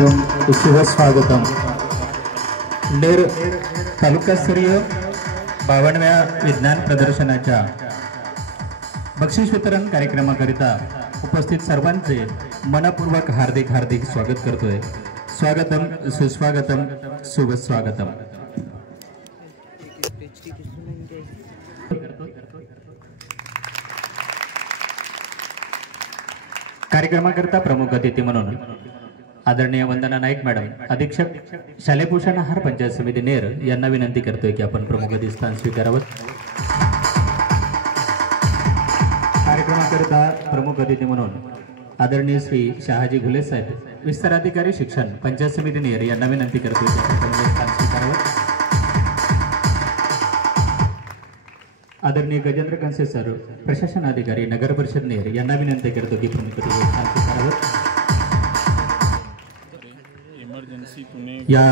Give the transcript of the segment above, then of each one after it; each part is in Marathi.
माध्यमातून शुभ स्वागतम. नेर तालुकास्तरीय 52व्या विज्ञान प्रदर्शनाच्या बक्षीस वितरण कार्यक्रमाकरिता उपस्थित सर्वांचे मनपूर्वक हार्दिक हार्दिक स्वागत करतोय. स्वागतम, सुस्वागतम, शुभ स्वागतम. कार्यक्रमाकरिता प्रमुख अतिथी म्हणून आदरणीय वंदना नाईक मॅडम, अधीक्षक शालेय पोषण आहार पंचायत समिती नेर यांना विनंती करतोय की आपण प्रमुख अतिथी स्थान स्वीकारावं. कार्यक्रमाकरिता प्रमुख अतिथी म्हणून आदरणीय श्री शहाजी घुले साहेब, विस्तार अधिकारी शिक्षण पंचायत समिती नेर यांना विनंती करतोय की आपण प्रमुख स्थान स्वीकारावं. आदरणीय गजेंद्र कंसे सर, प्रशासन अधिकारी नगर परिषद नेर यांना विनंती करतो की प्रमुख अतिथी स्थान स्वीकारावं. या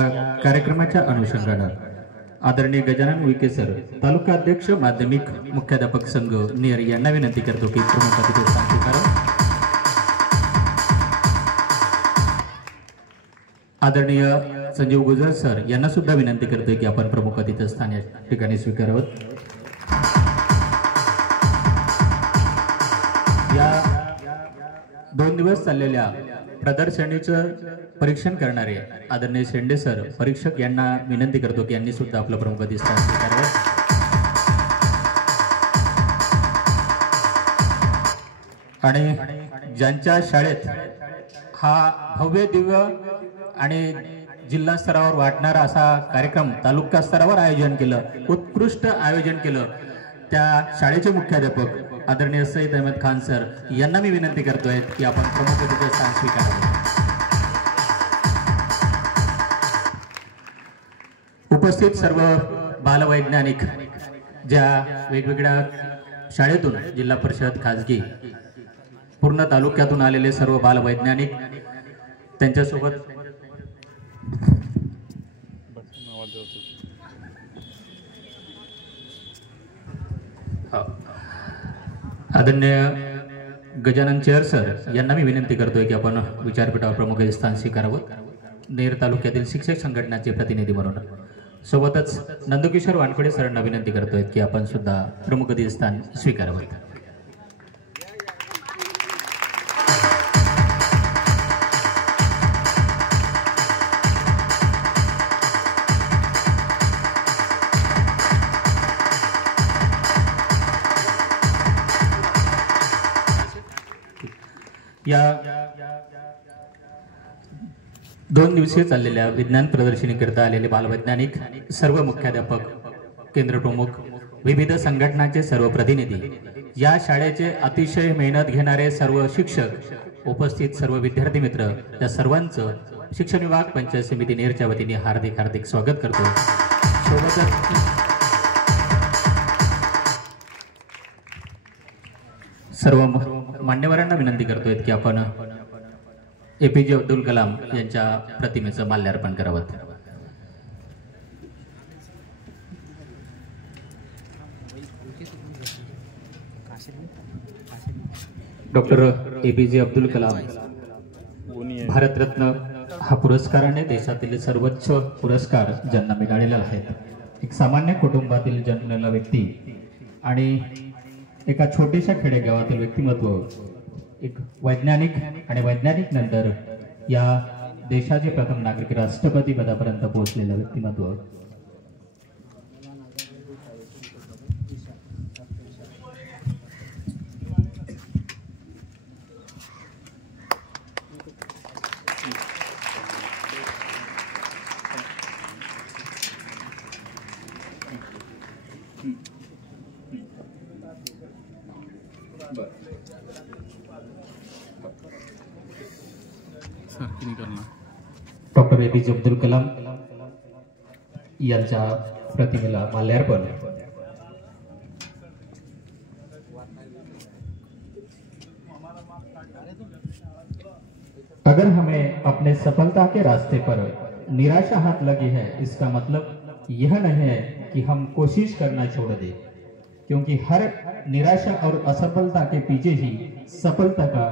कार्यक्रमाच्या अनुषंगाने आदरणीय गजानन उईके सर, तालुका अध्यक्ष माध्यमिक मुख्याध्यापक संघ नेर यांना विनंती करतो की प्रमुख अतिथी स्थान स्वीकारावं. आदरणीय संजीव गुजर सर यांना सुद्धा विनंती करतोय की आपण प्रमुख अतिथी स्थान या ठिकाणी स्वीकारावं. या 2 दिवस चाललेल्या प्रदर्शनीचं परीक्षण करणारे आदरणीय शेंडे सर, परीक्षक यांना विनंती करतो की यांनी सुद्धा आपलं प्रमुख अतिथी स्थान स्वीकारावं. आणि ज्यांच्या शाळेत हा भव्य दिव्य आणि जिल्हा स्तरावर वाटणारा असा कार्यक्रम तालुका स्तरावर आयोजन केलं, उत्कृष्ट आयोजन केलं, त्या शाळेचे मुख्याध्यापक आदरणीय सईद अहमद खान सर यांना मी विनंती करतोय की आपण प्रमुख अतिथी स्थान स्वीकारावे. उपस्थित सर्व बालवैज्ञानिक, ज्या वेगवेगळ्या शाळेतून, जिल्हा परिषद, खाजगी, पूर्ण तालुक्यातून आलेले सर्व बालवैज्ञानिक, त्यांच्यासोबत आदरणीय गजानन चेअर सर यांना मी विनंती करतोय की आपण विचारपीठावर प्रमुख स्थान स्वीकारावं. नेर तालुक्यातील शिक्षक संघटनाचे प्रतिनिधी म्हणून सोबतच नंदकिशोर वानखडे सरांना विनंती करतोय की आपण सुद्धा प्रमुख स्थान स्वीकारावं. या 2 दिवसीय चाललेल्या विज्ञान प्रदर्शनीकरिता आलेले बालवैज्ञानिक, सर्व मुख्याध्यापक, केंद्र प्रमुख, विविध संघटनांचे सर्व प्रतिनिधी, या शाळेचे अतिशय मेहनत घेणारे सर्व शिक्षक, उपस्थित सर्व विद्यार्थी मित्र, या सर्वांचं शिक्षण विभाग पंचायत समिती नेरच्या वतीने हार्दिक हार्दिक स्वागत करतो. सोबतच सर्व मान्यवरांना विनंती करतोय की आपण APJ अब्दुल कलाम यांच्या प्रतिमेचं माल्यार्पण करावं. डॉक्टर APJ अब्दुल कलाम भारतरत्न हा पुरस्काराने देशातील सर्वोच्च पुरस्कार ज्यांना मिळालेला आहे. एक सामान्य कुटुंबातील जन्मलेला व्यक्ती आणि एका छोट्याशा खेडेगावातील व्यक्तिमत्व, एक वैज्ञानिक आणि वैज्ञानिक नंतर या देशाचे प्रथम नागरिक राष्ट्रपती पदापर्यंत पोहोचलेलं व्यक्तिमत्व. डॉक्टर APJ अब्दुल कलाम यांच्या प्रतिमेला माल्यार्पण. अगर हमें अपने सफलता के रास्ते पर निराशा हाथ लगी है, इसका मतलब यह नहीं है कि हम कोशिश करना छोड़ दें, क्योंकि हर निराशा और असफलता के पीछे ही सफलता का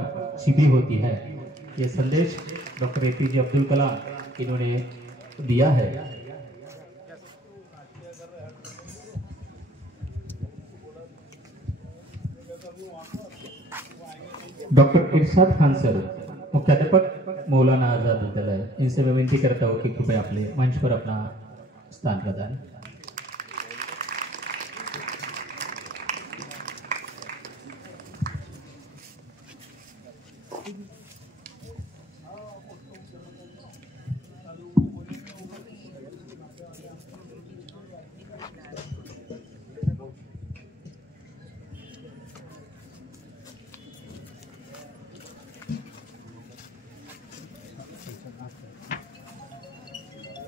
छिपी होती है. ये संदेश डॉक्टर APJ अब्दुल कलाम इन्होंने दिया है। डॉक्टर इरशाद खान सर, मुख्याध्यापक मौलाना आजाद विद्यालय, इनसे मैं विनती करता हूँ कि कृपया अपने मंच पर अपना स्थान प्रदान।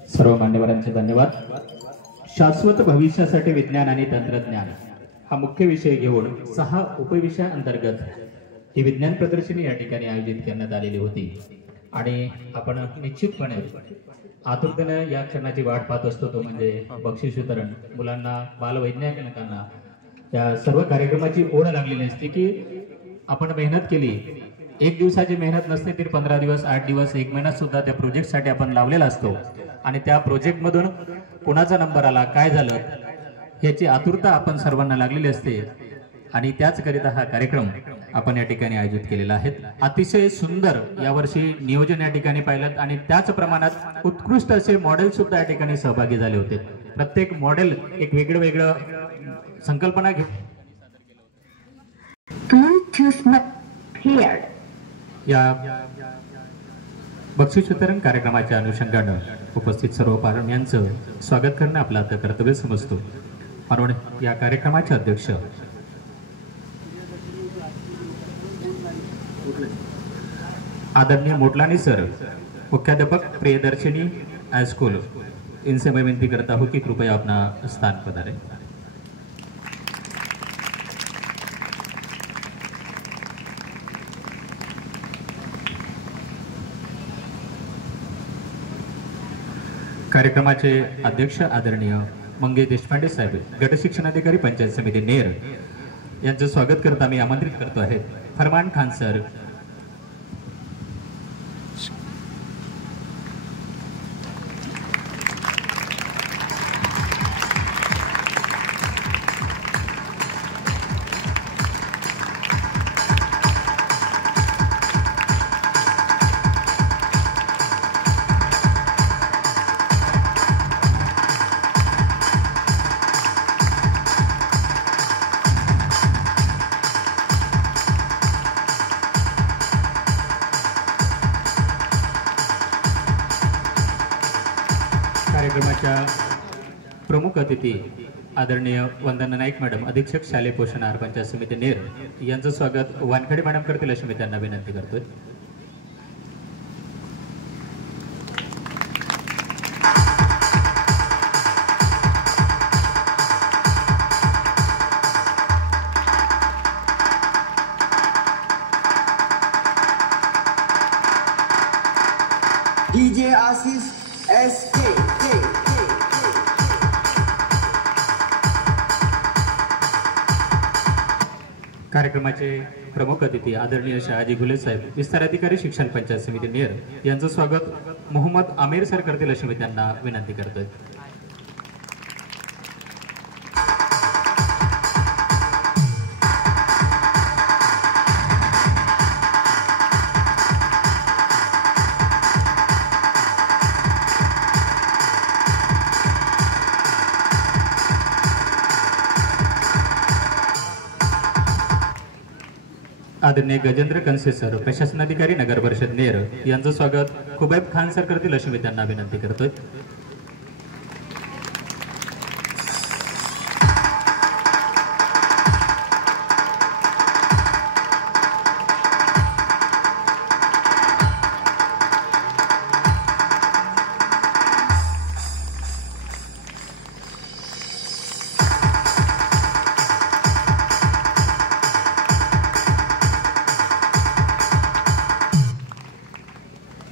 सर्व मान्यवरांचे धन्यवाद। शाश्वत भविष्यासाठी विज्ञान आणि तंत्रज्ञान हा मुख्य विषय घेऊन 6 उपविषयांतर्गत ही विज्ञान प्रदर्शनी या ठिकाणी आयोजित करण्यात आलेली होती आणि आपण निश्चितपणे आतुरतेने या क्षणाची वाट पाहत असतो, तो म्हणजे बक्षीस वितरण। मुलांना, बालवैज्ञानिकांना या सर्व कार्यक्रमाची ओढ लागलेली असते की आपण मेहनत केली, एक दिवसाची मेहनत नसते तर 15 दिवस, 8 दिवस, 1 महिना सुद्धा त्या प्रोजेक्टसाठी आपण लावलेला असतो आणि त्या प्रोजेक्टमधून कुणाचा नंबर आला, काय झालं याची आतुरता आपण सर्वांना लागलेली असते आणि त्याचकरिता हा कार्यक्रम आपण या ठिकाणी आयोजित केलेला आहे। अतिशय सुंदर यावर्षी नियोजन या ठिकाणी पाहिलं आणि त्याच प्रमाणात उत्कृष्ट असे मॉडेल सुद्धा या ठिकाणी सहभागी झाले होते। प्रत्येक मॉडेल एक वेगळं संकल्पना घेऊन या बक्षीस वितरण कार्यक्रमाच्या अनुषंगाने उपस्थित सर्व पाहुण्यांचं स्वागत करणं आपलं आता कर्तव्य समजतो म्हणून या कार्यक्रमाचे अध्यक्ष आदरणीय मोटलानी सर, मुख्याध्यापक प्रियदर्शनी हाईस्कूल, इनसे मैं विनती करता हूँ कि कृपया अपना स्थान पधारें। कार्यक्रमाचे अध्यक्ष आदरणीय मंगेश देशपांडे साहेब, गट शिक्षणाधिकारी पंचायत समिती नेर यांचं स्वागत करता मी आमंत्रित करतो आहे। फरमान खान सर, कार्यक्रमाच्या प्रमुख अतिथी आदरणीय वंदना नाईक मॅडम, अधीक्षक शालेय पोषण आहार पंचायत समिती नेर यांचं स्वागत वानखडे मॅडम करतील अशी मी त्यांना विनंती करतोय। DJ आशीष SK कार्यक्रमाचे प्रमुख अतिथी आदरणीय शहाजी घुले साहेब, विस्तार अधिकारी शिक्षण पंचायत समिती नेर यांचं स्वागत मोहम्मद आमिर सर करतील अशी मी त्यांना विनंती करतोय। आदरणीय गजेंद्र कंसे सर, प्रशासनाधिकारी नगर परिषद नेर यांचं स्वागत खुबैब खान सर करतील अशी मी त्यांना विनंती करतोय।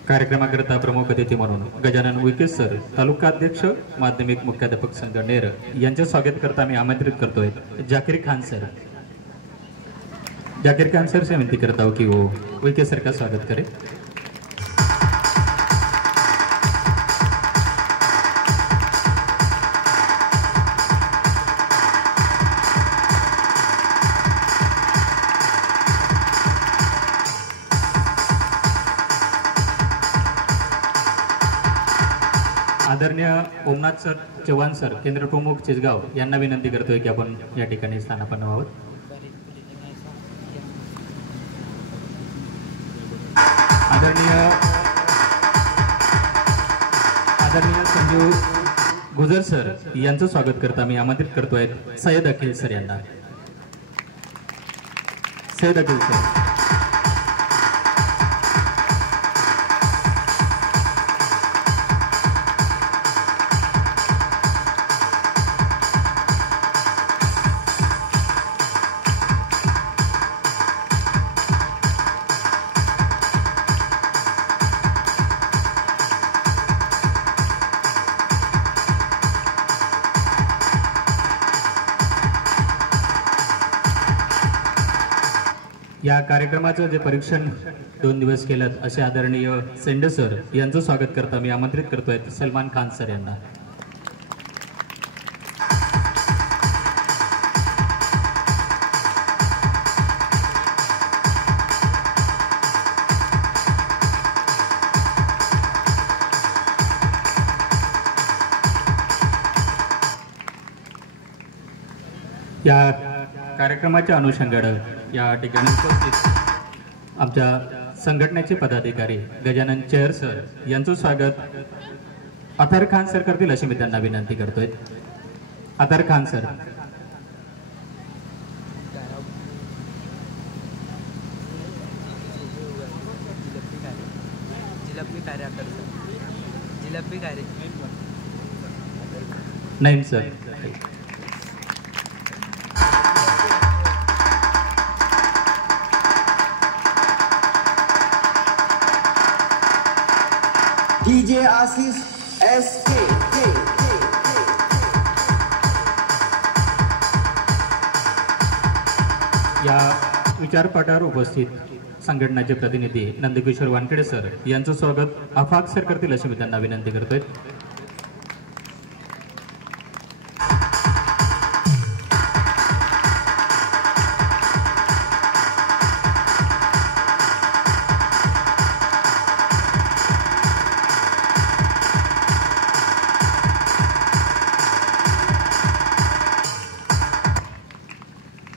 कार्यक्रमाकरिता प्रमुख अतिथी म्हणून गजानन उईके सर, तालुका अध्यक्ष माध्यमिक मुख्याध्यापक संघ नेर यांचे स्वागत करता मी आमंत्रित करतोय जाकिर खान सर। जाकिर खान सर से विनती करता हूँ कि वो उईके सर का स्वागत करें। आदरणीय ओमनाथ सर चव्हाण सर केंद्र प्रमुख चिसगाव यांना विनंती करतोय की आपण या ठिकाणी स्थानापन्न व्हावं. आदरणीय संजू गुजर सर यांचं स्वागत करता मी आमंत्रित करतोय सय्यद अखिल सर यांना. सय्यद अखिल सर. या कार्यक्रमाचं जे परीक्षण 2 दिवस केलं असे आदरणीय सेंडे सर यांचं स्वागत करता मी आमंत्रित करतोय सलमान खान सर यांना. या कार्यक्रमाच्या अनुषंगानं या ठिकाणी उपस्थित आमच्या संघटनेचे पदाधिकारी गजानन चेअर सर यांचं स्वागत अथर खान सर करतील अशी मी त्यांना विनंती करतोय. अथर खान सर. नाही सर. DJ Assis SK. या विचारपटावर उपस्थित संघटनाचे प्रतिनिधी नंदकिशोर वानखेडे सर यांचं स्वागत आफाक सर करतील अशी मी त्यांना विनंती करतोय.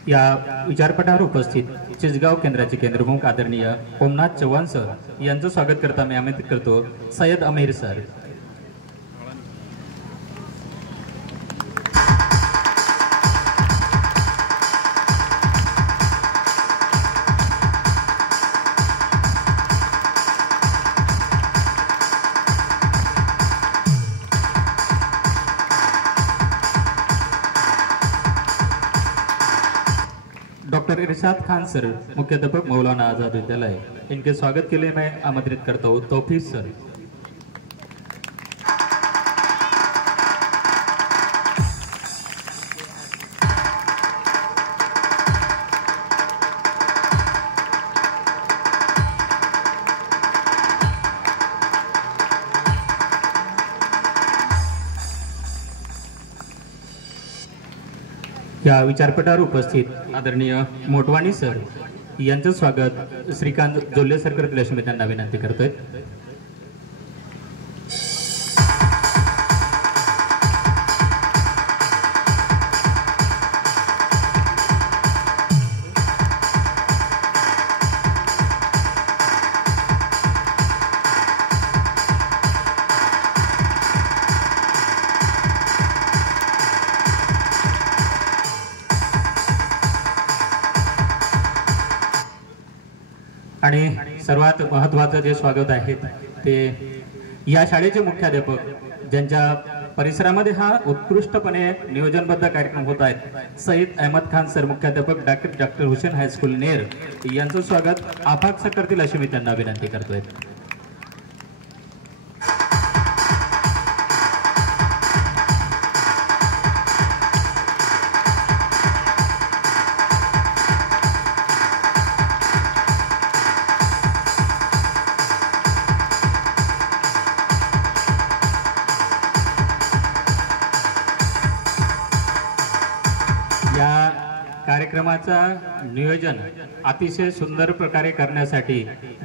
या विचारपटावर उपस्थित चिसगाव केंद्राचे केंद्रप्रमुख आदरणीय ओमनाथ चव्हाण सर यांचं स्वागत करता मी आमंत्रित करतो सय्यद अमीर सर. डॉक्टर इरशाद खान सर मुख्याध्यापक मौलाना आजाद विद्यालय इनके स्वागत के लिए मैं आमंत्रित करता हूँ तौफीक सर. या विचारपटावर उपस्थित आदरणीय मोटवाणी सर यांचं स्वागत श्रीकांत जोल्ले सर करतील अशी मी त्यांना विनंती करतोय. आणि सर्वात महत्त्वाचं जे स्वागत आहे ते या शाळेचे मुख्याध्यापक ज्यांच्या परिसरामध्ये हा उत्कृष्टपणे नियोजनबद्ध कार्यक्रम होत आहेत सईद अहमद खान सर मुख्याध्यापक डॉक्टर हुसेन हायस्कूल नेर यांचं स्वागत आफाक सर करतील अशी मी त्यांना विनंती करतोय. कार्यक्रमाचा नियोजन अतिशय सुंदर प्रकारे करण्यासाठी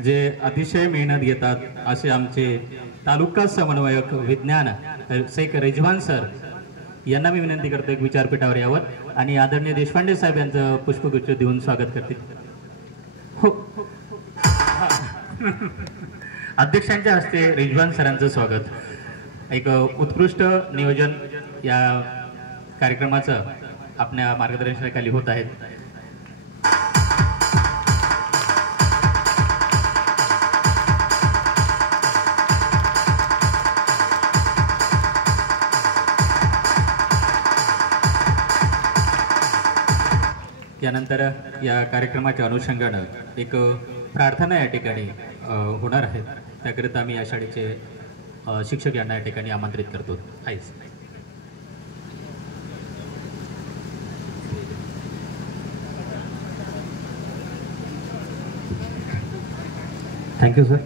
जे अतिशय मेहनत घेतात असे आमचे तालुका समन्वयक विज्ञान शेख रिजवान सर यांना मी विनंती करतो एक विचारपीठावर यावर आणि आदरणीय देशपांडे साहेब यांचं पुष्पगुच्छ देऊन स्वागत करतील. हो अध्यक्षांच्या हस्ते रिजवान सरांचं स्वागत. एक उत्कृष्ट नियोजन या कार्यक्रमाचं आपल्या मार्गदर्शनाखाली होत आहेत. यानंतर या कार्यक्रमाच्या अनुषंगानं एक प्रार्थना या ठिकाणी होणार आहेत. त्याकरिता आम्ही या शाळेचे शिक्षक यांना या ठिकाणी आमंत्रित करतो. आहेच थैंक यू सर.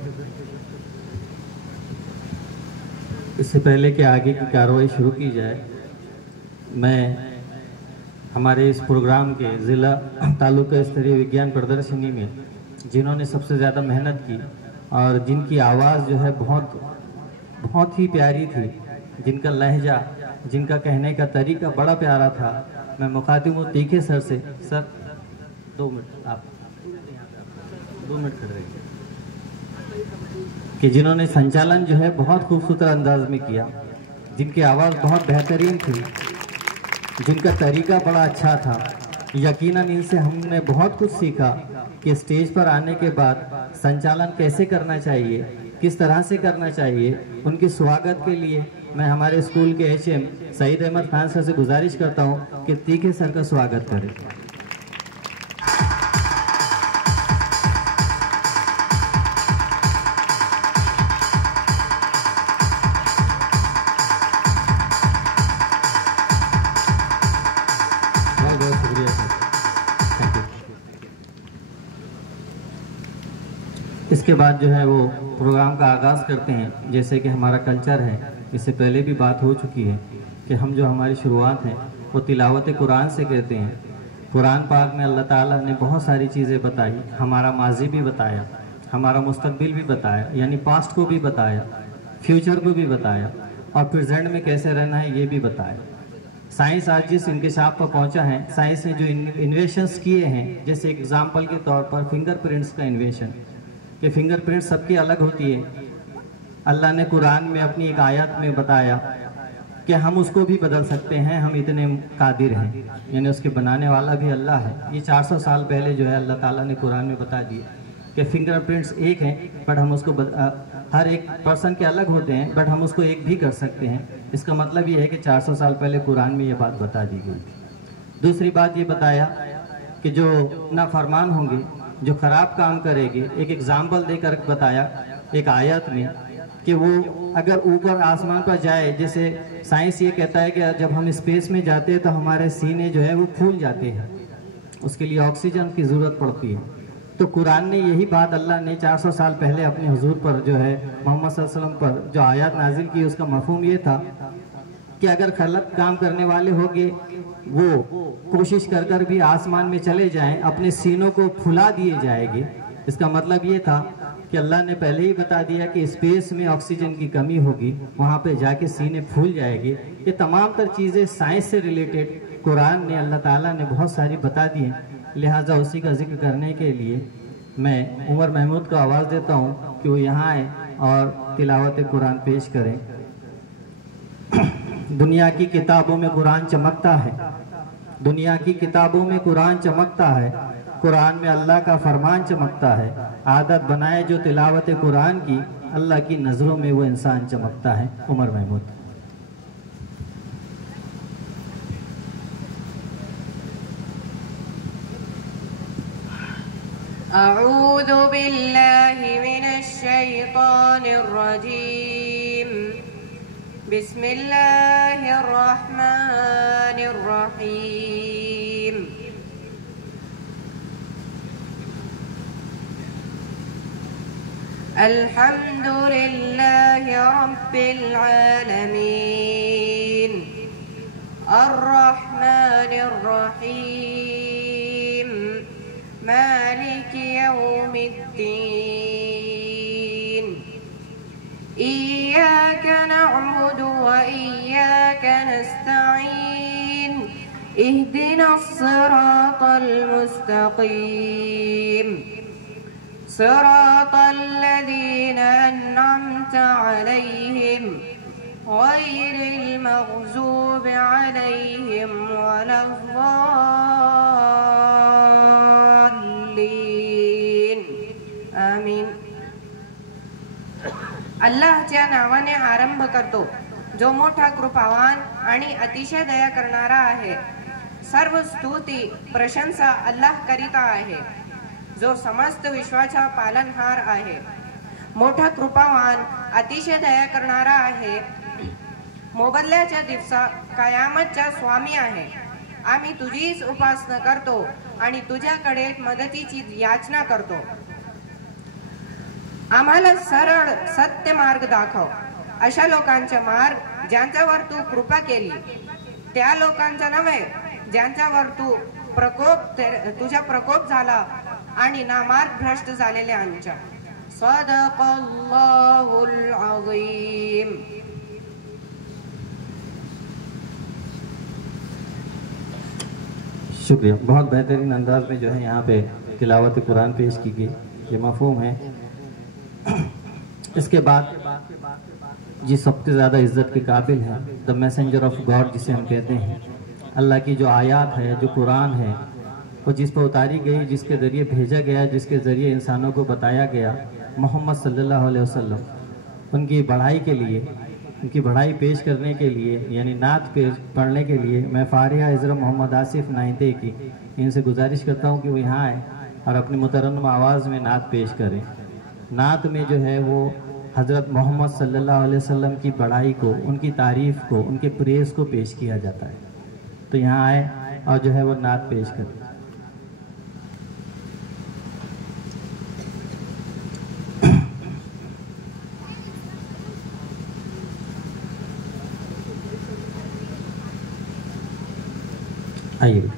इससे पहले कि आगे की कार्रवाई शुरू की जाए, मैं हमारे इस प्रोग्राम के ज़िला तालुका स्तरीय विज्ञान प्रदर्शनी में जिन्होंने सबसे ज़्यादा मेहनत की और जिनकी आवाज़ जो है बहुत ही प्यारी थी, जिनका लहजा, जिनका कहने का तरीका बड़ा प्यारा था, मैं मुखातिब हूँ तीखे सर से. सर 2 मिनट आप 2 मिनट खड़े रहिए. कि जिन्होंने संचालन जो है बहुत खूबसूरत अंदाज में किया, जिनकी आवाज़ बहुत बेहतरीन थी, जिनका तरीका बड़ा अच्छा था. यकीनन इनसे हमने बहुत कुछ सीखा कि स्टेज पर आने के बाद संचालन कैसे करना चाहिए, किस तरह से करना चाहिए. उनके स्वागत के लिए मैं हमारे स्कूल के HM सईद अहमद खान सर से गुजारिश करता हूँ कि तीखे सर का स्वागत करें. इसके बाद जो है वो प्रोग्राम का आगाज़ करते हैं. जैसे कि हमारा कल्चर है, इससे पहले भी बात हो चुकी है कि हम जो हमारी शुरुआत है वो तिलावत कुरान से करते हैं. कुरान पाक में अल्लाह ताला ने बहुत सारी चीज़ें बताई, हमारा माजी भी बताया, हमारा मुस्तकबिल भी बताया, यानी पास्ट को भी बताया, फ्यूचर को भी बताया और प्रेजेंट में कैसे रहना है ये भी बताया. साइंस आज जिस इंकशाफ पर पहुंचा है, साइंस ने जो इन्वेशंस किए हैं, जैसे एग्जाम्पल के तौर पर फिंगरप्रिंट्स का इन्वेशन, कि फिंगरप्रिंट सबकी अलग होती है. अल्लाह ने कुरान में अपनी एक आयत में बताया कि हम उसको भी बदल सकते हैं, हम इतने कादिर हैं, यानी उसके बनाने वाला भी अल्लाह है. ये 400 साल पहले जो है अल्लाह ताला ने कुरान में बता दिया कि फिंगरप्रिंट्स एक हैं, बट हम उसको हर एक पर्सन के अलग होते हैं, बट हम उसको एक भी कर सकते हैं. इसका मतलब ये है कि 400 साल पहले कुरान में ये बात बता दी गई. दूसरी बात ये बताया कि जो नाफरमान होंगे, जो ख़राब काम करेंगे, एक एग्जाम्पल देकर बताया एक आयत में कि वो अगर ऊपर आसमान पर जाए, जैसे साइंस ये कहता है कि जब हम स्पेस में जाते हैं तो हमारे सीने जो है वो फूल जाते हैं, उसके लिए ऑक्सीजन की ज़रूरत पड़ती है. तो कुरान ने यही बात अल्लाह ने 400 साल पहले अपने हुजूर पर जो है मोहम्मद सल्लल्लाहु अलैहि वसल्लम पर जो आयत नाजिल की, उसका मफहूम ये था कि अगर गलत काम करने वाले होंगे वो कोशिश कर कर भी आसमान में चले जाएं, अपने सीनों को फुला दिए जाएंगे. इसका मतलब ये था कि अल्लाह ने पहले ही बता दिया कि स्पेस में ऑक्सीजन की कमी होगी, वहाँ पे जाके सीने फूल जाएंगे. ये तमाम तर चीज़ें साइंस से रिलेटेड कुरान ने, अल्लाह ताला ने बहुत सारी बता दी हैं. लिहाजा उसी का जिक्र करने के लिए मैं उमर महमूद को आवाज़ देता हूँ कि वो यहाँ आए और तिलावत कुरान पेश करें. दुनिया की किताबों में कुरान चमकता है, दुनिया की किताबों में कुरान चमकता है, कुरान में अल्लाह का फरमान चमकता है. आदत बनाए जो तिलावत कुरान की, अल्लाह की नज़रों में वो इंसान चमकता है. उमर महमूद. अऊज़ु बिल्लाहि मिनश शैतानिर रजीम. बिस्मिल्लाहिर रहमानिर रहीम. अल्हम्दुलिल्लाहि रब्बिल आलमीन. अर्रहमानिर रहीम. مالك يوم الدين إياك نعبد وإياك نستعين اهدنا الصراط المستقيم صراط الذين أنعمت عليهم غير المغضوب عليهم ولا الضالين आमीन. अल्लाहच्या नावाने आरंभ करतो जो मोठा कृपावान आणि अतिशय दया करणारा आहे. सर्व स्तुती प्रशंसा अल्लाह करिता आहे जो समस्त विश्वाचा पालनहार आहे. मोठा कृपावान अतिशय दया करणारा आहे. मोबदल्याच्या दिवसा कयामतचा स्वामी आहे. आम्ही तुझीच उपासना करतो आणि तुझ्याकडे मदतीची याचना करतो. आम्हाला सरळ सत्य मार्ग दाखव. अशा लोकांचा मार्ग ज्यांच्यावर तू कृपा केली, त्या लोकांचा नव्हे ज्यांच्यावर तुझा प्रकोप झाला आणि नामार्ग भ्रष्ट झालेल्यांच्या. सदक़ल्लाहुल अज़ीम. शुक्रिया. बहुत बेहतरीन अंदाज में जो है यहाँ पे तिलावत कुरान पेश की गई, ये मफहूम है. इसके बाद जिस सबसे ज़्यादा इज्जत के काबिल है, द मैसेंजर ऑफ गॉड जिसे हम कहते हैं, अल्लाह की जो आयात है, जो कुरान है, वो जिस पर उतारी गई, जिसके ज़रिए भेजा गया, जिसके ज़रिए इंसानों को बताया गया, मोहम्मद सल्लल्लाहु अलैहि वसल्लम, उनकी बढ़ाई के लिए, उनकी बढ़ाई पेश करने के लिए, यानी नात पेश पढ़ने के लिए मैं फारिया हज़रत मोहम्मद आसिफ नाइंदे की इनसे गुजारिश करता हूँ कि वो यहाँ आए और अपनी मुतरन्नम आवाज़ में नात पेश करें. नात में जो है वो हज़रत मोहम्मद सल्लल्लाहु अलैहि वसल्लम की बढ़ाई को, उनकी तारीफ़ को, उनके प्रेज़ को पेश किया जाता है. तो यहाँ आए और जो है वो नात पेश करें. आइए.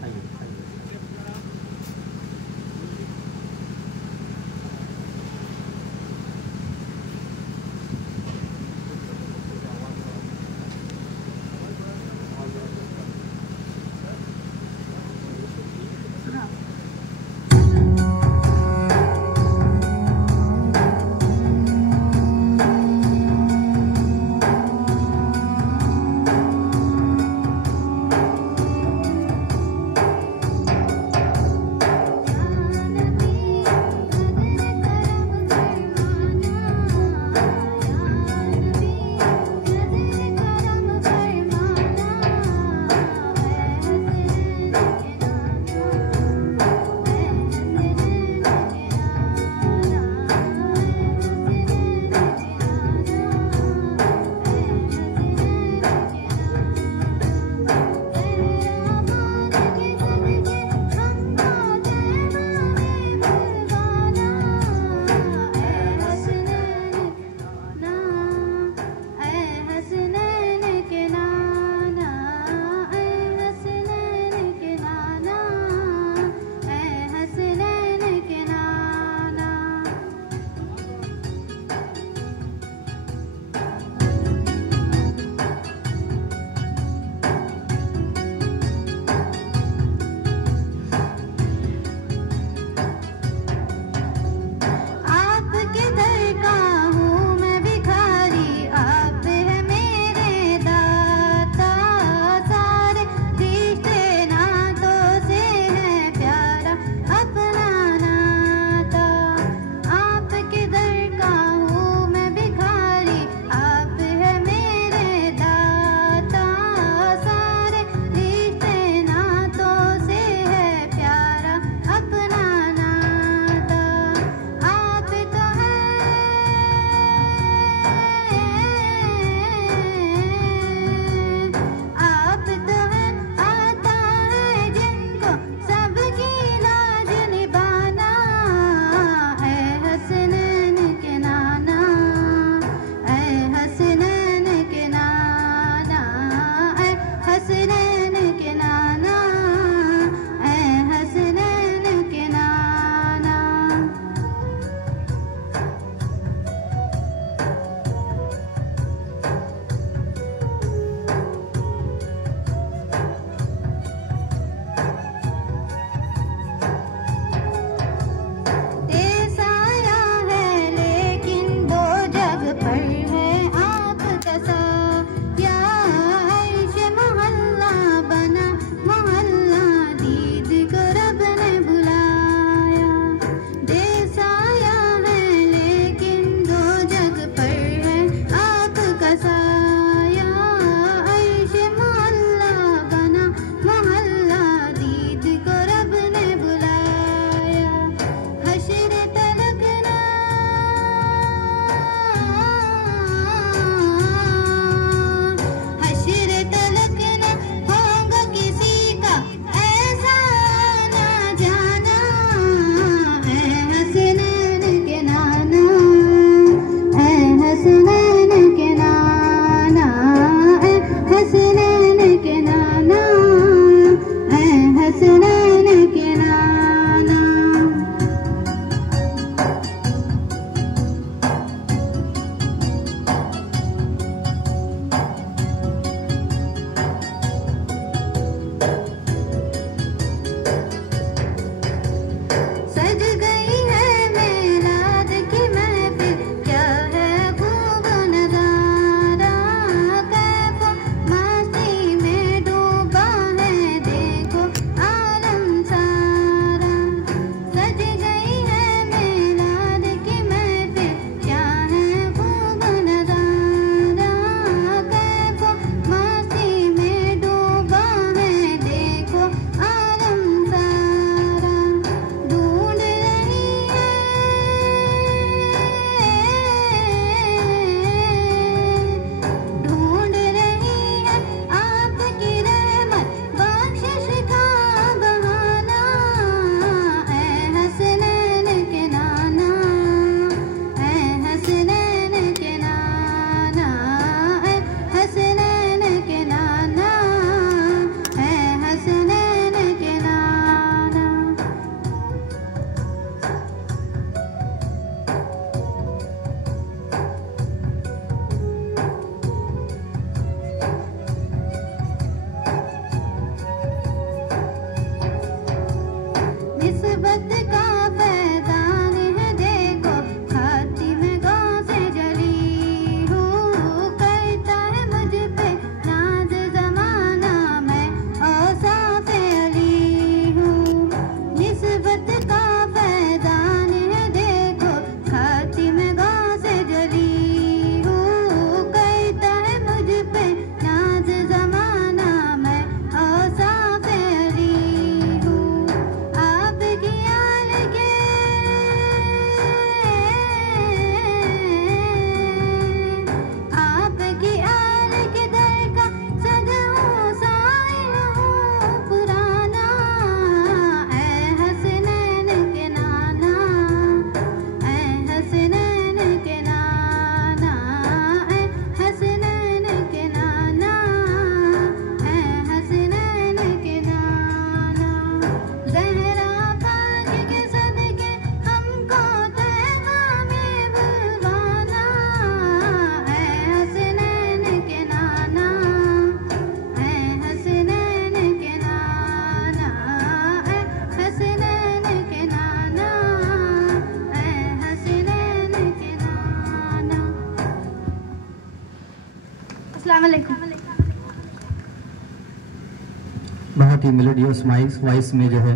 बहुत ही मेलोडियस वॉइस में जो है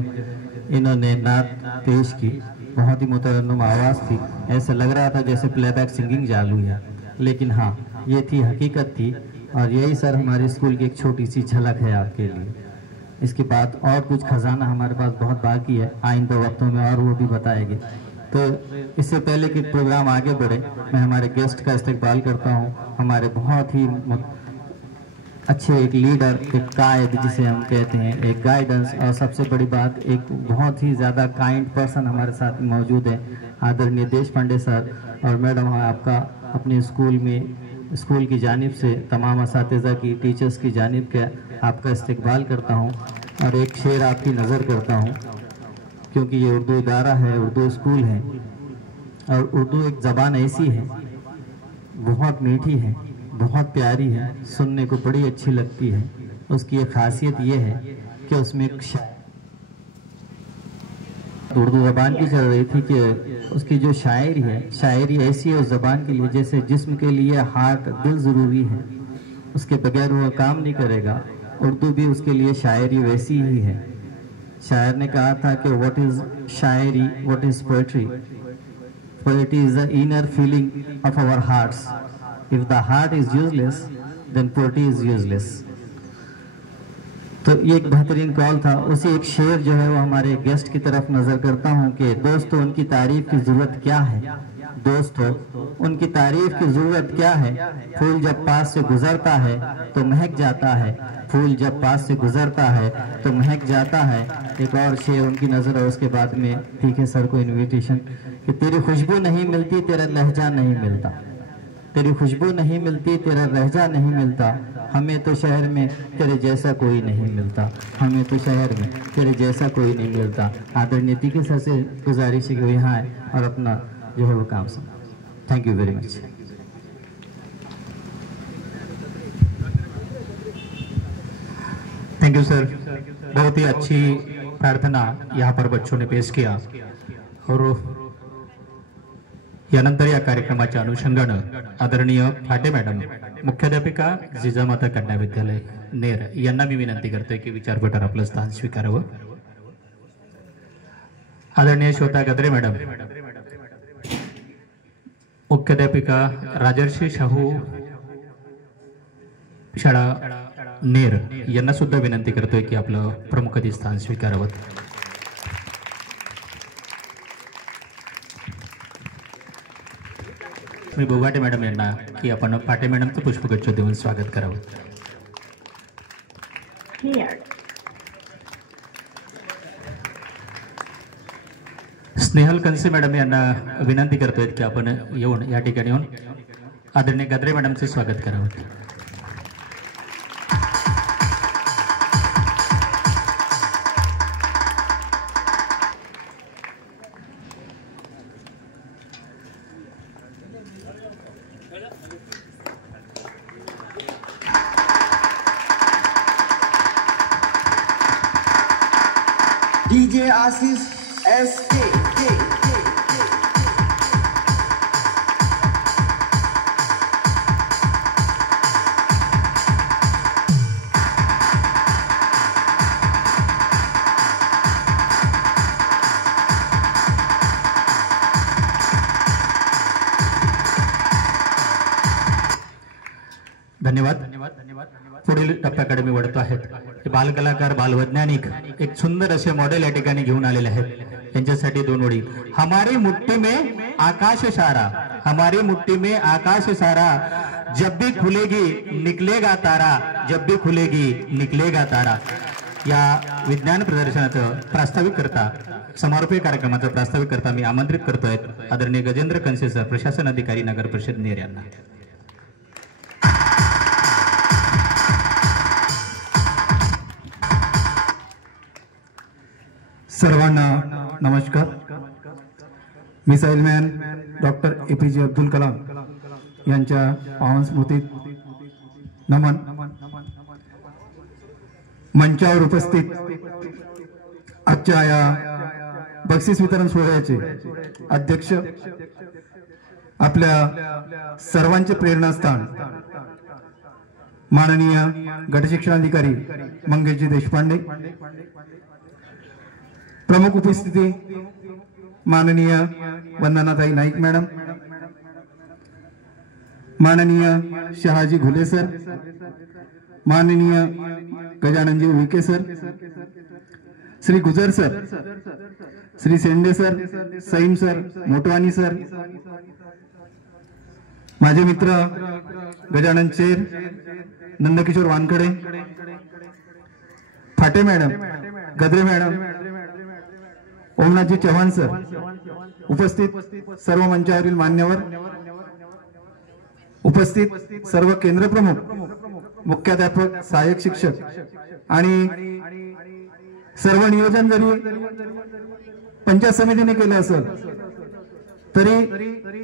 इन्होंने नात पेश की। बहुत ही मुतरन्नुम आवाज़ थी, ऐसा लग रहा था जैसे प्लेबैक सिंगिंग चालू है, लेकिन हाँ ये थी हकीकत थी। और यही सर हमारे स्कूल की एक छोटी सी झलक है आपके लिए। इसके बाद और कुछ खजाना हमारे पास बहुत बाकी है, आइंदा वक्तों में और वो भी बताएंगे। तो इससे पहले कि प्रोग्राम आगे बढ़े, मैं हमारे गेस्ट का इस्तकबाल करता हूँ। हमारे बहुत ही अच्छे एक लीडर, एक कायद जिसे हम कहते हैं, एक गाइडेंस, और सबसे बड़ी बात एक बहुत ही ज़्यादा काइंड पर्सन हमारे साथ मौजूद है, आदरणीय देश पांडे सर। और मैडम आपका अपने स्कूल में, स्कूल की जानिब से, तमाम असातिज़ा की, टीचर्स की जानिब के आपका इस्तकबाल करता हूँ। और एक शेर आपकी नज़र करता हूँ, क्योंकि ये उर्दू इदारा है, उर्दू स्कूल है, और उर्दू एक ज़बान ऐसी है, बहुत मीठी है, बहुत प्यारी है, सुनने को बड़ी अच्छी लगती है। उसकी एक खासियत ये है कि उसमें एक उर्दू ज़बान की चल रही थी कि उसकी जो शायरी है, शायरी ऐसी है उस ज़बान के लिए जैसे जिस्म के लिए हार्ट, दिल ज़रूरी है, उसके बगैर वो काम नहीं करेगा। उर्दू भी उसके लिए शायरी वैसी ही है। शायर ने कहा था कि what is shayari, what is poetry, poetry is the inner feeling of our hearts. If the heart is useless, then poetry is useless. तो ये एक बेहतरीन कॉल था। उसी एक शेर जो है वो हमारे गेस्ट की तरफ नज़र करता हूँ कि दोस्तों उनकी तारीफ की ज़रूरत क्या है, दोस्तों उनकी तारीफ की ज़रूरत क्या है। फूल जब पास से गुजरता है तो महक जाता है, फूल जब पास से गुजरता है तो महक जाता है। एक और शेर उनकी नज़र है, उसके बाद में ठीक है सर को इन्विटेशन कि तेरी खुशबू नहीं मिलती, तेरा लहजा नहीं मिलता, तेरी खुशबू नहीं मिलती, तेरा लहजा नहीं मिलता, हमें तो शहर में तेरे जैसा कोई नहीं मिलता, हमें तो शहर में तेरे जैसा कोई नहीं मिलता। आदरणीय के सर से गुजारिश है कि वो यहाँ आए और अपना जो है वो काम सुना। Thank you very much. Thank you sir. बहुत ही अच्छी प्रार्थना यहाँ पर बच्चों ने पेश किया। और यानंतर या कार्यक्रमाच्या अनुषंगानं आदरणीय फाटे मॅडम, मुख्याध्यापिका जिजामाता कन्या विद्यालय नेर यांना मी विनंती करतोय की विचारपटावर आपलं स्थान स्वीकारावं। आदरणीय श्वेता गद्रे मॅडम, मुख्याध्यापिका राजर्षी शाहू शाळा नेर यांना सुद्धा विनंती करतोय की आपलं प्रमुखाती स्थान स्वीकारावं। मी बोगाटे मॅडम यांना की आपण फाटे मॅडमचं पुष्पगुच्छ देऊन स्वागत करावं। स्नेहल कंसे मॅडम यांना विनंती करतोय की आपण येऊन या ठिकाणी येऊन आदरणीय गद्रे मॅडमचे स्वागत करावं। DJ Assis SK. धन्यवाद। पुढील टप्प्याकडे मी वळतो आहे। बालकलाकार, बालवैज्ञानिक एक सुंदर असे मॉडेल या ठिकाणी घेऊन आलेले आहेत। यांच्यासाठी दोन ओळी। हमारी मुट्ठी में आकाश सारा, हमारी मुट्ठी में आकाश सारा, जब भी खुलेगी निकलेगा तारा, जब भी खुलेगी निकलेगा तारा। या विज्ञान प्रदर्शनाचं प्रास्ताविक करता, समारोपीय कार्यक्रमाचं प्रास्ताविक करता मी आमंत्रित करतोय आदरणीय गजेंद्र कंसे सर, प्रशासन अधिकारी, नगर परिषद नेर यांना। सर्वांना नमस्कार। Missile man doctor APJ Abdul Kalam यांच्या पावन स्मृतीत नमन। मंचावर उपस्थित आजच्या या बक्षीस वितरण सोहळ्याचे अध्यक्ष, आपल्या सर्वांचे प्रेरणास्थान माननीय गटशिक्षणाधिकारी मंगेशजी देशपांडे, प्रमुख उपस्थिती माननीय वंदनाताई नाईक मॅडम, माननीय शहाजी घुले सर, माननीय Gajananji Vike sir, Shri Gujar sir, Shri Sende sir, Saeem sir, Motwani sir, माझे मित्र Gajanan Cher, Nandkishor Wankhade, Phate madam, Gadre madam, Omnathji Chavan sir, उपस्थित सर्व मंचावरील मान्यवर, उपस्थित सर्व केंद्र प्रमुख, मुख्याध्यापक, सहाय्यक शिक्षक आणि सर्व नियोजन जरी पंचायत समितीने केलं असेल तरी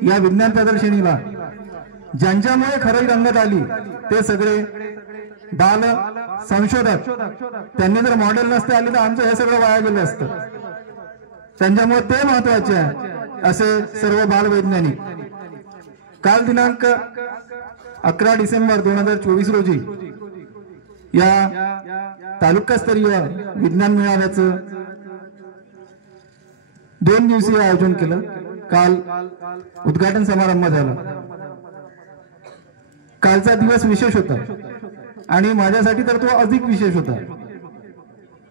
या विज्ञान प्रदर्शनीला ज्यांच्यामुळे खरी रंगत आली ते सगळे बाल संशोधक. त्यांनी जर मॉडेल नसते आले तर आमचं हे सगळं वाया गेलं असतं. त्यांच्यामुळे ते महत्वाचे आहे असे सर्व बाल वैज्ञानिक. काल दिनांक 11 डिसेंबर 2024 रोजी या तालुकास्तरीय विज्ञान मेळाव्याचं 2 दिवसीय आयोजन केलं. काल उद्घाटन समारंभ झाला. कालचा दिवस विशेष होता आणि माझ्यासाठी तर तो अधिक विशेष होता.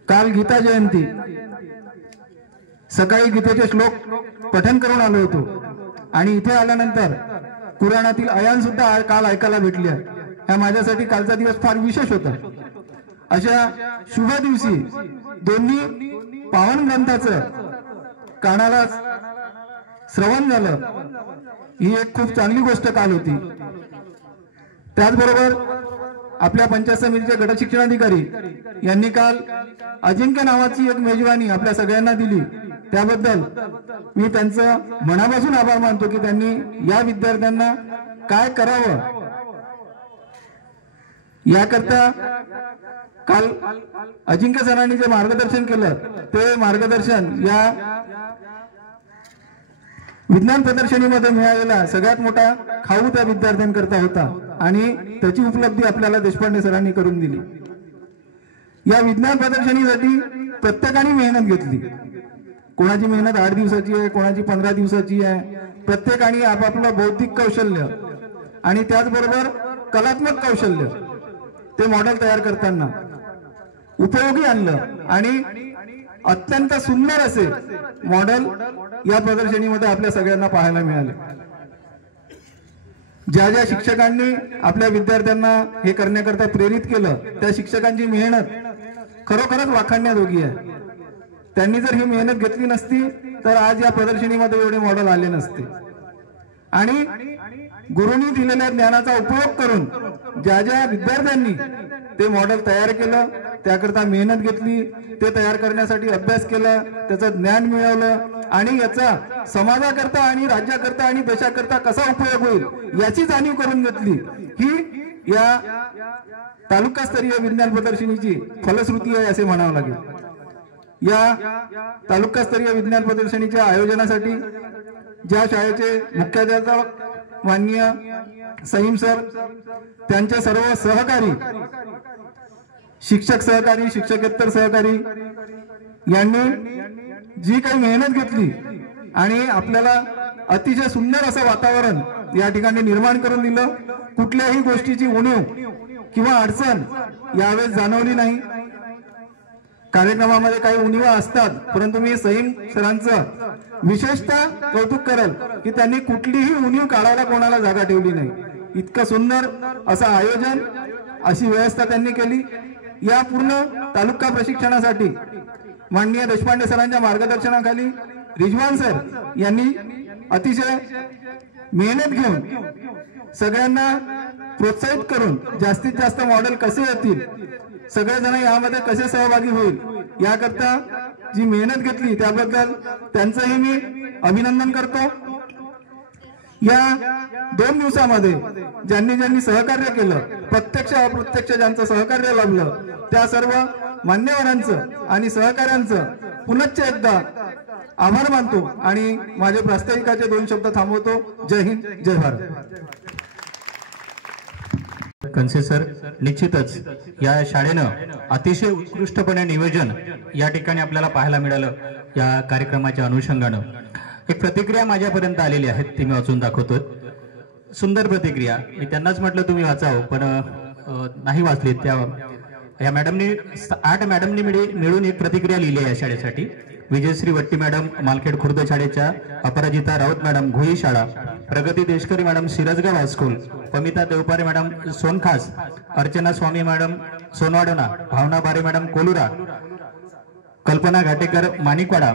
काल गीता जयंती, सकाळी गीतेचे श्लोक पठण करून आलो होतो आणि इथे आल्यानंतर कुराणातील आयान सुद्धा काल ऐकायला भेटले. हा माझ्यासाठी कालचा दिवस फार विशेष होता. अशा शुभ दिवशी दोन्ही पावन ग्रंथाचं कानाला श्रवण झालं, ही एक खूप चांगली गोष्ट काल होती. त्याचबरोबर आपल्या पंचायत समितीचे गट शिक्षणाधिकारी यांनी काल अजिंक्य नावाची एक मेजवानी आपल्या सगळ्यांना दिली. त्याबद्दल मी त्यांचं मनापासून आभार मानतो की त्यांनी या विद्यार्थ्यांना काय करावं याकरता काल अजिंक्य सरांनी जे मार्गदर्शन केलं ते मार्गदर्शन या विज्ञान प्रदर्शनीमध्ये मिळालेला सगळ्यात मोठा खाऊ त्या विद्यार्थ्यांकरता होता आणि त्याची उपलब्धी आपल्याला देशपांडे सरांनी करून दिली. या विज्ञान प्रदर्शनीसाठी प्रत्येकाने मेहनत घेतली. कोणाची मेहनत 8 दिवसाची आहे, कोणाची 15 दिवसाची आहे. प्रत्येकाने आपापलं बौद्धिक कौशल्य आणि त्याचबरोबर कलात्मक कौशल्य ते मॉडेल तयार करताना उपयोगी आणलं आणि अत्यंत सुंदर असे मॉडेल या प्रदर्शनीमध्ये आपल्या सगळ्यांना पाहायला मिळाले. ज्या ज्या शिक्षकांनी आपल्या विद्यार्थ्यांना हे करण्याकरता प्रेरित केलं त्या शिक्षकांची मेहनत खरोखरच वाखाणण्याजोगी आहे. त्यांनी जर ही मेहनत घेतली नसती तर आज या प्रदर्शनीमध्ये एवढे मॉडेल आले नसते. आणि गुरुंनी दिलेल्या ज्ञानाचा उपयोग करून ज्या ज्या विद्यार्थ्यांनी ते मॉडेल तयार केलं त्याकरता मेहनत घेतली, ते तयार करण्यासाठी अभ्यास केला, त्याचं ज्ञान मिळवलं आणि याचा समाजाकरता आणि राज्याकरता आणि देशाकरता कसा उपयोग होईल याची जाणीव करून घेतली. ही या तालुकास्तरीय विज्ञान प्रदर्शनीची फलश्रुती आहे असे म्हणावं लागेल. या तालुकास्तरीय विज्ञान प्रदर्शनीच्या आयोजनासाठी ज्या शाळेचे मुख्याध्यापक माननीय सईम सर, त्यांचे सर्व सहकारी, शिक्षक सहकारी, शिक्षकेतर सहकारी यांनी जी काही मेहनत घेतली आणि आपल्याला अतिशय सुंदर असं वातावरण या ठिकाणी निर्माण करून दिलं. कुठल्याही गोष्टीची उणीव किंवा अडचण यावेळेस जाणवली नाही. कार्यक्रमामध्ये काही उणीवा असतात परंतु मी सईम सरांचं विशेषतः कौतुक करेल की त्यांनी कुठलीही उणीव काढायला कोणाला जागा ठेवली नाही. इतकं सुंदर असं आयोजन, अशी व्यवस्था त्यांनी केली. या पूर्ण तालुका प्रशिक्षणासाठी माननीय देशपांडे सरांच्या मार्गदर्शनाखाली रिजवान सर यांनी अतिशय मेहनत घेऊन सगळ्यांना प्रोत्साहित करून जास्तीत जास्त मॉडेल कसे येतील, सगळेजण यामध्ये कसे सहभागी होईल याकरता जी मेहनत घेतली त्याबद्दल त्यांचंही मी अभिनंदन करतो. या 2 दिवसामध्ये ज्यांनी ज्यांनी सहकार्य केलं, प्रत्यक्ष अप्रत्यक्ष ज्यांचं सहकार्य लाभलं त्या सर्व मान्यवरांचं आणि सहकाऱ्यांचं पुनश्च एकदा आभार मानतो आणि माझे प्रास्ताविकाचे 2 शब्द थांबवतो. जय हिंद, जय भारत. कनसे सर, निश्चितच या शाळेनं अतिशय उत्कृष्टपणे नियोजन या ठिकाणी आपल्याला पाहायला मिळालं या कार्यक्रमाच्या अनुषंगानं. एक प्रतिक्रिया माझ्यापर्यंत आलेली आहे, ती मी वाचून दाखवतोय. सुंदर प्रतिक्रिया. मी त्यांनाच म्हटलं तुम्ही वाचावं, पण नाही वाचली. या मॅडमनी 8 मॅडमनी मिळून एक प्रतिक्रिया लिहिली आहे या शाळेसाठी. विजयश्री वट्टी मॅडम मालखेड खुर्द शाळेच्या, अपराजिता राऊत मॅडम घोई शाळा, Pragati Deshkari madam Sirasgaon high school, Pamita Devpare madam Sonkhas, Archana Swami madam Sonwadona, Bhavana Bare madam कोलुरा, कल्पना घाटेकर माणिकवाडा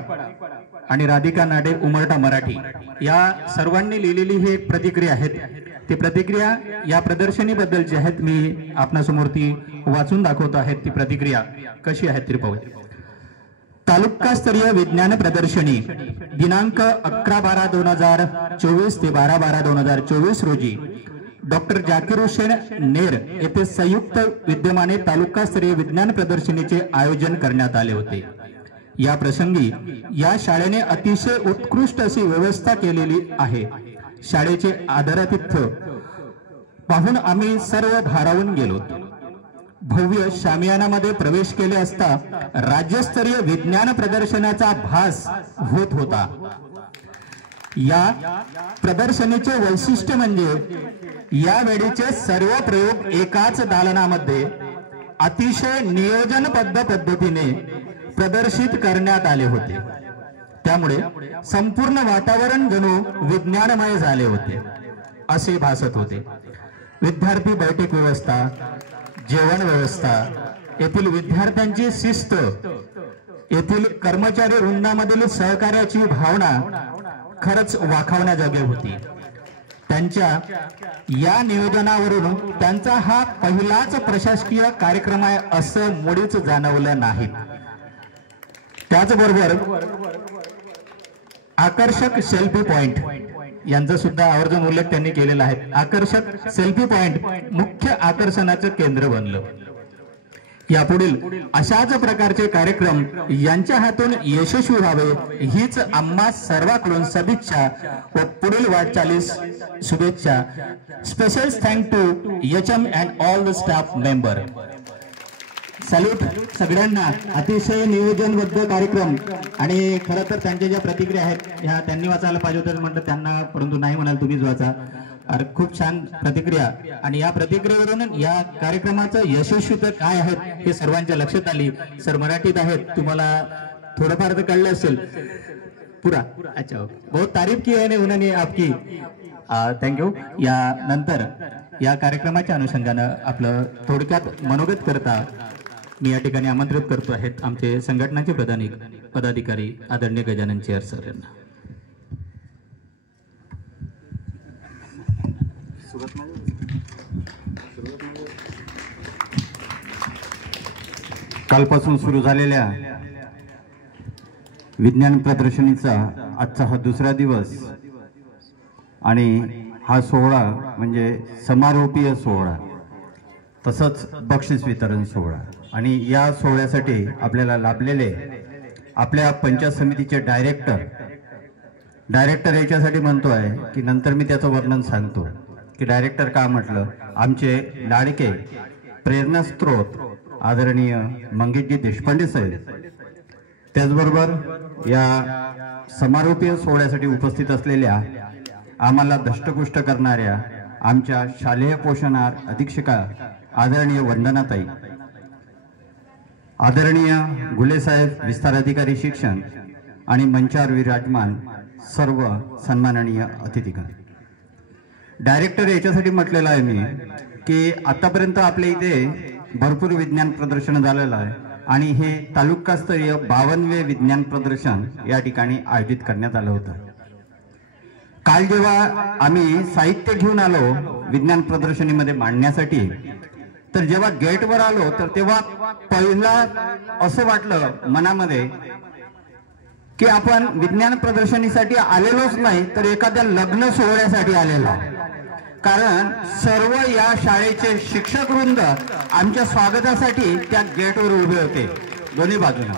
आणि राधिका नाडे उमरटा मराठी. या सर्वांनी लिहिलेली ही एक प्रतिक्रिया आहेत. ती प्रतिक्रिया या प्रदर्शनीबद्दलची आहेत. मी आपणासमोर ती वाचून दाखवतो आहेत. ती प्रतिक्रिया कशी आहे ती पाहूया. तालुकास्तरीय विज्ञान प्रदर्शनी दिनांक 11/12/2024 ते 12/12/2024 रोजी डॉक्टर जाकीर हुसेन नेर येथे संयुक्त विद्यमाने तालुकास्तरीय विज्ञान प्रदर्शनीचे आयोजन करण्यात आले होते. या प्रसंगी या शाळेने अतिशय उत्कृष्ट अशी व्यवस्था केलेली आहे. शाळेचे आदरातिथ्य पाहून आम्ही सर्व भारावून गेलो. भव्य शामियानामध्ये प्रवेश केले असता राज्यस्तरीय विज्ञान प्रदर्शनाचा भास होत होता. या प्रदर्शनीचे वैशिष्ट्य म्हणजे या वेळीचे सर्व प्रयोग एकाच दालनामध्ये अतिशय नियोजनबद्ध पद्धतीने प्रदर्शित करण्यात आले होते. त्यामुळे संपूर्ण वातावरण जणू विज्ञानमय झाले होते असे भासत होते. विद्यार्थी बैठक व्यवस्था, जेवण व्यवस्था, येथील विद्यार्थ्यांची शिस्त, येथील कर्मचारी वृंदामधील सहकार्याची भावना खरंच वाखावण्याजोगी होती. त्यांच्या या नियोजनावरून त्यांचा हा पहिलाच प्रशासकीय कार्यक्रम आहे असं मुळीच जाणवलं नाही. त्याचबरोबर आकर्षक सेल्फी पॉइंट यांचा सुद्धा आवर्जून उल्लेख त्यांनी केलेला आहे. आकर्षक सेल्फी पॉइंट मुख्य आकर्षणाचं केंद्र बनलं. यापुढील अशाच प्रकारचे कार्यक्रम यांच्या हातून यशस्वी व्हावे हीच आम्हा सर्वांकडून सदिच्छा व पुढील वाटचालीस शुभेच्छा. Special thank to HM and all the staff member. Salute सगळ्यांना. अतिशय नियोजनबद्ध कार्यक्रम. आणि खरं तर त्यांच्या ज्या प्रतिक्रिया आहेत ह्या त्यांनी वाचायला पाहिजे होतं म्हणतात त्यांना, परंतु नाही म्हणाल तुम्हीच वाचा. अरे खूप छान प्रतिक्रिया. आणि या प्रतिक्रियेवरून या कार्यक्रमाचं यशस्वीता काय आहेत हे सर्वांच्या लक्षात आली. सर मराठीत आहेत, तुम्हाला थोडंफार तर कळलं असेल. पुरा अच्छा, बहुत तारीफ की है उन्होंने आपकी. थँक्यू. या नंतर या कार्यक्रमाच्या अनुषंगानं आपलं थोडक्यात मनोगत करता मी या ठिकाणी आमंत्रित करतो आहेत आमचे संघटनाचे पदाधिकारी आदरणीय गजानन चेअर सर यांना. कालपासून सुरू झालेल्या विज्ञान प्रदर्शनीचा आजचा हा दुसरा दिवस आणि हा सोहळा म्हणजे समारोपीय सोहळा, तसंच बक्षीस वितरण सोहळा. आणि या सोहळ्यासाठी आपल्याला लाभलेले आपल्या पंचायत समितीचे डायरेक्टर याच्यासाठी म्हणतोय की नंतर मी त्याचं वर्णन सांगतो की डायरेक्टर का म्हटलं. आमचे लाडके प्रेरणास्त्रोत आदरणीय मंगेशजी देशपांडे साहेब, त्याचबरोबर या समारोपीय सोहळ्यासाठी उपस्थित असलेल्या आम्हाला दष्टपुष्ट करणाऱ्या आमच्या शालेय पोषणार अधीक्षिका आदरणीय वंदनाताई, आदरणीय गुले साहेब विस्तार अधिकारी शिक्षण आणि मंचावर विराजमान सर्व सन्माननीय अतिथीगण. डायरेक्टर याच्यासाठी म्हटलेलं आहे मी की आतापर्यंत आपल्या इथे भरपूर विज्ञान प्रदर्शन झालेलं आहे आणि हे तालुकास्तरीय 52वे विज्ञान प्रदर्शन या ठिकाणी आयोजित करण्यात आलं होतं. काल जेव्हा आम्ही साहित्य घेऊन आलो विज्ञान प्रदर्शनीमध्ये मांडण्यासाठी, तर जेव्हा गेटवर आलो तर तेव्हा पहिला असं वाटलं मनामध्ये की आपण विज्ञान प्रदर्शनीसाठी आलेलोच नाही तर एखाद्या लग्न सोहळ्यासाठी आलेलो. कारण सर्व या शाळेचे शिक्षक वृंद आमच्या स्वागतासाठी त्या गेटवर उभे होते दोन्ही बाजूला.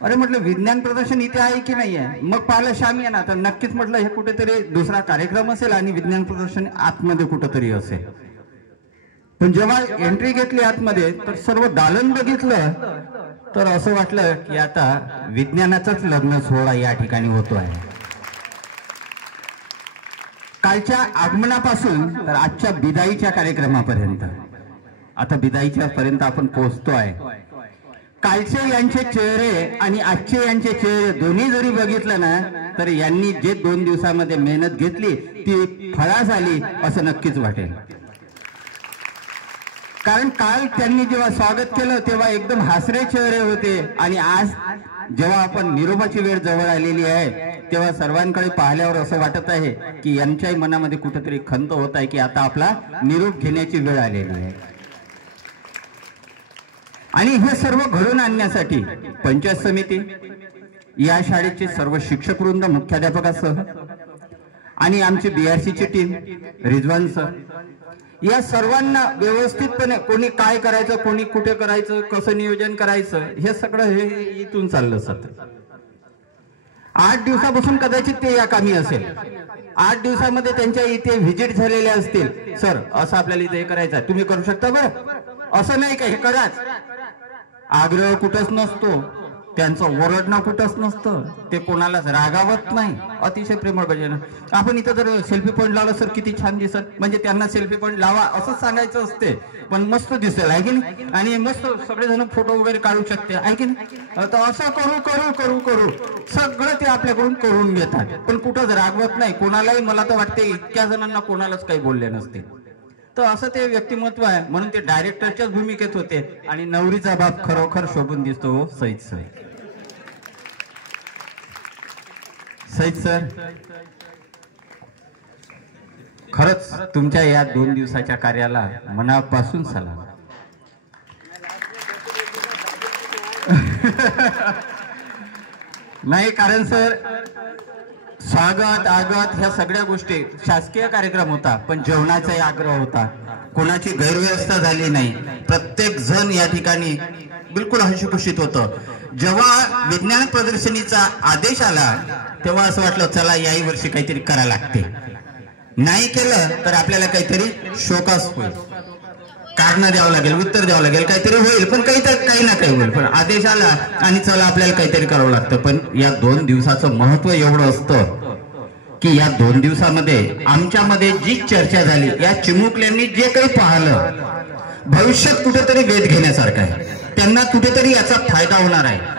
अरे म्हटलं विज्ञान प्रदर्शन इथे आहे की नाही आहे. मग पाहिलं शामियाना तर नक्कीच म्हटलं हे कुठेतरी दुसरा कार्यक्रम असेल आणि विज्ञान प्रदर्शन आतमध्ये कुठेतरी असेल. पण जेव्हा एंट्री घेतली आतमध्ये तर सर्व दालन बघितलं तर असं वाटलं की आता विज्ञानाचाच लग्न सोहळा या ठिकाणी होतो आहे. कालच्या आगमनापासून तर आजच्या बिदाईच्या कार्यक्रमापर्यंत, आता बिदाईच्या पर्यंत आपण पोहोचतो आहे. कालचे यांचे चेहरे आणि आजचे यांचे चेहरे दोन्ही जरी बघितलं ना तर यांनी जे 2 दिवसामध्ये मेहनत घेतली ती फळास आली असं नक्कीच वाटेल. कारण काल त्यांनी जेव्हा स्वागत केलं तेव्हा एकदम हासरे चेहरे होते आणि आज जेव्हा आपण निरोपाची वेळ जवळ आलेली आहे तेव्हा सर्वांकडे पाहिल्यावर असं वाटत आहे की यांच्याही मनामध्ये कुठेतरी खंत होत आहे की आता आपला निरोप घेण्याची वेळ आलेली आहे. आणि हे सर्व घडून आणण्यासाठी पंचायत समिती, या शाळेचे सर्व शिक्षक वृंद, मुख्याध्यापकासह आणि आमची BRCची टीम, रिजवान सर, या सर्वांना व्यवस्थितपणे कोणी काय करायचं, कोणी कुठे करायचं, कसं नियोजन करायचं, हे सगळं हे इथून चाललं सतत. 8 दिवसापासून कदाचित ते या कामी असेल. 8 दिवसामध्ये त्यांच्या इथे व्हिजिट झालेल्या असतील. सर असं आपल्याला इथे हे करायचं आहे, तुम्ही करू शकता बरं, असं नाही का, हे कराच. आग्रह कुठंच नसतो, त्यांचं ओरडणं कुठंच नसतं, ते कोणालाच रागावत नाही, अतिशय प्रेमळ भजन. आपण इथं जर सेल्फी पॉईंट लावला सर किती छान दिसत, म्हणजे त्यांना सेल्फी पॉईंट लावा असंच सांगायचं असते, पण मस्त दिसेल आहे की नाही, आणि मस्त सगळेजण फोटो वगैरे काढू शकते आहे की नाही. तर असं करू करू करू करू सगळं ते आपल्याकडून करून घेतात, पण कुठंच रागवत नाही कोणालाही. मला तर वाटते इतक्या जणांना कोणालाच काही बोलले नसते. तर असं ते व्यक्तिमत्व आहे, म्हणून ते डायरेक्टरच्याच भूमिकेत होते. आणि नवरीचा बाप खरोखर शोभून दिसतो हो सईद सर. सईद सर खरंच तुमच्या या 2 दिवसाच्या कार्याला मनापासून सलाम. नाही कारण सर स्वागत आगत ह्या सगळ्या गोष्टी शासकीय कार्यक्रम होता, पण जेवणाचाही आग्रह होता, कोणाची गैरव्यवस्था झाली नाही, प्रत्येक जण या ठिकाणी बिलकुल हर्षखुशीत होतं. जेव्हा विज्ञान प्रदर्शनीचा आदेश आला तेव्हा असं वाटलं चला याही वर्षी काहीतरी करायला लागते, नाही केलं तर आपल्याला काहीतरी शोकास होईल, कारण द्यावं लागेल, उत्तर द्यावं लागेल, काहीतरी होईल, पण काही ना काही होईल. पण आदेश आला आणि चला आपल्याला काहीतरी करावं लागतं. पण या 2 दिवसाचं महत्व एवढं असतं की या 2 दिवसामध्ये आमच्यामध्ये जी चर्चा झाली, या चिमुकल्यांनी जे काही पाहिलं भविष्यात कुठेतरी वेध घेण्यासारखं आहे, त्यांना कुठेतरी याचा फायदा होणार आहे.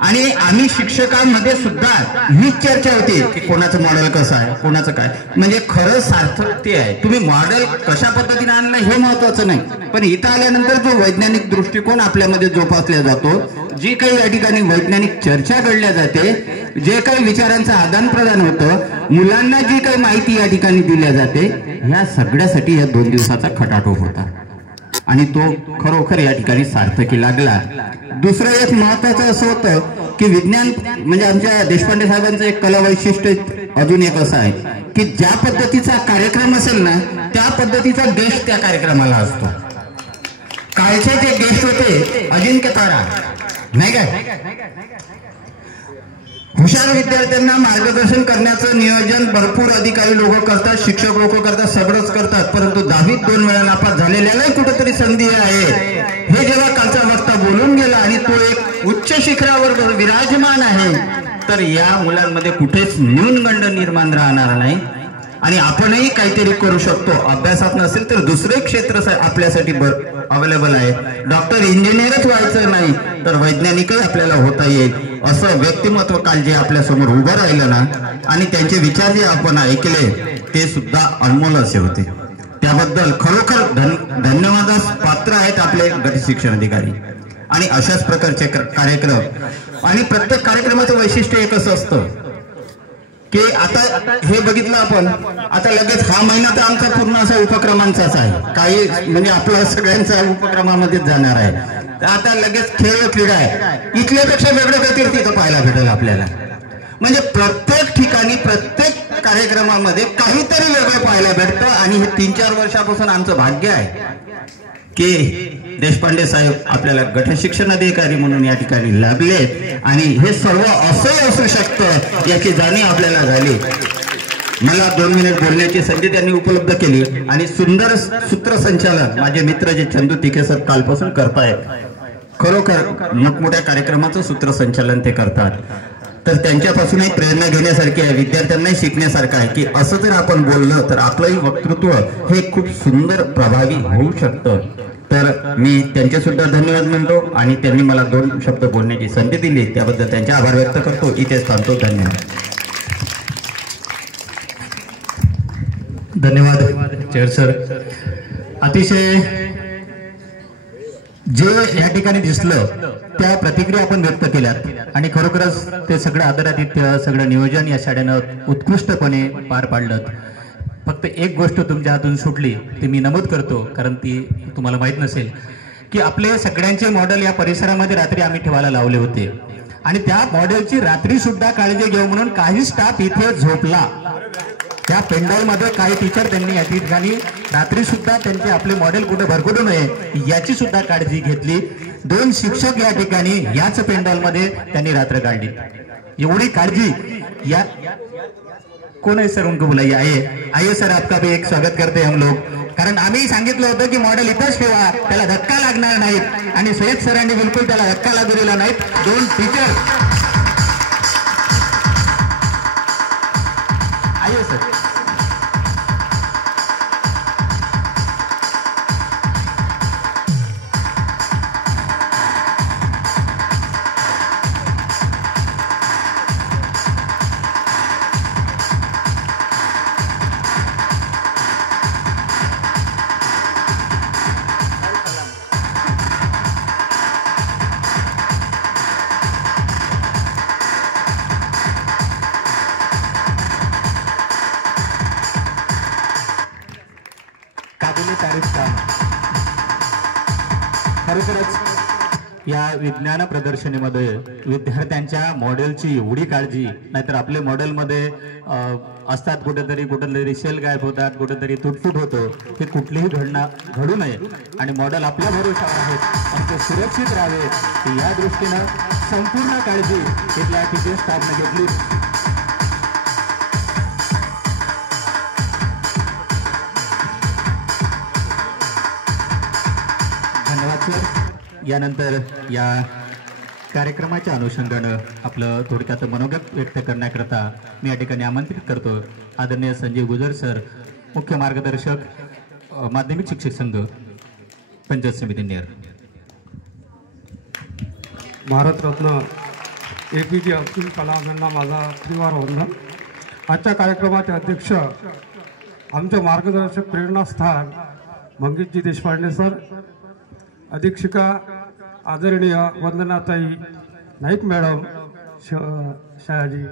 आणि आम्ही शिक्षकांमध्ये सुद्धा हीच चर्चा होती की कोणाचं मॉडेल कसं आहे, कोणाचं काय, म्हणजे खरं सार्थक ते आहे. तुम्ही मॉडेल कशा पद्धतीने आणलं हे महत्वाचं नाही, पण इथं आल्यानंतर जो वैज्ञानिक दृष्टिकोन आपल्यामध्ये जोपासला जातो, जी काही या ठिकाणी वैज्ञानिक चर्चा घडल्या जाते, जे काही विचारांचं आदान प्रदान होतं, मुलांना जी काही माहिती या ठिकाणी दिल्या जाते, ह्या सगळ्यासाठी या 2 दिवसाचा खटाटोप होता आणि तो खरोखर या ठिकाणी सार्थकी लागला. दुसरं एक महत्वाचं असं होतं की विज्ञान म्हणजे आमच्या देशपांडे साहेबांचं एक कला वैशिष्ट्य अजून एक असं आहे की ज्या पद्धतीचा कार्यक्रम असेल ना त्या पद्धतीचा गेस्ट त्या कार्यक्रमाला असतो. कालचे जे गेस्ट होते अजिंक्य तारा नाही काय, हुशार विद्यार्थ्यांना मार्गदर्शन करण्याचं नियोजन भरपूर अधिकारी लोक करतात, शिक्षक लोक करतात, सगळंच करतात, परंतु 10वीत 2 वेळा नापास झालेल्यालाही कुठेतरी संधी आहे. हे जेव्हा कालचा वक्ता बोलून गेला आणि तो एक उच्च शिखरावर विराजमान आहे, तर या मुलांमध्ये कुठेच न्यूनगंड निर्माण राहणार नाही आणि आपणही काहीतरी करू शकतो. अभ्यासात नसेल तर दुसरे क्षेत्र आपल्यासाठी अवेलेबल आहे. डॉक्टर इंजिनियरच व्हायचं नाही तर वैज्ञानिकही आपल्याला होता येईल, असं व्यक्तिमत्व काल जे आपल्या समोर उभं राहिलं ना आणि त्यांचे विचार जे आपण ऐकले ते सुद्धा अनमोल असे होते. त्याबद्दल खरोखर धन्यवादास पात्र आहेत आपले गट शिक्षण अधिकारी. आणि अशाच प्रकारचे कार्यक्रम आणि प्रत्येक कार्यक्रमाचं वैशिष्ट्य एक असं असतं की आता हे बघितलं आपण, आता लगेच हा महिना तर आमचा पूर्ण असा उपक्रमांचाच आहे, काही म्हणजे आपला सगळ्यांचा उपक्रमामध्येच जाणार आहे. तर आता लगेच खेळ क्रीडा आहे, इथल्यापेक्षा वेगळं काहीतरी तिथं पाहायला भेटेल आपल्याला. म्हणजे प्रत्येक ठिकाणी प्रत्येक कार्यक्रमामध्ये काहीतरी वेगळं पाहायला भेटतं आणि हे 3-4 वर्षापासून आमचं भाग्य आहे की देशपांडे साहेब आपल्याला गट शिक्षण अधिकारी म्हणून या ठिकाणी लाभले आणि हे सर्व असं असू शकतं याची जाणीव आपल्याला झाली. मला 2 मिनिट बोलण्याची संधी त्यांनी उपलब्ध केली आणि सुंदर सूत्रसंचालन माझे मित्र जे चंदू तिके सर कालपासून करतायत. खरोखर मोठमोठ्या कार्यक्रमाचं सूत्रसंचालन ते करतात. तर त्यांच्यापासूनही प्रेरणा घेण्यासारखी आहे, विद्यार्थ्यांनाही शिकण्यासारखं आहे की असं जर आपण बोललं तर आपलंही वक्तृत्व हे खूप सुंदर प्रभावी होऊ शकतं. तर मी त्यांचे सुद्धा धन्यवाद म्हणतो आणि त्यांनी मला 2 शब्द बोलण्याची संधी दिली त्याबद्दल त्यांचे आभार व्यक्त करतो. इथेच थांबतो. धन्यवाद. धन्यवाद चेअर सर. अतिशय जे या ठिकाणी दिसलं त्या प्रतिक्रिया आपण व्यक्त केल्यात आणि खरोखरच ते सगळं आदरातिथ्य सगळं नियोजन या शाळेनं उत्कृष्टपणे पार पाडलं. फक्त एक गोष्ट तुमच्या हातून सुटली ती मी नमूद करतो, कारण ती तुम्हाला माहीत नसेल की आपले सगळ्यांचे मॉडेल या परिसरामध्ये रात्री आम्ही ठेवायला लावले होते आणि त्या मॉडेलची रात्री सुद्धा काळजी घेऊ म्हणून काही स्टाफ इथे झोपला. त्या पेंडॉलमध्ये काही टीचर त्यांनी या ठिकाणी रात्री सुद्धा त्यांचे आपले मॉडेल कुठे भरकटू नये याची सुद्धा काळजी घेतली. 2 शिक्षक या ठिकाणी याच पेंडॉलमध्ये त्यांनी रात्र काढली. एवढी काळजी या कौन है सर, उनको बुलाइए. आइए सर, आपका भी एक स्वागत करते हैं हम लोग. कारण आम्ही सांगितलं होतं की मॉडेल इथंच ठेवा, त्याला धक्का लागणार नाहीत आणि सय्यद सरांनी बिलकुल त्याला धक्का लागू दिला नाहीत. 2 टीचर. आइए सर. खरोखरच या विज्ञान प्रदर्शनीमध्ये विद्यार्थ्यांच्या मॉडेलची एवढी काळजी, नाहीतर आपले मॉडेलमध्ये असतात कुठेतरी सेल गायब होतात, कुठेतरी तुटफूट होतो, हे कुठलीही घडू नये आणि मॉडेल आपल्या भरोशावर आहेत आणि ते सुरक्षित राहावे या दृष्टीनं संपूर्ण काळजी इथल्या टीचर स्टाफने घेतली. धन्यवाद सर. यानंतर या कार्यक्रमाच्या अनुषंगानं आपलं थोडक्यात मनोगत व्यक्त करण्याकरता मी या ठिकाणी आमंत्रित करतो आदरणीय संजीव गुजर सर, मुख्य मार्गदर्शक माध्यमिक शिक्षक संघ पंचायत समिती नेर. भारतरत्न APJ अब्दुल कलाम यांना माझा त्रिवार वंदन. आजच्या कार्यक्रमाचे अध्यक्ष आमचे मार्गदर्शक प्रेरणास्थान मंगेशजी देशपांडे सर, अधीक्षिका आदरणीय वंदनाताई नाईक मॅडम, शहाजी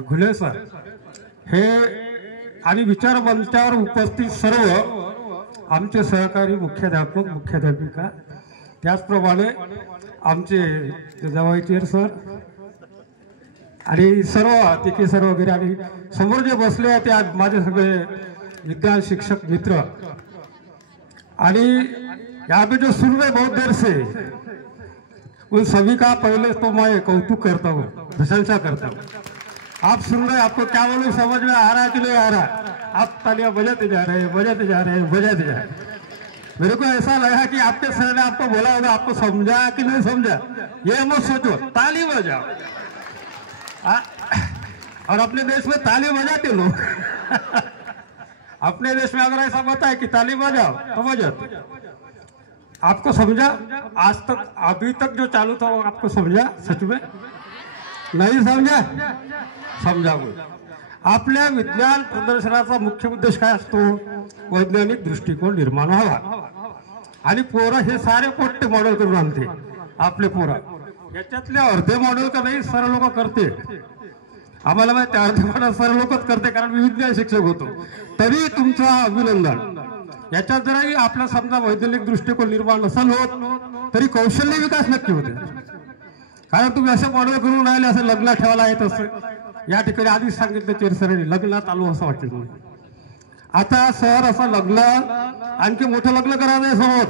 घुले सर, हे आणि विचारमंचावर उपस्थित सर्व आमचे सहकारी मुख्याध्यापक मुख्याध्यापिका, त्याचप्रमाणे आमचे जवाईचेर सर आणि सर्व तिके सर वगैरे आणि समोर जे बसले आहेत ते माझे सगळे विज्ञान शिक्षक मित्र. आणि यहाँ पे जो सुन रहे बहुत देर से उन सभी का पहले तो मैं कौतुक करता हूँ, प्रशंसा करता हूँ. आप सुन रहे, आपको क्या बोलूं, समझ में आ रहा है कि नहीं आ रहा है? आप तालियां बजाते जा रहे हैं, बजाते जा रहे हैं, बजाते जा रहे हैं. मेरे को ऐसा लगा कि आपके सर ने आपको बोला होगा, आपको समझा कि नहीं समझा ये मत सोचो, ताली बजाओ. और अपने देश में ताली बजाते लोग अपने देश में अगर ऐसा बताए कि ताली बजाओ तो बजाते. आपको समझा? आज तक अभी तक जो चालू था वो आपको समझा? सच में नहीं समझा? समझा. आपल्या विज्ञान प्रदर्शनाचा मुख्य उद्देश काय असतो? वैज्ञानिक दृष्टिकोन निर्माण व्हावा. आणि पोरं हे सारे पोट्टे मॉडेल करून आणते. आपले पोरं याच्यातले अर्धे मॉडेल का नाही सर्व लोक करते. आम्हाला माहिती अर्धे मॉडेल सर्व लोकच करते, कारण मी विज्ञान शिक्षक होतो. तरी तुमचं अभिनंदन. याच्यात जराही आपला समजा वैज्ञानिक दृष्टिकोन निर्माण नसेल होत तरी कौशल्य विकास नक्की होते. कारण तुम्ही असे मॉडेल करून राहिले, असं लग्न ठेवायला येत असं या ठिकाणी आधीच सांगितलं चेरसरांनी, लग्नात आलो असं वाटतं तुम्ही. आता सर असं लग्न आणखी मोठं लग्न करायचं समोर.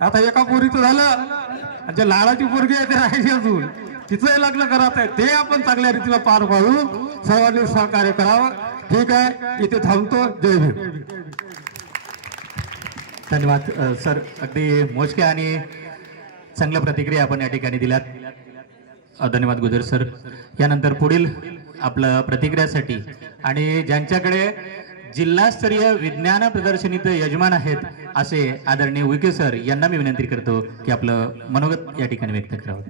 आता एका पोरीचं झालं, जे लाडाची पोरगी आहे ते राहायची अजून, तिचंही लग्न करायचं आहे ते आपण चांगल्या रीतीला पार पाडू. सर्वांनी सहकार्य करावं. ठीक आहे, इथे थांबतो. जय भीम. धन्यवाद सर, अगदी मोजक्या आणि चांगल्या प्रतिक्रिया आपण या ठिकाणी दिल्यात. धन्यवाद गुजर सर. यानंतर पुढील आपलं प्रतिक्रियासाठी आणि ज्यांच्याकडे जिल्हास्तरीय विज्ञान प्रदर्शनीचे यजमान आहेत असे आदरणीय उईके सर यांना मी विनंती करतो की आपलं मनोगत या ठिकाणी व्यक्त करावं.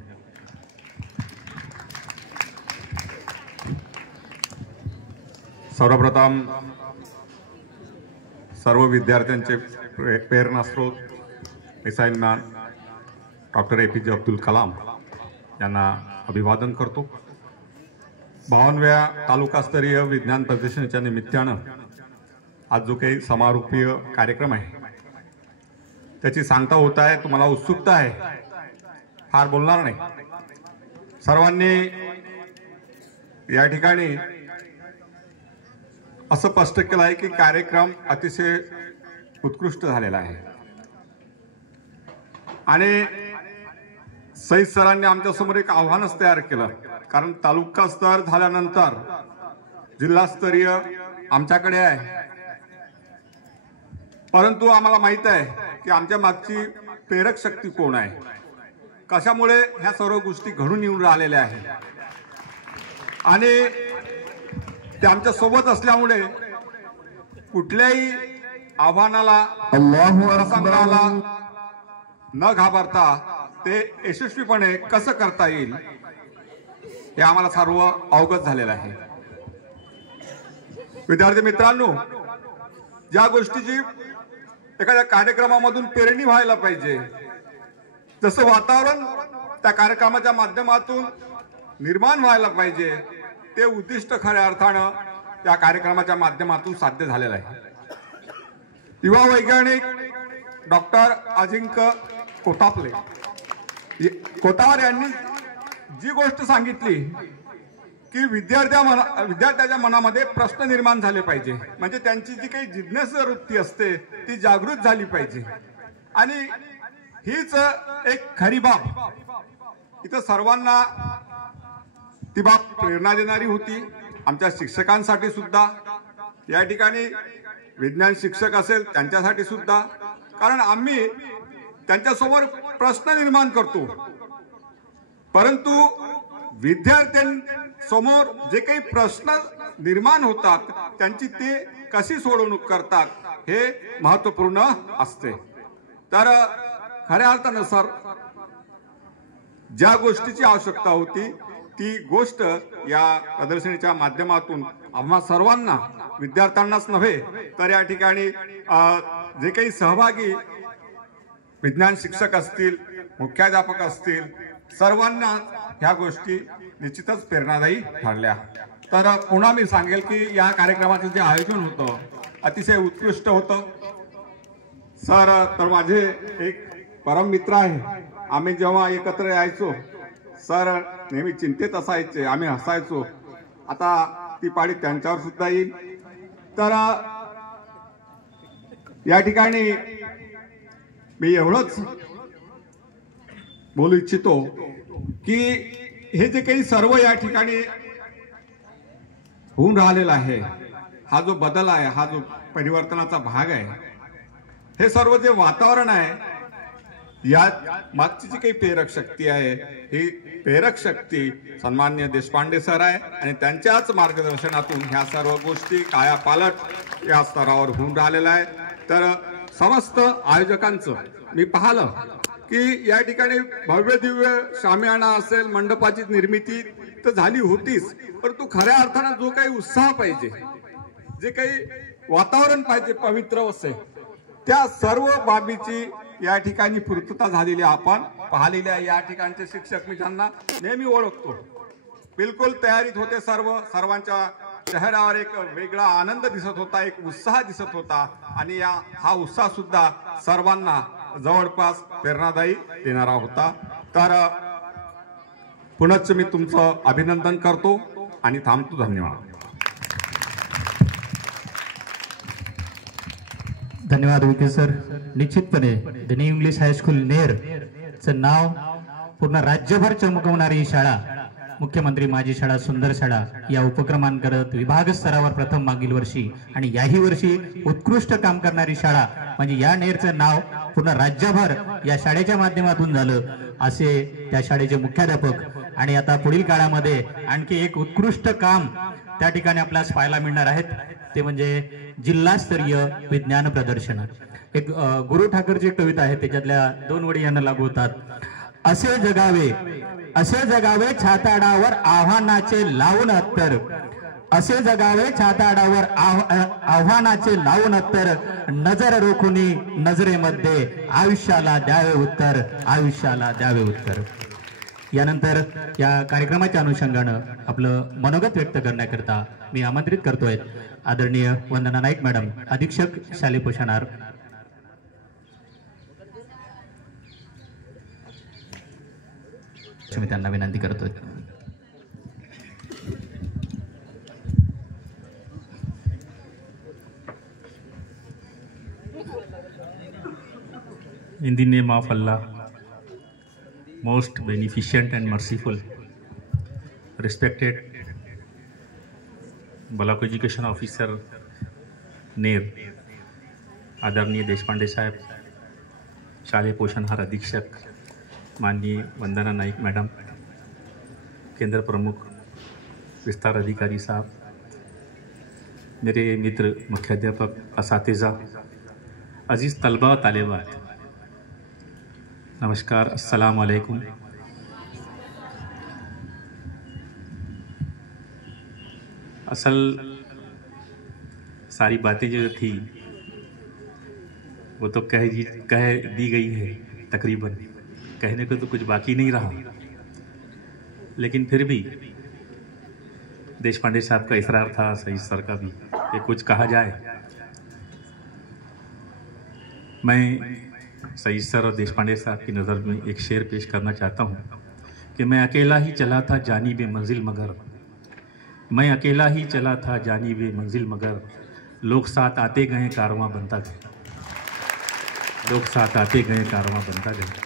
सर्वप्रथम सर्व विद्यार्थ्यांचे प्रेरणास्रोत missile man doctor APJ Abdul Kalam यांना अभिवादन करतो. 52व्या तालुकास्तरीय विज्ञान प्रदर्शनाच्या निमित्तानं आज जो काही समारोपीय कार्यक्रम आहे त्याची सांगता होत आहे. तुम्हाला उत्सुकता आहे, फार बोलणार नाही. सर्वांनी या ठिकाणी असं स्पष्ट केलं आहे की कार्यक्रम अतिशय उत्कृष्ट झालेला आहे आणि सईद सरांनी आमच्यासमोर एक आव्हानच तयार केलं. कारण तालुका स्तर झाल्यानंतर जिल्हास्तरीय आमच्याकडे आहे, परंतु आम्हाला माहित आहे की आमच्या मागची प्रेरक शक्ती कोण आहे, कशामुळे ह्या सर्व गोष्टी घडून येऊन राहिलेल्या आहेत आणि ते आमच्या सोबत असल्यामुळे कुठल्याही आव्हानाला प्रसंगाला न घाबरता ते यशस्वीपणे कसं करता येईल हे आम्हाला सर्व अवगत झालेलं आहे. विद्यार्थी मित्रांनो, ज्या गोष्टीची एखाद्या कार्यक्रमामधून पेरणी व्हायला पाहिजे, जसं वातावरण त्या कार्यक्रमाच्या माध्यमातून निर्माण व्हायला पाहिजे, ते उद्दिष्ट खऱ्या अर्थानं या कार्यक्रमाच्या माध्यमातून साध्य झालेलं आहे. युवा वैज्ञानिक डॉक्टर अजिंक्य कोतावरे यांनी जी गोष्ट सांगितली की विद्यार्थ्याच्या मनामध्ये प्रश्न निर्माण झाले पाहिजे, म्हणजे त्यांची जी काही जिज्ञासा वृत्ती असते ती जागृत झाली पाहिजे आणि हीच एक खरी बाब. इथं सर्वांना ती बाब प्रेरणा देणारी होती. आमच्या शिक्षकांसाठी सुद्धा, या ठिकाणी विज्ञान शिक्षक असेल त्यांच्यासाठी सुद्धा, कारण आम्ही त्यांच्यासमोर प्रश्न निर्माण करतो, परंतु विद्यार्थ्यांसमोर जे काही प्रश्न निर्माण होतात त्यांची ते कशी सोडवणूक करतात हे महत्त्वपूर्ण असते. तर खऱ्या अर्थानं सर ज्या गोष्टीची आवश्यकता होती ती गोष्ट या प्रदर्शनीच्या माध्यमातून आम्हा सर्वांना, विद्यार्थ्यांनाच नव्हे तर या ठिकाणी जे काही सहभागी विज्ञान शिक्षक असतील, मुख्याध्यापक असतील, सर्वांना ह्या गोष्टी निश्चितच प्रेरणादायी ठरल्या. तर पुन्हा मी सांगेल की या कार्यक्रमाचं जे आयोजन होतं अतिशय उत्कृष्ट होतं. सर तर माझे एक परम मित्र आहे. आम्ही जेव्हा एकत्र यायचो सर नेहमी चिंतेत असायचे, आम्ही हसायचो. आता ती पाळी त्यांच्यावर सुद्धा येईल. तर या ठिकाणी मी एवढंच बोलू इच्छितो की हे जे काही सर्व या ठिकाणी होऊन राहिलेला आहे, हा जो बदल आहे, हा जो परिवर्तनाचा भाग आहे, हे सर्व जे वातावरण आहे यात मागची जी काही प्रेरक शक्ती आहे ही प्रेरक शक्ती सन्माननीय देशपांडे सर आहे आणि त्यांच्याच मार्गदर्शनातून ह्या सर्व गोष्टी कायापालट या स्तरावर होऊन राहिलेल्या आहे. तर समस्त आयोजकांचं मी पाहिलं की या ठिकाणी भव्य दिव्य शामियाना असेल, मंडपाची निर्मिती तर झाली होतीच, परंतु खऱ्या अर्थानं जो काही उत्साह पाहिजे, जे काही वातावरण पाहिजे पवित्र असे, त्या सर्व बाबीची या ठिकाणी पूर्तता झालेली आपण पाहिलेली आहे. या ठिकाणचे शिक्षक मी ज्यांना नेहमी ओळखतो बिलकुल तयारीत होते. सर्वांच्या चेहऱ्यावर एक वेगळा आनंद दिसत होता, एक उत्साह दिसत होता आणि हा उत्साह सुद्धा सर्वांना जवळपास प्रेरणादायी देणारा होता. तर पुनश्च मी तुमचं अभिनंदन करतो आणि थांबतो. धन्यवाद. धन्यवाद विके सर. निश्चितपणे the new English high school Ner चं नाव पूर्ण राज्यभर चमकवणारी ही शाळा मुख्यमंत्री माझी शाळा सुंदर शाळा या उपक्रमांतर्गत विभाग स्तरावर प्रथम मागील वर्षी आणि याही वर्षी उत्कृष्ट काम करणारी शाळा म्हणजे या नेरचं नाव पूर्ण राज्यभर या शाळेच्या माध्यमातून झालं असे त्या शाळेचे मुख्याध्यापक. आणि आता पुढील काळामध्ये आणखी एक उत्कृष्ट काम त्या ठिकाणी आपल्यास पाहायला मिळणार आहेत, ते म्हणजे जिल्हास्तरीय विज्ञान प्रदर्शन. एक गुरु ठाकरची एक कविता आहे, त्याच्यातल्या 2 ओळी यांना लागू होतात. असे जगावे छाताडावर आव्हानाचे लावून अत्तर, असे जगावे छाताडावर आव्हानाचे लावून अत्तर, नजर रोखुनी नजरेमध्ये आयुष्याला द्यावे उत्तर, आयुष्याला द्यावे उत्तर. यानंतर या कार्यक्रमाच्या अनुषंगानं आपलं मनोगत व्यक्त करण्याकरता मी आमंत्रित करतोय आदरणीय वंदना नाईक मॅडम, अधीक्षक शालेय पोषणार. मी त्यांना विनंती करतोय. In the name of Allah, most beneficent and merciful, respected block education officer Ner, आदरणीय देशपांडे साहेब, शालेय पोषणहार अधीक्षक माननीय वंदना नाईक मैडम, केंद्र प्रमुख विस्तार अधिकारी साहब, मेरे मित्र मुख्याध्यापक, असातिज़ा, अजीज़ तलबा व तालिबात, नमस्कार, अस्सलाम वालेकुम। असल सारी बातें जो थी वो तो कह दी गई है, तकरीबन कहने को तो कुछ बाकी नहीं रहा, लेकिन फिर भी देशपांडे साहब का इसरार था, सईद सर का भी, कि कुछ कहा जाए। मैं सईद सर और देशपांडे साहब की नज़र में एक शेर पेश करना चाहता हूँ कि मैं अकेला ही चला था जानिबे मंजिल मगर, मैं अकेला ही चला था जानिबे मंजिल मगर, लोग साथ आते गए कारवां बनता गया, लोग साथ आते गए कारवां बनता गया।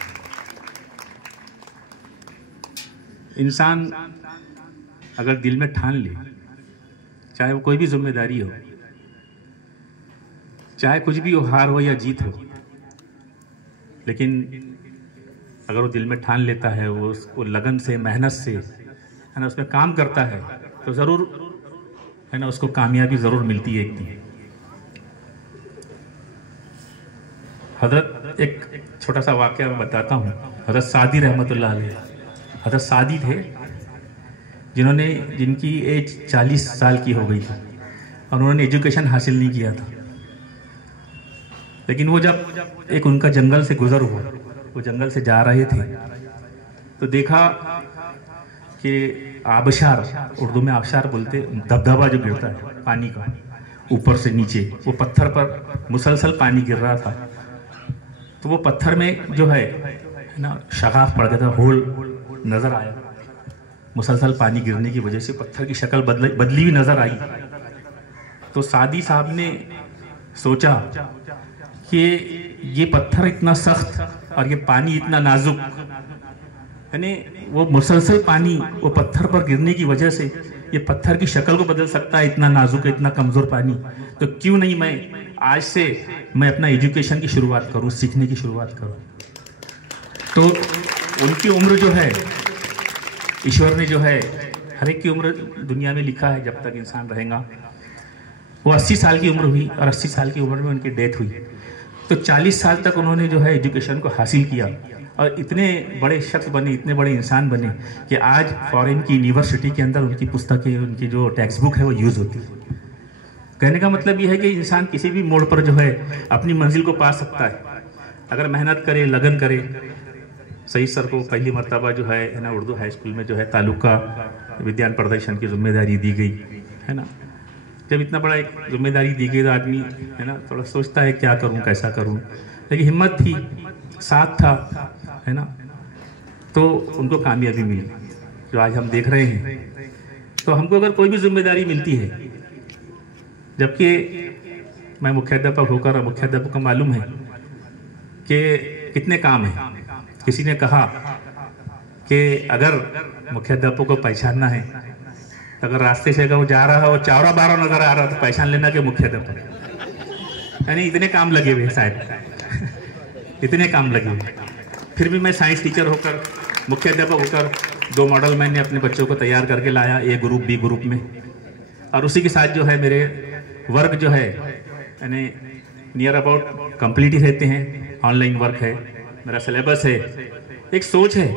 इंसान अगर दिल में ठान ले, चाहे वो कोई भी जिम्मेदारी हो, चाहे कुछ भी हो, हार हो या जीत हो, लेकिन अगर वो दिल में ठान लेता है, वो लगन से, मेहनत से, है ना, उसमें काम करता है, तो ज़रूर, है ना, उसको कामयाबी ज़रूर मिलती है एक दिन। हज़रत एक छोटा सा वाक़या मैं बताता हूँ। हज़रत सादी रहमतुल्लाह अलैह, हज़रत सादी थे जिनकी एज 40 साल की हो गई थी और उन्होंने एजुकेशन हासिल नहीं किया था, लेकिन वो जब एक उनका जंगल से गुजर हुआ, वो जंगल से जा रहे थे तो देखा कि आबशार, उर्दू में आबशार बोलते, दबदबा जो गिरता है पानी का ऊपर से नीचे, वो पत्थर पर मुसलसल पानी गिर रहा था, तो वो पत्थर में जो है ना शगाफ पड़ गया था, होल नज़र आया, मुसलसल पानी गिरने की वजह से पत्थर की शक्ल बदली हुई नज़र आई। तो सादी साहब ने सोचा कि ये पत्थर इतना सख्त और ये पानी इतना नाजुक, यानी वो मुसलसल पानी वो पत्थर पर गिरने की वजह से ये पत्थर की शक्ल को बदल सकता है, इतना नाजुक, इतना कमज़ोर पानी, तो क्यों नहीं मैं आज से मैं अपना एजुकेशन की शुरुआत करूं, सीखने की शुरुआत करूं। तो उनकी उम्र जो है, ईश्वर ने जो है हर एक की उम्र दुनिया में लिखा है, जब तक इंसान रहेगा, वो 80 साल की उम्र हुई और 80 साल की उम्र में उनकी डेथ हुई। तो 40 साल तक उन्होंने जो है एजुकेशन को हासिल किया और इतने बड़े शख्स बने, इतने बड़े इंसान बने कि आज फॉरेन की यूनिवर्सिटी के अंदर उनकी पुस्तकें, उनकी जो टेक्स्ट बुक है वो यूज़ होती है। कहने का मतलब ये है कि इंसान किसी भी मोड़ पर जो है अपनी मंजिल को पा सकता है, अगर मेहनत करे, लगन करे। सईद सर को पहली मरतबा जो है ना उर्दू हाई स्कूल में जो है तालुका विज्ञान प्रदर्शन की जिम्मेदारी दी गई, है ना। जब इतना बड़ा एक जिम्मेदारी दी गई तो आदमी, है ना, थोड़ा सोचता है क्या करूं, कैसा करूं, लेकिन हिम्मत थी, साथ था, है ना, तो उनको कामयाबी मिली जो आज हम देख रहे हैं। तो हमको अगर कोई भी जिम्मेदारी मिलती है, जबकि मैं मुख्याध्यापक होकर, मुख्याध्यापक को मालूम है कि कितने काम हैं। किसी ने कहा कि अगर मुख्याध्यापक को पहचानना है, अगर रास्ते से अगर वो जा रहा है और चावरा बारह नजर आ रहा तो पहचान लेना कि मुख्याध्यापक, यानी इतने काम लगे हुए शायद इतने काम लगे हुए। फिर भी मैं साइंस टीचर होकर, मुख्याध्यापक होकर 2 मॉडल मैंने अपने बच्चों को तैयार करके लाया, ए ग्रुप बी ग्रुप में। और उसी के साथ जो है मेरे वर्क जो है यानी नियर अबाउट कंप्लीट ही रहते हैं। ऑनलाइन वर्क है, मेरा सिलेबस है। एक सोच है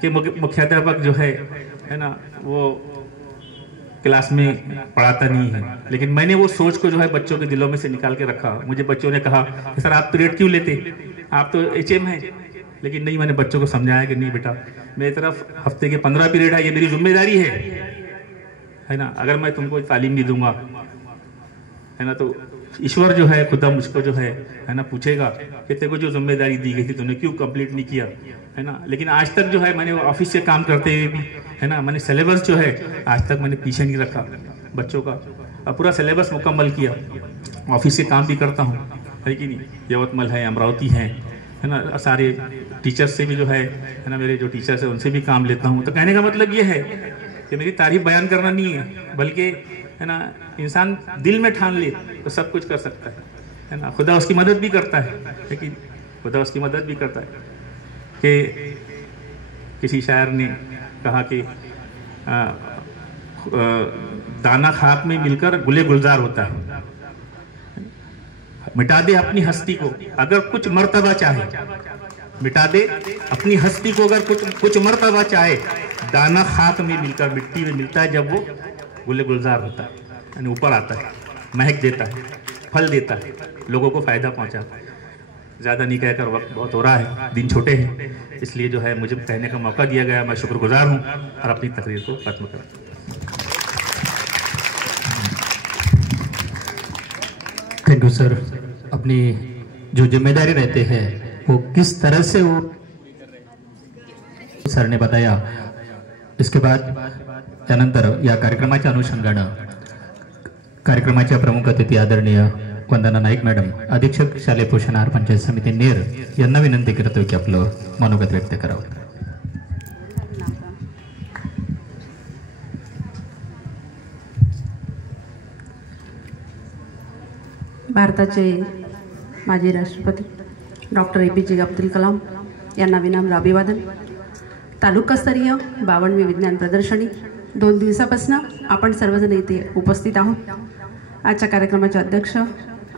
कि मुख्याध्यापक जो है ना वो क्लास में पढ़ाता नहीं है, लेकिन मैंने वो सोच को जो है बच्चों के दिलों में से निकाल के रखा। मुझे बच्चों ने कहा कि सर आप पीरियड क्यों लेते, आप तो HM हैं, लेकिन नहीं, मैंने बच्चों को समझाया कि नहीं बेटा, मेरी तरफ हफ्ते के 15 पीरियड है, ये मेरी जिम्मेदारी है ना। अगर मैं तुमको तालीम नहीं दूंगा है ना, तो ईश्वर जो है खुदा मुझको जो है ना पूछेगा कि तेरे को जो जिम्मेदारी दी गई थी तूने क्यों कंप्लीट नहीं किया, है ना। लेकिन आज तक जो है मैंने ऑफिस से काम करते हुए भी है ना, मैंने सिलेबस जो है आज तक मैंने पीछे नहीं रखा बच्चों का, अब पूरा सिलेबस मुकम्मल किया। ऑफिस से काम भी करता हूँ, है कि नहीं, यवतमल है, अमरावती है ना, सारे टीचर्स से भी जो है ना, मेरे जो टीचर्स है उनसे भी काम लेता हूँ। तो कहने का मतलब ये है कि मेरी तारीफ बयान करना नहीं है, बल्कि है ना इंसान दिल में ठान ले तो सब कुछ कर सकता है ना। खुदा उसकी मदद भी करता है, लेकिन खुदा उसकी मदद भी करता है कि किसी शायर ने कहा कि दाना खाक में मिलकर गुले गुलजार होता है। मिटा दे अपनी हस्ती को अगर कुछ मर्तबा चाहे, मिटा दे अपनी हस्ती को अगर कुछ मर्तबा चाहे, दाना खाक में मिलकर मिट्टी में मिलता है जब वो गुले गुलजार होता है, यानी ऊपर आता है, महक देता है, फल देता है, लोगों को फायदा पहुंचाता है। ज़्यादा नहीं कहकर वक्त बहुत हो रहा है, दिन छोटे हैं, इसलिए जो है मुझे कहने का मौका दिया गया, मैं शुक्रगुजार हूँ और अपनी तकरीर को खत्म करता हूँ। Thank you sir. अपनी जो जिम्मेदारी रहते हैं वो किस तरह से वो सर ने बताया। इसके बाद त्यानंतर या कार्यक्रमाच्या अनुषंगानं कार्यक्रमाच्या प्रमुख अतिथी आदरणीय वंदना नाईक मॅडम, अधीक्षक शालेय पोषण आहार पंचायत समिती नेर यांना विनंती करतो की आपलं मनोगत व्यक्त करावं। भारताचे माजी राष्ट्रपती डॉक्टर APJ अब्दुल कलाम यांना विनम्र अभिवादन। तालुकास्तरीय 52वी विज्ञान प्रदर्शनी 2 दिवसापासून आपण सर्वजण इथे उपस्थित आहोत। आजच्या कार्यक्रमाचे अध्यक्ष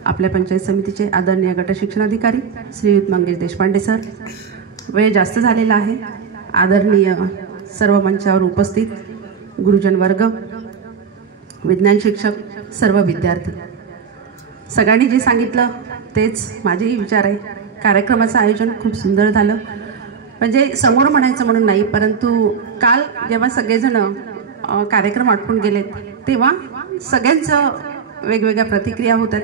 आपल्या पंचायत समितीचे आदरणीय गट शिक्षणाधिकारी श्रीयुत मंगेश देशपांडे सर। वेळ जास्त झालेला आहे। आदरणीय सर्व मंचावर उपस्थित गुरुजन वर्ग, विज्ञान शिक्षक, सर्व विद्यार्थी, सगळ्यांनी जे सांगितलं तेच माझेही विचार आहे। कार्यक्रमाचं आयोजन खूप सुंदर झालं, म्हणजे समोर म्हणायचं म्हणून नाही, परंतु काल जेव्हा सगळेजण कार्यक्रम आटपून गेलेत तेव्हा सगळ्यांचं वेगवेगळ्या प्रतिक्रिया होत्या।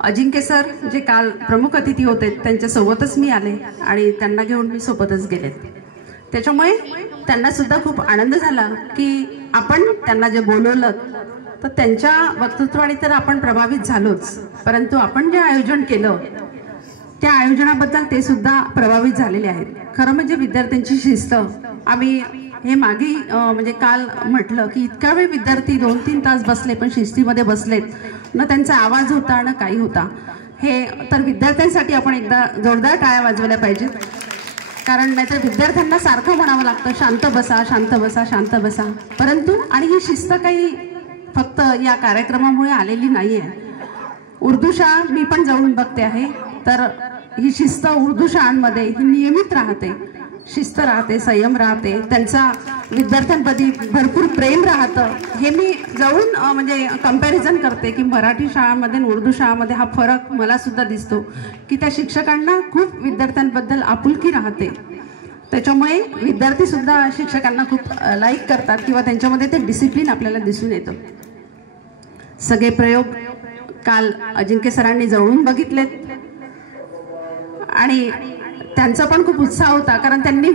अजिंक्य सर जे काल प्रमुख अतिथी होते त्यांच्यासोबतच मी आले आणि त्यांना घेऊन मी सोबतच गेले, त्याच्यामुळे त्यांना सुद्धा खूप आनंद झाला की आपण त्यांना जे बोलवलं तर त्यांच्या वक्तृत्वाने तर आपण प्रभावित झालोच, परंतु आपण जे आयोजन केलं त्या आयोजनाबद्दल ते सुद्धा प्रभावित झालेले आहेत। खरं म्हणजे विद्यार्थ्यांची शिस्त, आम्ही हे मागे म्हणजे काल म्हटलं की इतका वेळ विद्यार्थी 2-3 तास बसले पण शिस्तीमध्ये बसलेत ना, त्यांचा आवाज होता ना काही होता। हे तर विद्यार्थ्यांसाठी आपण एकदा जोरदार टाळ्या वाजवल्या पाहिजेत, कारण नाहीतर विद्यार्थ्यांना सारखं म्हणावं लागतं शांत बसा शांत बसा शांत बसा, परंतु आणि ही शिस्त काही फक्त या कार्यक्रमामुळे आलेली नाहीये। उर्दू शाळा मी पण जाऊन बघते आहे, तर ही शिस्त उर्दू शाळांमध्ये ही नियमित राहते, शिस्त राहते, संयम राहते, त्यांचा विद्यार्थ्यांप्रती भरपूर प्रेम राहतं। हे मी जाऊन म्हणजे कंपॅरिझन करते की मराठी शाळांमध्ये आणि उर्दू शाळांमध्ये हा फरक मला सुद्धा दिसतो की त्या शिक्षकांना खूप विद्यार्थ्यांबद्दल आपुलकी राहते, त्याच्यामुळे विद्यार्थी सुद्धा शिक्षकांना खूप लाईक करतात किंवा त्यांच्यामध्ये ते डिसिप्लिन आपल्याला दिसून येतं। सगळे प्रयोग काल अजिंक्य सरांनी जवळून बघितलेत आणि त्यांचा पण खूप उत्साह होता, कारण त्यांनी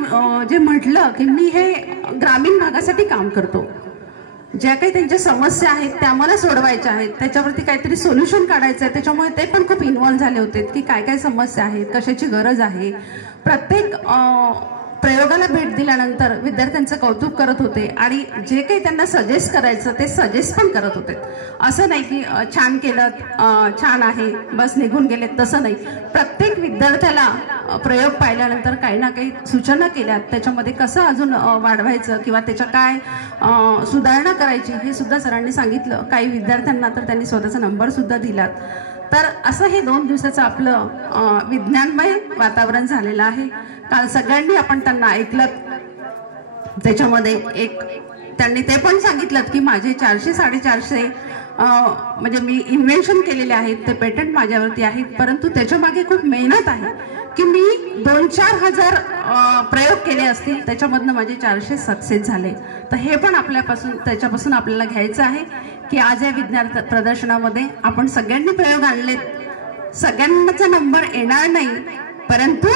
जे म्हटलं की मी हे ग्रामीण भागासाठी काम करतो, ज्या काही त्यांच्या समस्या आहेत त्या मला सोडवायच्या आहेत, त्याच्यावरती काहीतरी सोल्युशन काढायचं आहे, त्याच्यामुळे ते पण खूप इन्व्हॉल्व झाले होते की काय काय समस्या आहेत, कशाची गरज आहे, प्रत्येक प्रयोगाला भेट दिल्यानंतर विद्यार्थ्यांचं कौतुक करत होते आणि जे काही त्यांना सजेस्ट करायचं ते सजेस्ट पण करत होते. असं नाही की छान केलं, छान आहे, बस निघून गेले, तसं नाही. प्रत्येक विद्यार्थ्याला प्रयोग पाहिल्यानंतर काही ना काही सूचना केल्या, त्याच्यामध्ये कसं अजून वाढवायचं किंवा त्याच्या काय सुधारणा करायची हे सुद्धा सरांनी सांगितलं. काही विद्यार्थ्यांना तर त्यांनी स्वतःचा नंबर सुद्धा दिलात. तर असं हे 2 दिवसाचं आपलं विज्ञानमय वातावरण झालेलं आहे. काल सगळ्यांनी आपण त्यांना ऐकलं, त्याच्यामध्ये एक त्यांनी ते पण सांगितलं की माझे 400-450 म्हणजे मी इन्व्हेन्शन केलेले आहेत, ते पेटंट माझ्यावरती आहेत, परंतु त्याच्यामागे खूप मेहनत आहे की मी 2-4 हजार प्रयोग केले असतील, त्याच्यामधनं माझे 400 सक्सेस झाले. तर हे पण त्याच्यापासून आपल्याला घ्यायचं आहे की आज या विज्ञान प्रदर्शनामध्ये आपण सगळ्यांनी प्रयोग आणलेत. सगळ्यांचा नंबर येणार नाही, परंतु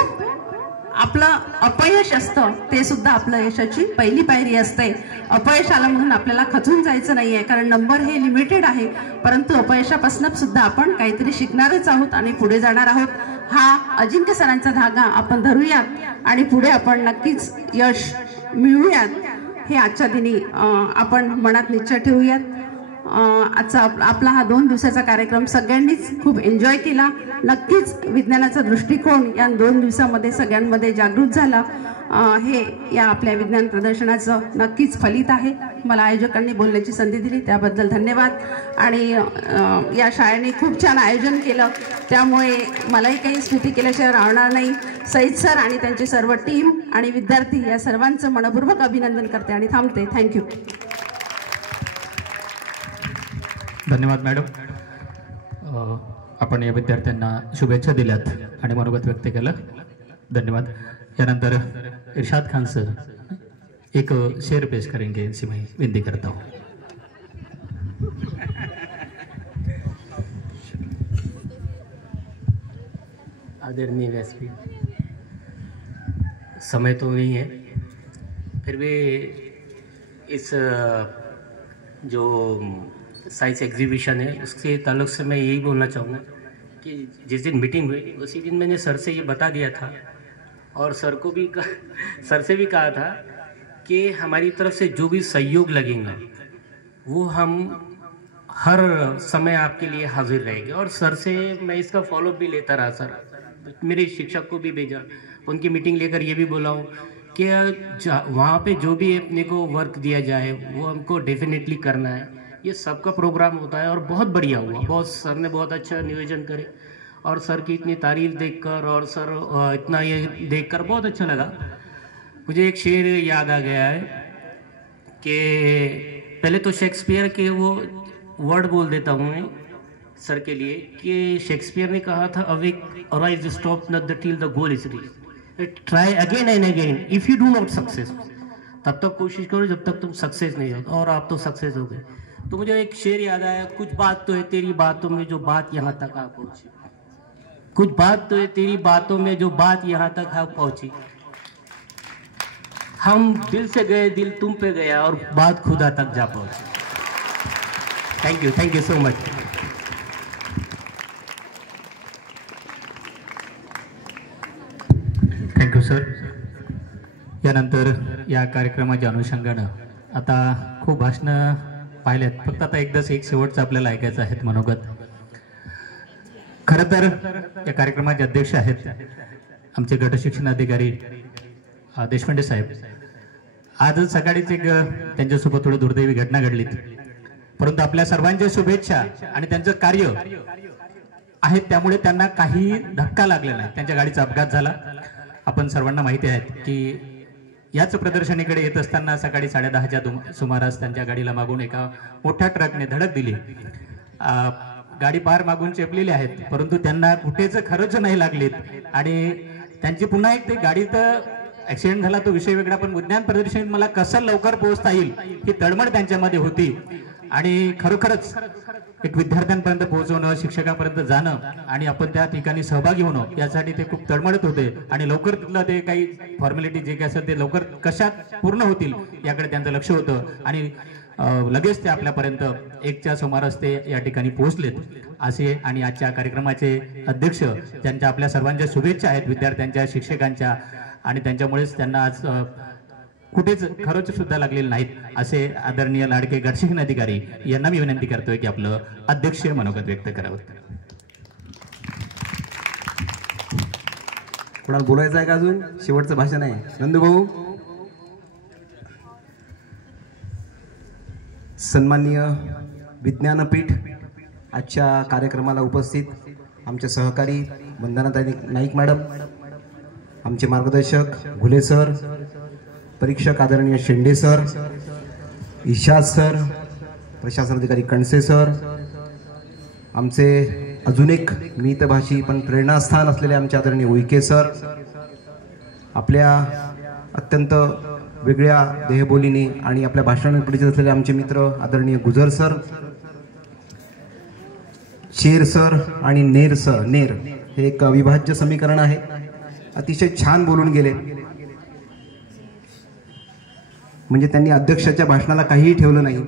आपलं अपयश असतं ते सुद्धा आपलं यशाची पहिली पायरी असते. अपयश आलं म्हणून आपल्याला खचून जायचं नाहीये, कारण नंबर हे लिमिटेड आहे, परंतु अपयशापासून सुद्धा आपण काहीतरी शिकणारच आहोत आणि पुढे जाणार आहोत. हा अजिंक्य सरांचा धागा आपण धरूयात आणि पुढे आपण नक्कीच यश मिळवूयात, हे आजच्या दिनी आपण मनात निश्चय ठेवूयात. आजचा आपला हा 2 दिवसाचा कार्यक्रम सगळ्यांनीच खूप एन्जॉय केला. नक्कीच विज्ञानाचा दृष्टिकोन या 2 दिवसामध्ये सगळ्यांमध्ये जागृत झाला. हे या आपल्या विज्ञान प्रदर्शनाचं नक्कीच फलित आहे. मला आयोजकांनी बोलण्याची संधी दिली त्याबद्दल धन्यवाद. आणि या शाळेने खूप छान आयोजन केलं, त्यामुळे मलाही काही स्तुती केल्याशिवाय राहणार नाही. सईद सर आणि त्यांची सर्व टीम आणि विद्यार्थी या सर्वांचं मनपूर्वक अभिनंदन करते आणि थांबते. थँक्यू. धन्यवाद मॅडम. आपण या विद्यार्थ्यांना शुभेच्छा दिल्यात आणि मनोगत व्यक्त केलं. धन्यवाद. यानंतर इरशाद खान सर एक शेर पेश करेंगे, इनसे मैं विनती करता हूँ. आदरणीय व्यासपीठ, समय तो नहीं है, फिर भी इस जो साइंस एग्जीबिशन है उसके ताल्लुक से मैं यही बोलना चाहूँगा कि जिस दिन मीटिंग हुई उसी दिन मैंने सर से ये बता दिया था और सर से भी कहा था कि हमारी तरफ से जो भी सहयोग लगेगा वो हम हर समय आपके लिए हाजिर रहेंगे. और सर से मैं इसका फॉलोअप भी लेता रहा. सर मेरे शिक्षक को भी भेजा, उनकी मीटिंग लेकर ये भी बोला हूँ कि वहाँ पे जो भी अपने को वर्क दिया जाए वो हमको डेफिनेटली करना है. ये सबका प्रोग्राम होता है और बहुत बढ़िया हुआ. बहुत सर ने बहुत अच्छा नियोजन करे और सर की इतनी तारीफ देखकर और सर इतना ये देखकर बहुत अच्छा लगा. मुझे एक शेर याद आ गया है कि पहले तो शेक्सपियर के वो वर्ड बोल देता हूँ मैं सर के लिए कि शेक्सपियर ने कहा था, awake arise stop not till the goal is reach, try again end again if you do not success. तब तक कोशिश करो जब तक तुम सक्सेस नहीं हो, और आप तो सक्सेस हो गए. तो मुझे एक शेर याद आया, कुछ बात तो है तेरी बातों में जो बात यहाँ तक आ पहुंची, कुछ बात तो है तेरी बातों में जो बात यहाँ तक आ पहुंची. हम दिल से गए, दिल तुम पे गया और बात खुदा तक जा पहुंची. Thank you so much. Thank you sir. यानंतर या कार्यक्रमाच्या अनुषंगानं आता खूप भाषणं पाहिलेत, फक्त आता एकदाच एक शेवटचं आपल्याला ऐकायचं आहेत मनोगत. खरं तर या कार्यक्रमाचे अध्यक्ष आहेत आमचे गट शिक्षण अधिकारी देशपांडे साहेब. आजच सकाळीच एक त्यांच्यासोबत थोडी दुर्दैवी घटना घडली, परंतु आपल्या सर्वांच्या शुभेच्छा आणि त्यांचं कार्य आहेत त्यामुळे त्यांना काही धक्का लागला नाही. त्यांच्या गाडीचा अपघात झाला. आपण सर्वांना माहिती आहे की याच प्रदर्शनीकडे येत असताना सकाळी 10:30च्या सुमारास त्यांच्या गाडीला मागून एका मोठ्या ट्रकने धडक दिली. गाडी पार मागून चेपलेली आहेत, परंतु त्यांना कुठेच खरंच नाही लागलीत आणि त्यांची पुन्हा एक ते गाडीत ऍक्सिडेंट झाला तो विषय वेगळा, पण विज्ञान प्रदर्शनीत मला कसं लवकर पोहोचता येईल ही तळमळ त्यांच्यामध्ये होती. आणि खरोखरच एक विद्यार्थ्यांपर्यंत पोहोचवणं, शिक्षकांपर्यंत जाणं आणि आपण त्या ठिकाणी सहभागी होणं यासाठी ते खूप तळमळत होते. आणि लवकर तिथलं ते काही फॉर्मॅलिटी जे काही असेल ते लवकर कशात पूर्ण होतील याकडे त्यांचं लक्ष होतं आणि लगेच ते आपल्यापर्यंत 1च्या सुमारास ते या ठिकाणी पोहोचलेत असे. आणि आजच्या कार्यक्रमाचे अध्यक्ष ज्यांच्या आपल्या सर्वांच्या शुभेच्छा आहेत, विद्यार्थ्यांच्या, शिक्षकांच्या आणि त्यांच्यामुळेच त्यांना आज कुठेच खरोच सुद्धा लागलेले नाहीत असे आदरणीय लाडके गटशिक्षण अधिकारी यांना मी विनंती करतोय की आपलं अध्यक्षीय मनोगत व्यक्त करावं. कोणाला बोलायचं आहे का अजून? शेवटचं भाषण आहे. नंदूभाऊ. सन्माननीय विज्ञानपीठ आजच्या कार्यक्रमाला उपस्थित आमचे सहकारी वंदनाताई नाईक मॅडम, आमचे मार्गदर्शक घुले सर, परीक्षक आदरणीय शेंडे सर, इशाद सर, प्रशासन अधिकारी कणसे सर, आमचे अजून एक मितभाषी पण प्रेरणास्थान असलेले आमचे आदरणीय उईके सर, आपल्या अत्यंत वेगळ्या देहबोलीने आणि आपल्या भाषणाने परिचित असलेले आमचे मित्र आदरणीय गुजर सर, शेर सर आणि नेर सर. नेर हे एक अविभाज्य समीकरण आहे. अतिशय छान बोलून गेले. म्हणजे त्यांनी अध्यक्षाच्या भाषणाला काहीही ठेवलं नाही.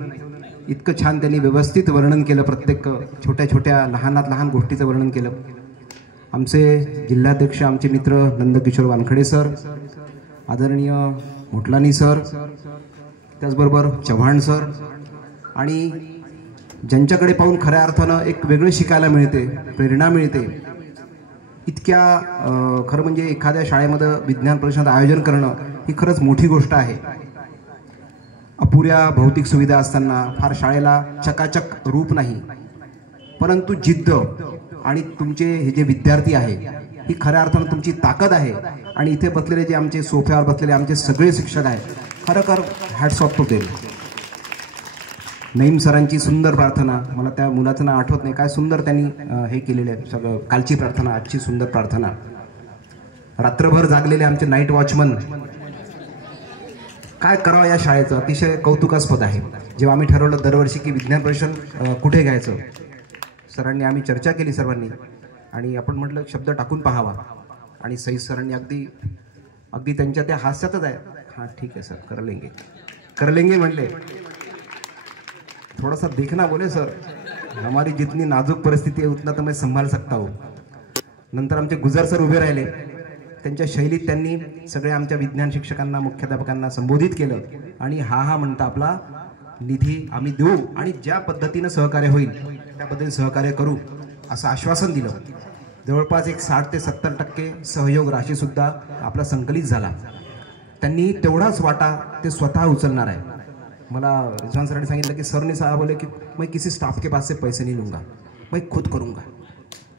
इतकं छान त्यांनी व्यवस्थित वर्णन केलं. प्रत्येक छोट्या छोट्या लहानात लहान गोष्टीचं वर्णन केलं. आमचे जिल्हाध्यक्ष आमचे मित्र नंदकिशोर वानखडे सर, आदरणीय मुटलानी सर, त्याचबरोबर चव्हाण सर, आणि ज्यांच्याकडे पाहून खऱ्या अर्थानं एक वेगळं शिकायला मिळते, प्रेरणा मिळते. इतक्या खरं म्हणजे एखाद्या शाळेमध्ये विज्ञान प्रदर्शनाचं आयोजन करणं ही खरंच मोठी गोष्ट आहे. अपुऱ्या भौतिक सुविधा असताना फार शाळेला चकाचक रूप नाही, परंतु जिद्द आणि तुमचे हे जे विद्यार्थी आहे ही खऱ्या अर्थानं तुमची ताकद आहे. आणि इथे बसलेले जे आमचे सोफ्यावर बसलेले आमचे सगळे शिक्षक आहेत, खरोखर hats off to them. Naeem सरांची सुंदर प्रार्थना, मला त्या मुलाचं नाव आठवत नाही, काय सुंदर त्यांनी हे केलेलं आहे सगळं. कालची प्रार्थना, आजची सुंदर प्रार्थना. रात्रभर जागलेले आमचे नाईट वॉचमन, काय करावं या शाळेचं अतिशय कौतुकास्पद आहे. जेव्हा आम्ही ठरवलं दरवर्षी की विज्ञान प्रदर्शन कुठे घ्यायचं, सरांनी आम्ही चर्चा केली सर्वांनी, आणि आपण म्हटलं शब्द टाकून पाहावा. आणि सईद सरांनी अगदी त्यांच्या त्या हास्यातच आहे, हां ठीक आहे सर कर लेंगे म्हटले. थोड़ा सा देखना बोले सर, हमारी जितनी नाजुक परिस्थिती है उतना तो मैं संभाल सकता हूँ. नंतर आमचे गुजर सर उभे राहिले. त्यांच्या शैलीत त्यांनी सगळ्या आमच्या विज्ञान शिक्षकांना, मुख्याध्यापकांना संबोधित केलं आणि हा म्हणता आपला निधी आम्ही देऊ आणि ज्या पद्धतीनं सहकार्य होईल त्या पद्धतीने सहकार्य करू असं आश्वासन दिलं. जवळपास एक 60 ते 70% सहयोग राशीसुद्धा आपला संकलित झाला. त्यांनी तेवढाच वाटा ते स्वतः उचलणार आहे. मला रिजवान सरांनी सांगितलं की सरने साहब बोले की मैं किसी स्टाफ के पास से पैसे नहीं लूँगा, मैं खुद करूँगा.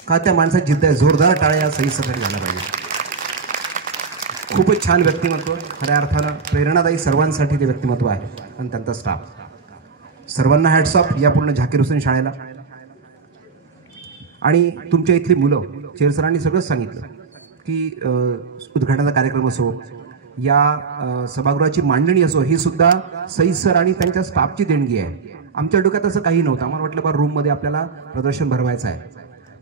का त्या माणसात जिद्द आहे. जोरदार टाळ्या या सही सगळं झालं पाहिजे. खूपच छान व्यक्तिमत्व, खऱ्या अर्थानं प्रेरणादायी सर्वांसाठी ते व्यक्तिमत्व आहे आणि त्यांचा स्टाफ. सर्वांना हॅट्स ऑफ या पूर्ण झाकीर हुसेन शाळेला. आणि तुमच्या इथली मुलं, चेर सरांनी सगळंच सांगितलं की उद्घाटनाचा कार्यक्रम असो, या सभागृहाची मांडणी असो, ही सुद्धा सईद सर आणि त्यांच्या स्टाफची देणगी आहे. आमच्या डोक्यात असं काही नव्हतं. आम्हाला वाटलं बा रूममध्ये आपल्याला प्रदर्शन भरवायचं आहे,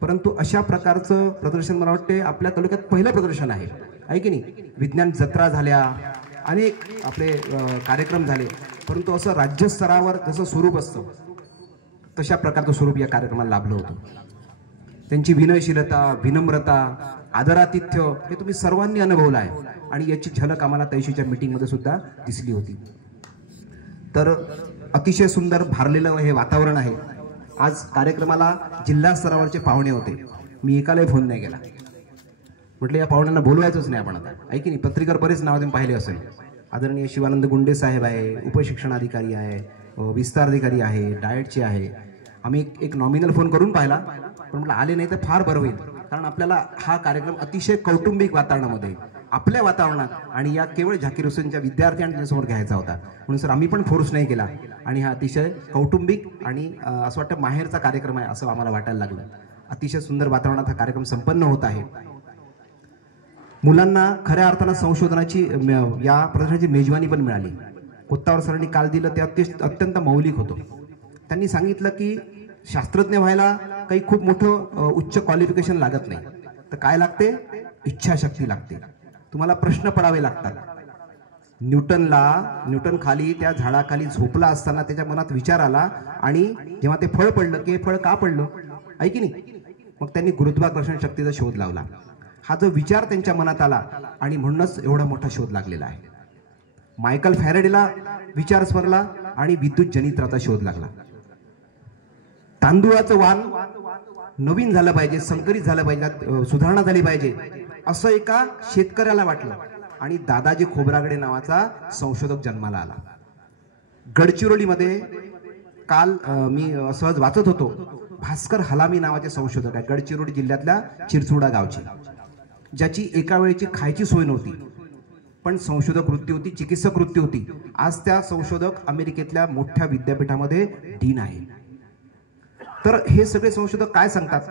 परंतु अशा प्रकारचं प्रदर्शन मला वाटते आपल्या तालुक्यात पहिलं प्रदर्शन आहे की नाही. विज्ञान जत्रा झाल्या, अनेक आपले कार्यक्रम झाले, परंतु असं राज्यस्तरावर जसं स्वरूप असतं तशा प्रकारचं स्वरूप या कार्यक्रमाला लाभलं होतं. त्यांची विनयशीलता, विनम्रता, आदरातिथ्य हे तुम्ही सर्वांनी अनुभवलं आहे आणि याची झलक आम्हाला तैशीच्या मीटिंगमध्ये सुद्धा दिसली होती. तर अतिशय सुंदर भारलेलं हे वातावरण आहे. आज कार्यक्रमाला जिल्हा स्तरावरचे पाहुणे होते. मी एकालाही फोन नाही केला. म्हटलं या पाहुण्यांना बोलवायचंच नाही आपण आता, आहे की नाही. पत्रिकेवर बरेच नाव तुम्ही पाहिले असेल. आदरणीय शिवानंद गुंडे साहेब आहे, उपशिक्षणाधिकारी आहे, विस्तार अधिकारी आहे, डाएटचे आहे. आम्ही एक नॉमिनल फोन करून पाहिला, पण म्हटलं आले नाही तर फार बरं होईल, कारण आपल्याला हा कार्यक्रम अतिशय कौटुंबिक वातावरणामध्ये, आपल्या वातावरणात आणि या केवळ झाकीर हुसेनच्या विद्यार्थ्यांच्यासमोर घ्यायचा होता. म्हणून सर आम्ही पण फोर्स नाही केला आणि हा अतिशय कौटुंबिक आणि असं वाटतं माहेरचा कार्यक्रम आहे असं आम्हाला वाटायला लागलं. अतिशय सुंदर वातावरणात हा कार्यक्रम संपन्न होत आहे. मुलांना खऱ्या अर्थानं संशोधनाची या प्रदर्शनाची मेजवानी पण मिळाली. कोत्तावर सरांनी काल दिलं ते अत्यंत मौलिक होतं. त्यांनी सांगितलं की शास्त्रज्ञ व्हायला काही खूप मोठं उच्च क्वालिफिकेशन लागत नाही, तर काय लागते, इच्छाशक्ती लागते. तुम्हाला प्रश्न पडावे लागतात. न्यूटन खाली त्या झाडाखाली झोपला असताना त्याच्या मनात विचार आला आणि जेव्हा ते फळ पडलं की हे फळ का पडलं, आहे की नाही. मग त्यांनी गुरुत्वाकर्षण शक्तीचा शोध लावला. हा जो विचार त्यांच्या मनात आला आणि म्हणूनच एवढा मोठा शोध लागलेला आहे. मायकल फॅरेडेला विचार स्मरला आणि विद्युत जनित्राचा शोध लागला. तांदूळाचं वाण नवीन झालं पाहिजे, संकरित झालं पाहिजे, सुधारणा झाली पाहिजे असं एका शेतकऱ्याला वाटलं आणि दादाजी खोब्रागडे नावाचा संशोधक जन्माला आला. गडचिरोलीमध्ये काल मी सहज वाचत होतो, भास्कर हलामी नावाचे संशोधक आहे, गडचिरोली जिल्ह्यातल्या चिरचुडा गावचे, ज्याची एका वेळेची खायची सोय नव्हती पण संशोधक वृत्ती होती, चिकित्सक वृत्ती होती. आज त्या संशोधक अमेरिकेतल्या मोठ्या विद्यापीठामध्ये डीन आहे. तर हे सगळे संशोधक काय सांगतात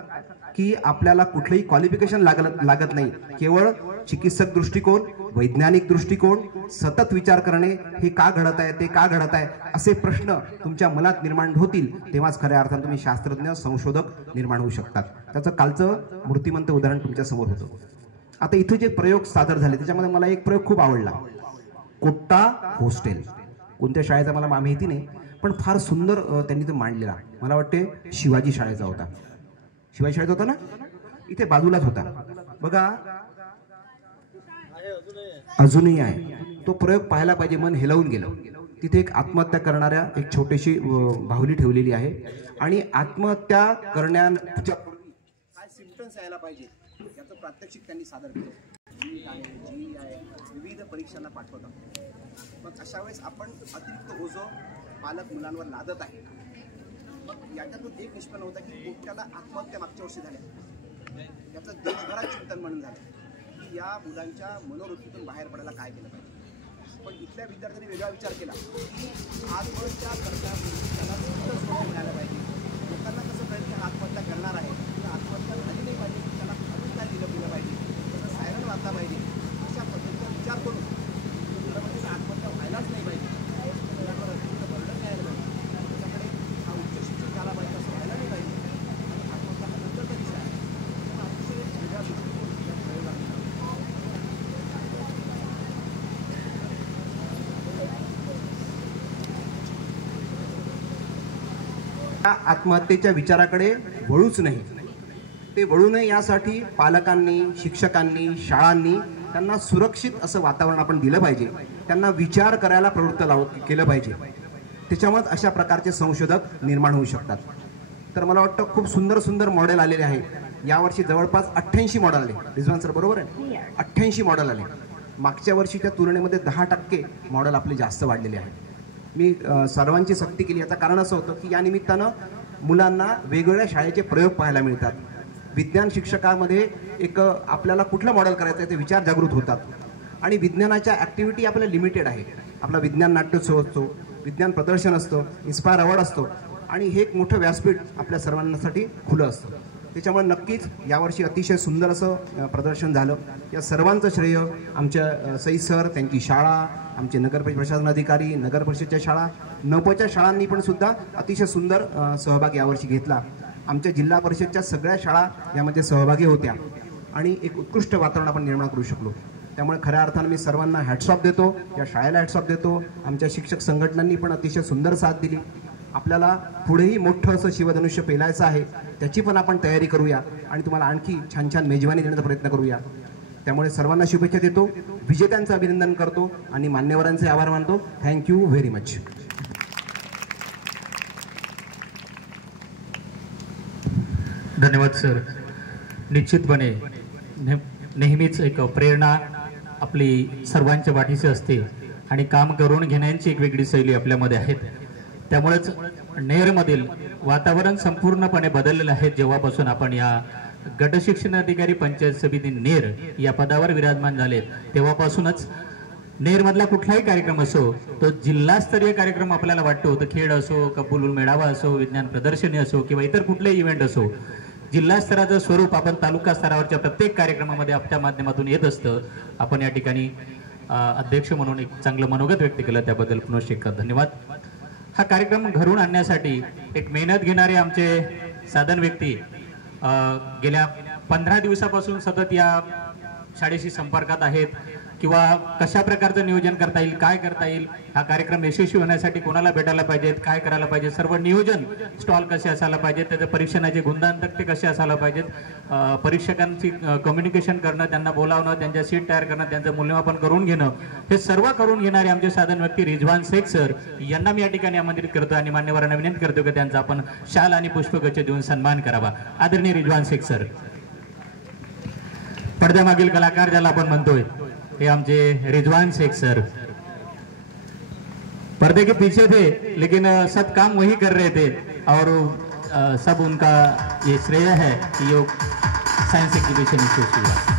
की आपल्याला कुठलंही क्वालिफिकेशन लागत नाही, केवळ चिकित्सक दृष्टिकोन, वैज्ञानिक दृष्टिकोन, सतत विचार करणे, हे का घडत आहे, ते का घडत आहे असे प्रश्न तुमच्या मनात निर्माण होतील तेव्हाच खऱ्या अर्थाने तुम्ही शास्त्रज्ञ, संशोधक निर्माण होऊ शकतात. त्याचं कालचं मूर्तिमंत उदाहरण तुमच्या समोर होतं. आता इथे जे प्रयोग सादर झाले त्याच्यामध्ये मला एक प्रयोग खूप आवडला. कोट्टा हॉस्टेल, कोणत्या शाळेचा मला माहिती नाही पण फार सुंदर त्यांनी तो मांडलेला. मला वाटते शिवाजी शाळेचा होता. शिवाजी शाळेचा होता ना, इथे बाजूलाच होता बघा, अजूनही आहे. तो प्रयोग पाहायला पाहिजे, मन हेलावून गेलं. तिथे एक आत्महत्या करणाऱ्या एक छोटीशी बाहुली ठेवलेली आहे आणि आत्महत्या करण्याच्या काय सिम्पटम्स यायला पाहिजे याचं प्रात्यक्षिक त्यांनी सादर केलं. जी आहे विविध परीक्षांना पाठवतात. मग अशा वेळेस आपण अतिरिक्त ओझं पालक मुलांवर लादत आहे. मग याच्यातून एक निष्पन्न होता की कोट्याला आत्महत्या मागच्या वर्षी झाल्या. याचं देशभरात चिंतन म्हणून झालं की या मुलांच्या मनोवृत्तीतून बाहेर पडायला काय केलं पाहिजे. पण इथल्या विद्यार्थ्यांनी वेगळा विचार केला की आत्महत्या करण्यापूर्वी त्याला सुद्धा मिळायला पाहिजे. लोकांना कसं कळेल की आत्महत्या करणार आहे, आत्महत्या झाली नाही पाहिजे, त्याला अजून काय दिलं पाहिजे, त्याचा सायरन वाचला पाहिजे. अशा पद्धतीचा विचार करून म्हणजे आत्महत्या व्हायलाच नाही पाहिजे, मुलांवर अतिरिक्त बर्डन यायला पाहिजे, त्याच्याकडे हा उच्च शिक्षण झाला पाहिजे असं व्हायला नाही पाहिजे. आणि आत्महत्या हा नंतरचा विषय आहे. अतिशय वेगळ्या दृष्टीकोन या प्रयोगात आत्महत्येच्या विचाराकडे वळूच नाही. ते वळू नये यासाठी पालकांनी, शिक्षकांनी, शाळांनी त्यांना सुरक्षित असं वातावरण आपण दिलं पाहिजे. त्यांना विचार करायला प्रवृत्त केलं पाहिजे. त्याच्यामुळे अशा प्रकारचे संशोधक निर्माण होऊ शकतात. तर मला वाटतं खूप सुंदर सुंदर मॉडेल आलेले आहे. यावर्षी जवळपास 88 मॉडेल आले. रिजवान सर बरोबर आहे, 88 मॉडेल आले. मागच्या वर्षीच्या तुलनेमध्ये 10% मॉडेल आपले जास्त वाढलेले आहे. मी सर्वांची सक्ती केली. याचं कारण असं होतं की या निमित्तानं मुलांना वेगवेगळ्या शाळेचे प्रयोग पाहायला मिळतात. विज्ञान शिक्षकामध्ये एक आपल्याला कुठलं मॉडेल करायचं आहे ते विचार जागृत होतात. आणि विज्ञानाच्या ॲक्टिव्हिटी आपल्या लिमिटेड आहे. आपला विज्ञान नाट्योत्सव असतो, विज्ञान प्रदर्शन असतं, इन्स्पायर अवॉर्ड असतो आणि हे एक मोठं व्यासपीठ आपल्या सर्वांसाठी खुलं असतं. त्याच्यामुळे नक्कीच यावर्षी अतिशय सुंदर असं प्रदर्शन झालं. या सर्वांचं श्रेय आमच्या सई सर, त्यांची शाळा, आमचे नगर प्रशासन अधिकारी, नगर परिषदच्या शाळा, नपच्या शाळांनी पण सुद्धा अतिशय सुंदर सहभाग यावर्षी घेतला. आमच्या जिल्हा परिषदच्या सगळ्या शाळा यामध्ये सहभागी होत्या आणि एक उत्कृष्ट वातावरण आपण निर्माण करू शकलो. त्यामुळे खऱ्या अर्थानं मी सर्वांना हॅट्सऑफ देतो, या शाळेला हॅट्सऑफ देतो. आमच्या शिक्षक संघटनांनी पण अतिशय सुंदर साथ दिली. आपल्याला पुढेही मोठं असं शिवधनुष्य पेलायचं आहे, त्याची पण आपण तयारी करूया आणि तुम्हाला आणखी छान छान मेजवानी देण्याचा प्रयत्न करूया. त्यामुळे सर्वांना शुभेच्छा देतो, विजेत्यांचं अभिनंदन करतो आणि मान्यवरांचे आभार मानतो. Thank you very much. धन्यवाद सर. निश्चितपणे नेहमीच एक प्रेरणा आपली सर्वांच्या पाठीशी असते आणि काम करून घेण्याची एक वेगळी शैली आपल्यामध्ये आहे. त्यामुळेच नेरमधील वातावरण संपूर्णपणे बदललेलं आहे. जेव्हापासून आपण या गट शिक्षण अधिकारी पंचायत समिती नेर या पदावर विराजमान झाले तेव्हापासूनच नेरमधला कुठलाही कार्यक्रम असो तो जिल्हास्तरीय कार्यक्रम आपल्याला वाटतो. तो खेळ असो, कबूल मेळावा असो, विज्ञान प्रदर्शनी असो किंवा इतर कुठलेही इव्हेंट असो, जिल्हा स्तराचं स्वरूप आपण तालुका स्तरावरच्या प्रत्येक कार्यक्रमामध्ये आपल्या माध्यमातून येत असतं. आपण या ठिकाणी अध्यक्ष म्हणून एक चांगलं मनोगत व्यक्त केलं, त्याबद्दल पुनश्च एकदा धन्यवाद. हा कार्यक्रम घडवून आणण्यासाठी एक मेहनत घेणारे आमचे साधन व्यक्ती गेल्या 15 दिवसापासून सतत या शाळेशी संपर्कात आहेत किंवा कशा प्रकारचं नियोजन करता येईल, काय करता येईल, हा कार्यक्रम यशस्वी होण्यासाठी कोणाला भेटायला पाहिजेत, काय करायला पाहिजे, सर्व नियोजन, स्टॉल कसे असायला पाहिजेत, त्याचे परीक्षणाचे गुणतांतक ते कसे असायला पाहिजेत, परीक्षकांची कम्युनिकेशन करणं, त्यांना बोलावणं, त्यांच्या सीट तयार करणं, त्यांचं मूल्यमापन करून घेणं, हे सर्व करून घेणारे आमचे साधन व्यक्ती रिजवान शेख सर यांना मी या ठिकाणी आमंत्रित करतो आणि मान्यवरांना विनंती करतो की त्यांचा आपण शाल आणि पुष्पगुच्छ देऊन सन्मान करावा. आदरणीय रिजवान शेख सर. पडद्यामागील कलाकार ज्याला आपण म्हणतोय ये हमसे रिजवान शेख सर. पर्दे के पीछे थे लेकिन सब काम वही कर रहे थे और सब उनका ये श्रेय है कि ये साइंस एग्जीबिशन यशस्वी हुआ.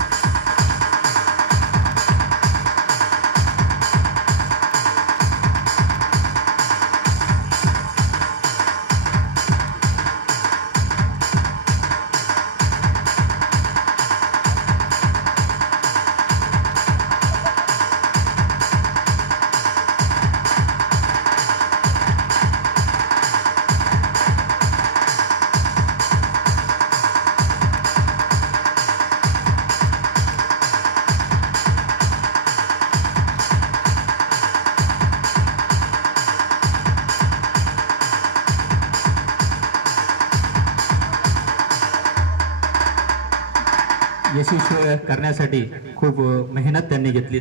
यशस्वी करण्यासाठी खूप मेहनत त्यांनी घेतली.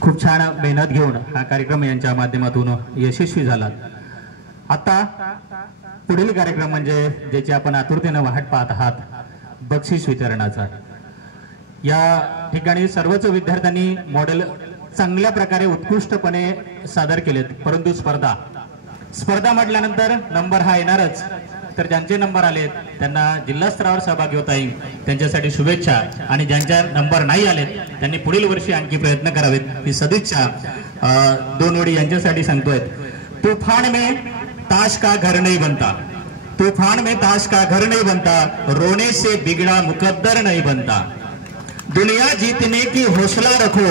खूप छान मेहनत घेऊन हा कार्यक्रम यांच्या माध्यमातून यशस्वी झाला. आता पुढील कार्यक्रम म्हणजे ज्याची आपण आतुरतेने वाट पाहत आहात, बक्षीस वितरणाचा. या ठिकाणी सर्वच विद्यार्थ्यांनी मॉडेल चांगल्या प्रकारे उत्कृष्टपणे सादर केलेत, परंतु स्पर्धा म्हटल्यानंतर नंबर हा येणारच. तर ज्यांचे नंबर आलेत त्यांना जिल्हा स्तरावर सहभागी होता येईल, त्यांच्यासाठी शुभेच्छा. आणि ज्यांच्या नंबर नाही आलेत त्यांनी पुढील वर्षी आणखी प्रयत्न करावेत ही सदिच्छा दोन ओळी यांच्यासाठी सांगतोय. तूफान में ताश का घर नहीं बनता, तूफान में ताश का घर नहीं बनता, रोने से बिगड़ा मुकद्दर नहीं बनता. दुनिया जीतने की हौसला रखो,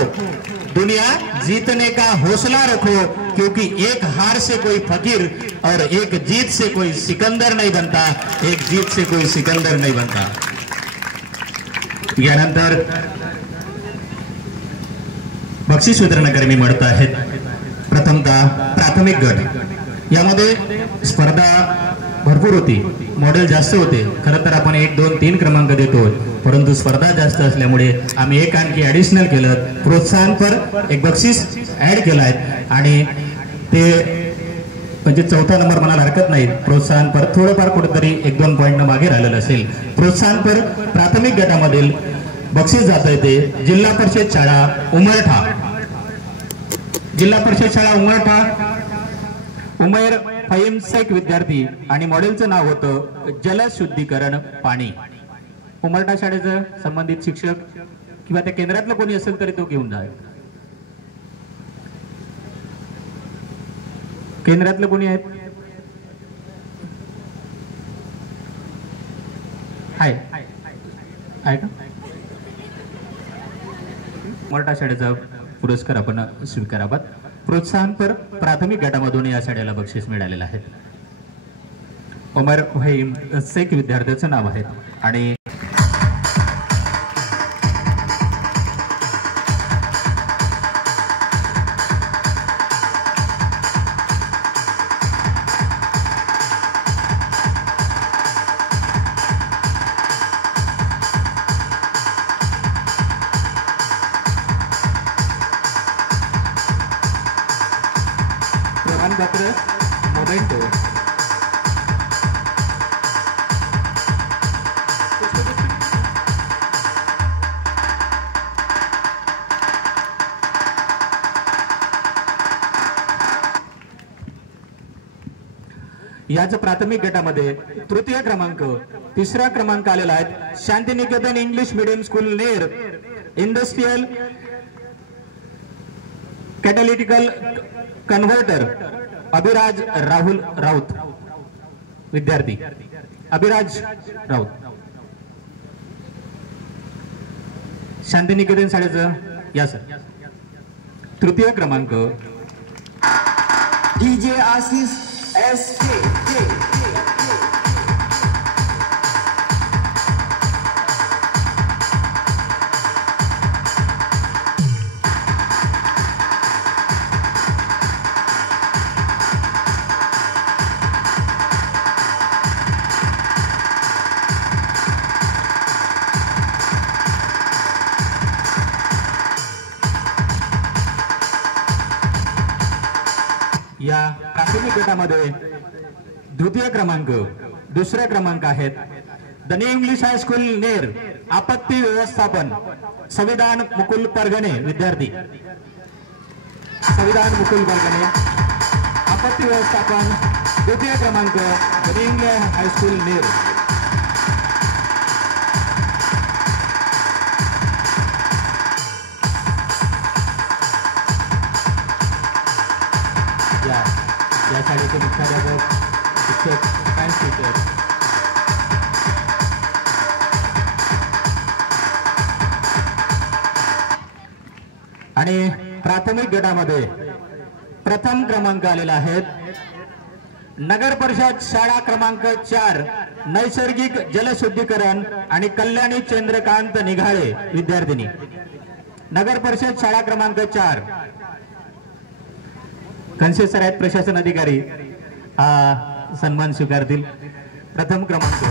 दुनिया जीतने का हौसला रखो, क्योंकि एक हार से कोई फकीर और एक जीत से कोई सिकंदर नहीं बनता, एक जीत से कोई सिकंदर नहीं बनता. यानंतर बक्षीस वितरणाकरमी म्हणत आहेत. प्रथमतः प्राथमिक गट. यामध्ये स्पर्धा भरपूर होती, मॉडेल जास्त होते. खरं तर आपण 1, 2, 3 क्रमांक देतो, परंतु स्पर्धा जास्त असल्यामुळे आम्ही एक आणखी ऍडिशनल केलं. प्रोत्साहनपर एक बक्षीस ऍड केलं आहे आणि ते म्हणजे 4था नंबर म्हणायला हरकत नाही. प्रोत्साहनपर थोडंफार कुठेतरी 1-2 पॉईंट मागे राहिलेलं असेल. प्रोत्साहनपर प्राथमिक गटामधील बक्षीस जात आहे ते जिल्हा परिषद शाळा उमरठा. जिल्हा परिषद शाळा उमरठा, उमेर फहीम शेख विद्यार्थी आणि मॉडेलचं नाव होतं जलशुद्धीकरण पाणी. उमरठा शाळेचं संबंधित शिक्षक किंवा त्या केंद्रातलं कोणी असेल तरी तो घेऊन जाईल. केंद्रातलं कोणी आहेत? आहे का? उमरठा शाळेचा पुरस्कार आपण स्वीकारावा. प्रोत्साहनपर प्राथमिक गटामधून या शाळेला बक्षीस मिळालेलं आहे. उमर फहीम शेख विद्यार्थ्याचं नाव आहे आणि प्रमाणपत्र मोमेंटो याच प्राथमिक गटामध्ये तृतीय क्रमांक, तिसरा क्रमांक आलेला आहे Shantiniketan English medium school Ner, industrial catalytical converter Abhiraj Rahul Raut विद्यार्थी. अभिराज राऊत शांतिनिकेतन शाळेचं या सर तृतीय क्रमांक. DJ Ashish SK. गटामध्ये द्वितीय क्रमांक, दुसरा क्रमांक आहेत the new English high school Ner, आपत्ती व्यवस्थापन, संविधान मुकुल परगणे विद्यार्थी, संविधान मुकुल परगणे, आपत्ती व्यवस्थापन, द्वितीय क्रमांक, the new English high school Ner. या शाळेचे मुख्याध्यापक, शिक्षक, सायन्स टीचर. आणि प्राथमिक गटामध्ये प्रथम क्रमांक आलेला आहेत नगर परिषद शाळा क्रमांक 4, नैसर्गिक जलशुद्धीकरण आणि कल्याणी चंद्रकांत निघाळे विद्यार्थिनी, नगर परिषद शाळा क्रमांक 4. कनसे सर आहेत प्रशासन अधिकारी, हा सन्मान स्वीकारतील. प्रथम क्रमांक.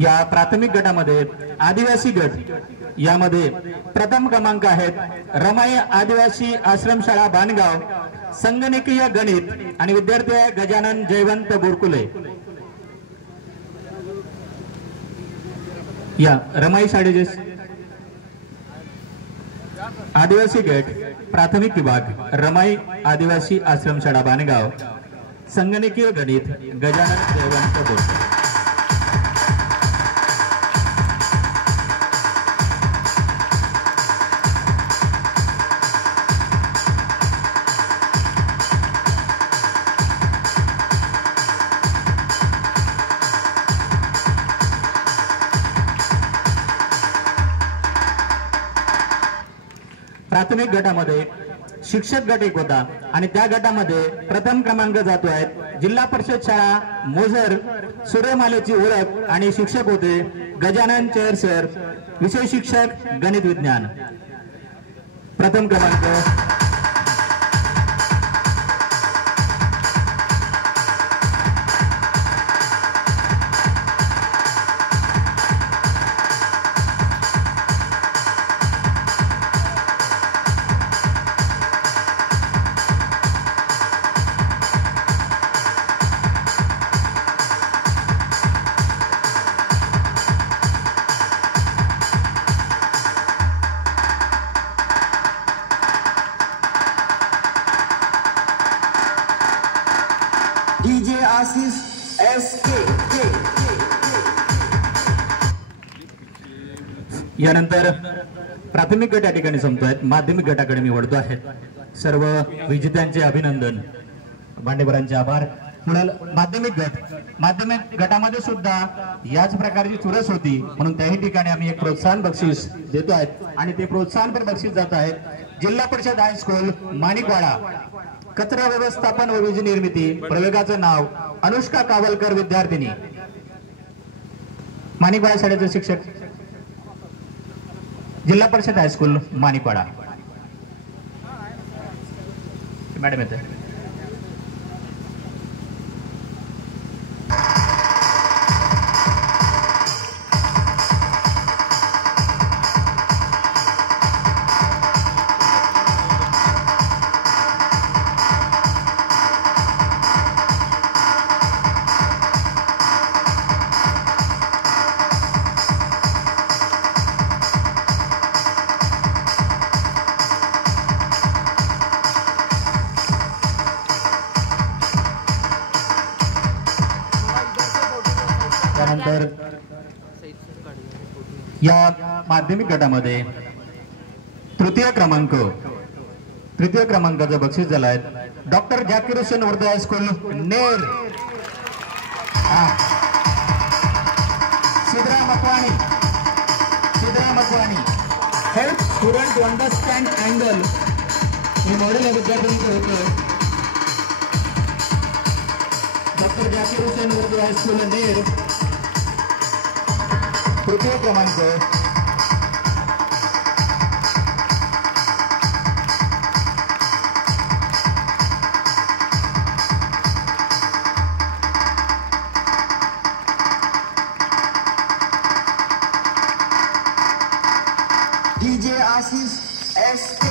या प्राथमिक गटामध्ये आदिवासी गट, यामध्ये प्रथम क्रमांक आहेत रमाई आदिवासी आश्रमशाळा बाणगाव, संगणकीय गणित आणि विद्यार्थी आहे गजानन जयवंत बोरकुले. या रमाई शाळेचे आदिवासी गट प्राथमिक विभाग, रमाई आदिवासी आश्रमशाळा बाणगाव, संगणकीय गणित गजानन जयवंत बोरकुले. प्राथमिक गटामध्ये शिक्षक गट एक होता आणि त्या गटामध्ये प्रथम क्रमांक जातो आहे जिल्हा परिषद शाळा मोझर, सूर्यमालेची ओळख आणि शिक्षक होते गजानन चेर सर, विषय शिक्षक गणित विज्ञान. प्रथम क्रमांक. DJ Ashish SK. यानंतर प्राथमिक गट या ठिकाणी संपतोय, माध्यमिक गटाकडे मी वळतो आहे. सर्व विजेत्यांचे अभिनंदन, मान्यवरांचे आभार. पुढे माध्यमिक गटामध्ये सुद्धा याच प्रकारची चुरस होती, म्हणून त्याही ठिकाणी आम्ही एक प्रोत्साहन बक्षीस देतो आहेत आणि ते प्रोत्साहनपर बक्षीस जात आहे जिल्हा परिषद हायस्कूल माणिकवाडा, कचरा व्यवस्थापन व वीज निर्मिती, प्रयोगाचं नाव अनुष्का कावलकर विद्यार्थिनी, माणिकवाडा शाळेचे शिक्षक, जिल्हा परिषद हायस्कूल माणिकवाडा. मॅडम येते. त्यानंतर या माध्यमिक गटामध्ये तृतीय क्रमांकाचं बक्षीस झालं आहे doctor Zakir Hussain Urdu high school Ner, Sidra Makwani. Help student to understand angle हे मॉडेल या विद्यार्थ्यांचं होतं. डॉक्टर जाकीर हुसेन उर्दू हायस्कूल नेर, तृतीय क्रमांक. आशीष SK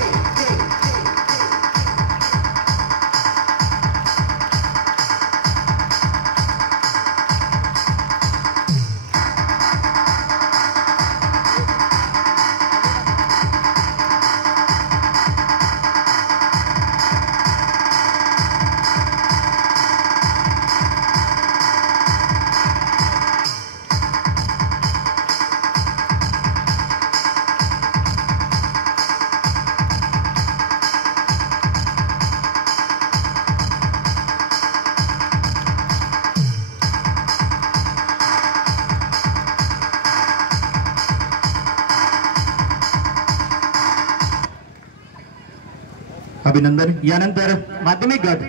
अभिनंदन. यानंतर माध्यमिक गट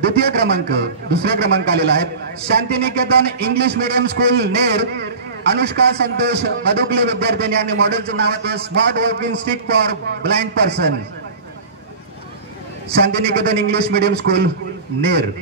द्वितीय क्रमांक दुसरा क्रमांक आलेला आहे Shantiniketan English medium school Ner. Anushka Santosh Badukle विद्यार्थ्यांनी आणि मॉडेलचं नाव आहे smart walking stick for blind person. Shantiniketan English medium school Ner.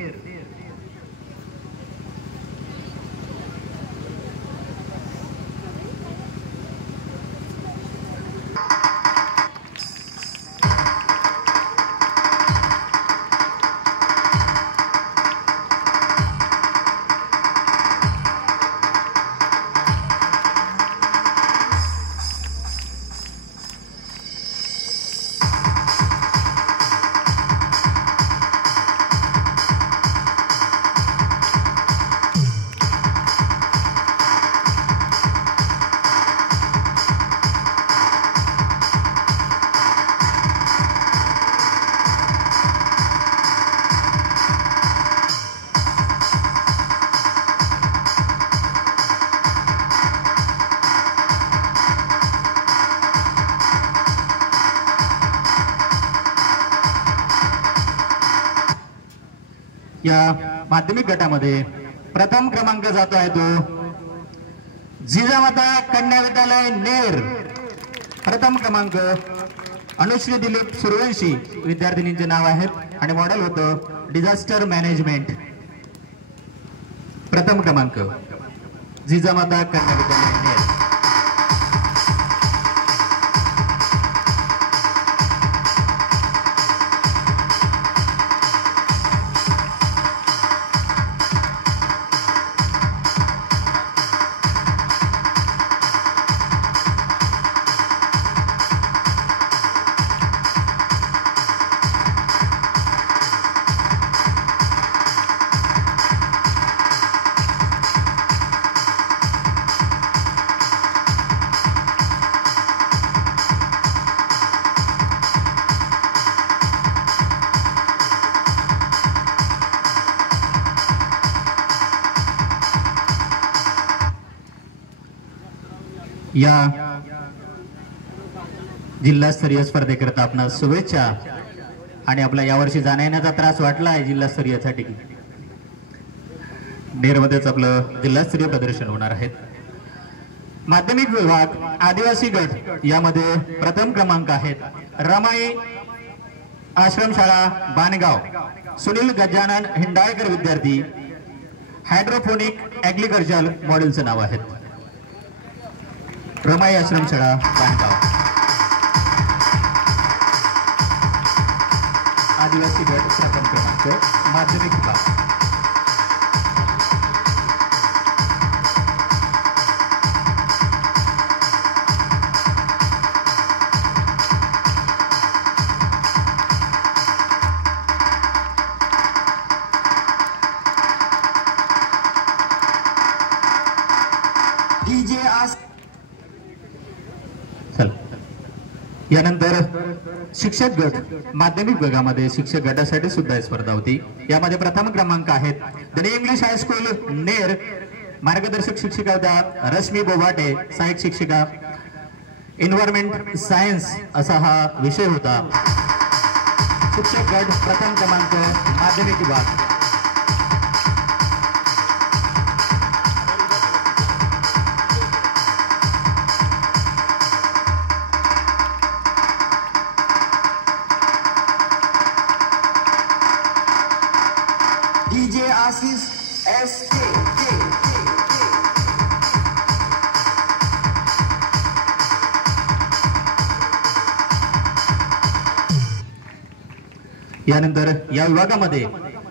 या माध्यमिक गटामध्ये प्रथम क्रमांक जातो आहे तो जिजामाता कन्या विद्यालय नेर. प्रथम क्रमांक अनुश्री दिलीप सूर्यवंशी विद्यार्थिनींचे नाव आहे आणि मॉडेल होतं डिझास्टर मॅनेजमेंट. प्रथम क्रमांक जिजामाता कन्या विद्यालय नेर. या जिल्हास्तरीय स्पर्धेकरता आपणास शुभेच्छा. आणि आपला यावर्षी जाण्याचा त्रास वाटला आहे जिल्हास्तरीयसाठी. नेरमध्येच आपलं जिल्हास्तरीय प्रदर्शन होणार आहे. माध्यमिक विभाग आदिवासी गट यामध्ये प्रथम क्रमांक आहेत रमाई आश्रमशाळा बाणगाव. सुनील गजानन हिंडाळकर विद्यार्थी हायड्रोपोनिक ऍग्रिकल्चर मॉडेलचं नाव आहे. रमाई आश्रमशाळा बाणगाव. आदिवासी गट प्रथम क्रमांक माध्यमिक विभाग. यानंतर शिक्षक गट माध्यमिक विभागामध्ये शिक्षक गटासाठी सुद्धा स्पर्धा होती. यामध्ये प्रथम क्रमांक आहेत धनी इंग्लिश हायस्कूल नेर. मार्गदर्शक शिक्षिका होत्या रश्मी बोभाटे. सहाय्यक शिक्षिका एन्व्हायरमेंट सायन्स असा हा विषय होता. शिक्षक गट प्रथम क्रमांक माध्यमिक विभाग. DJ Ashish SK. यानंतर या विभागामध्ये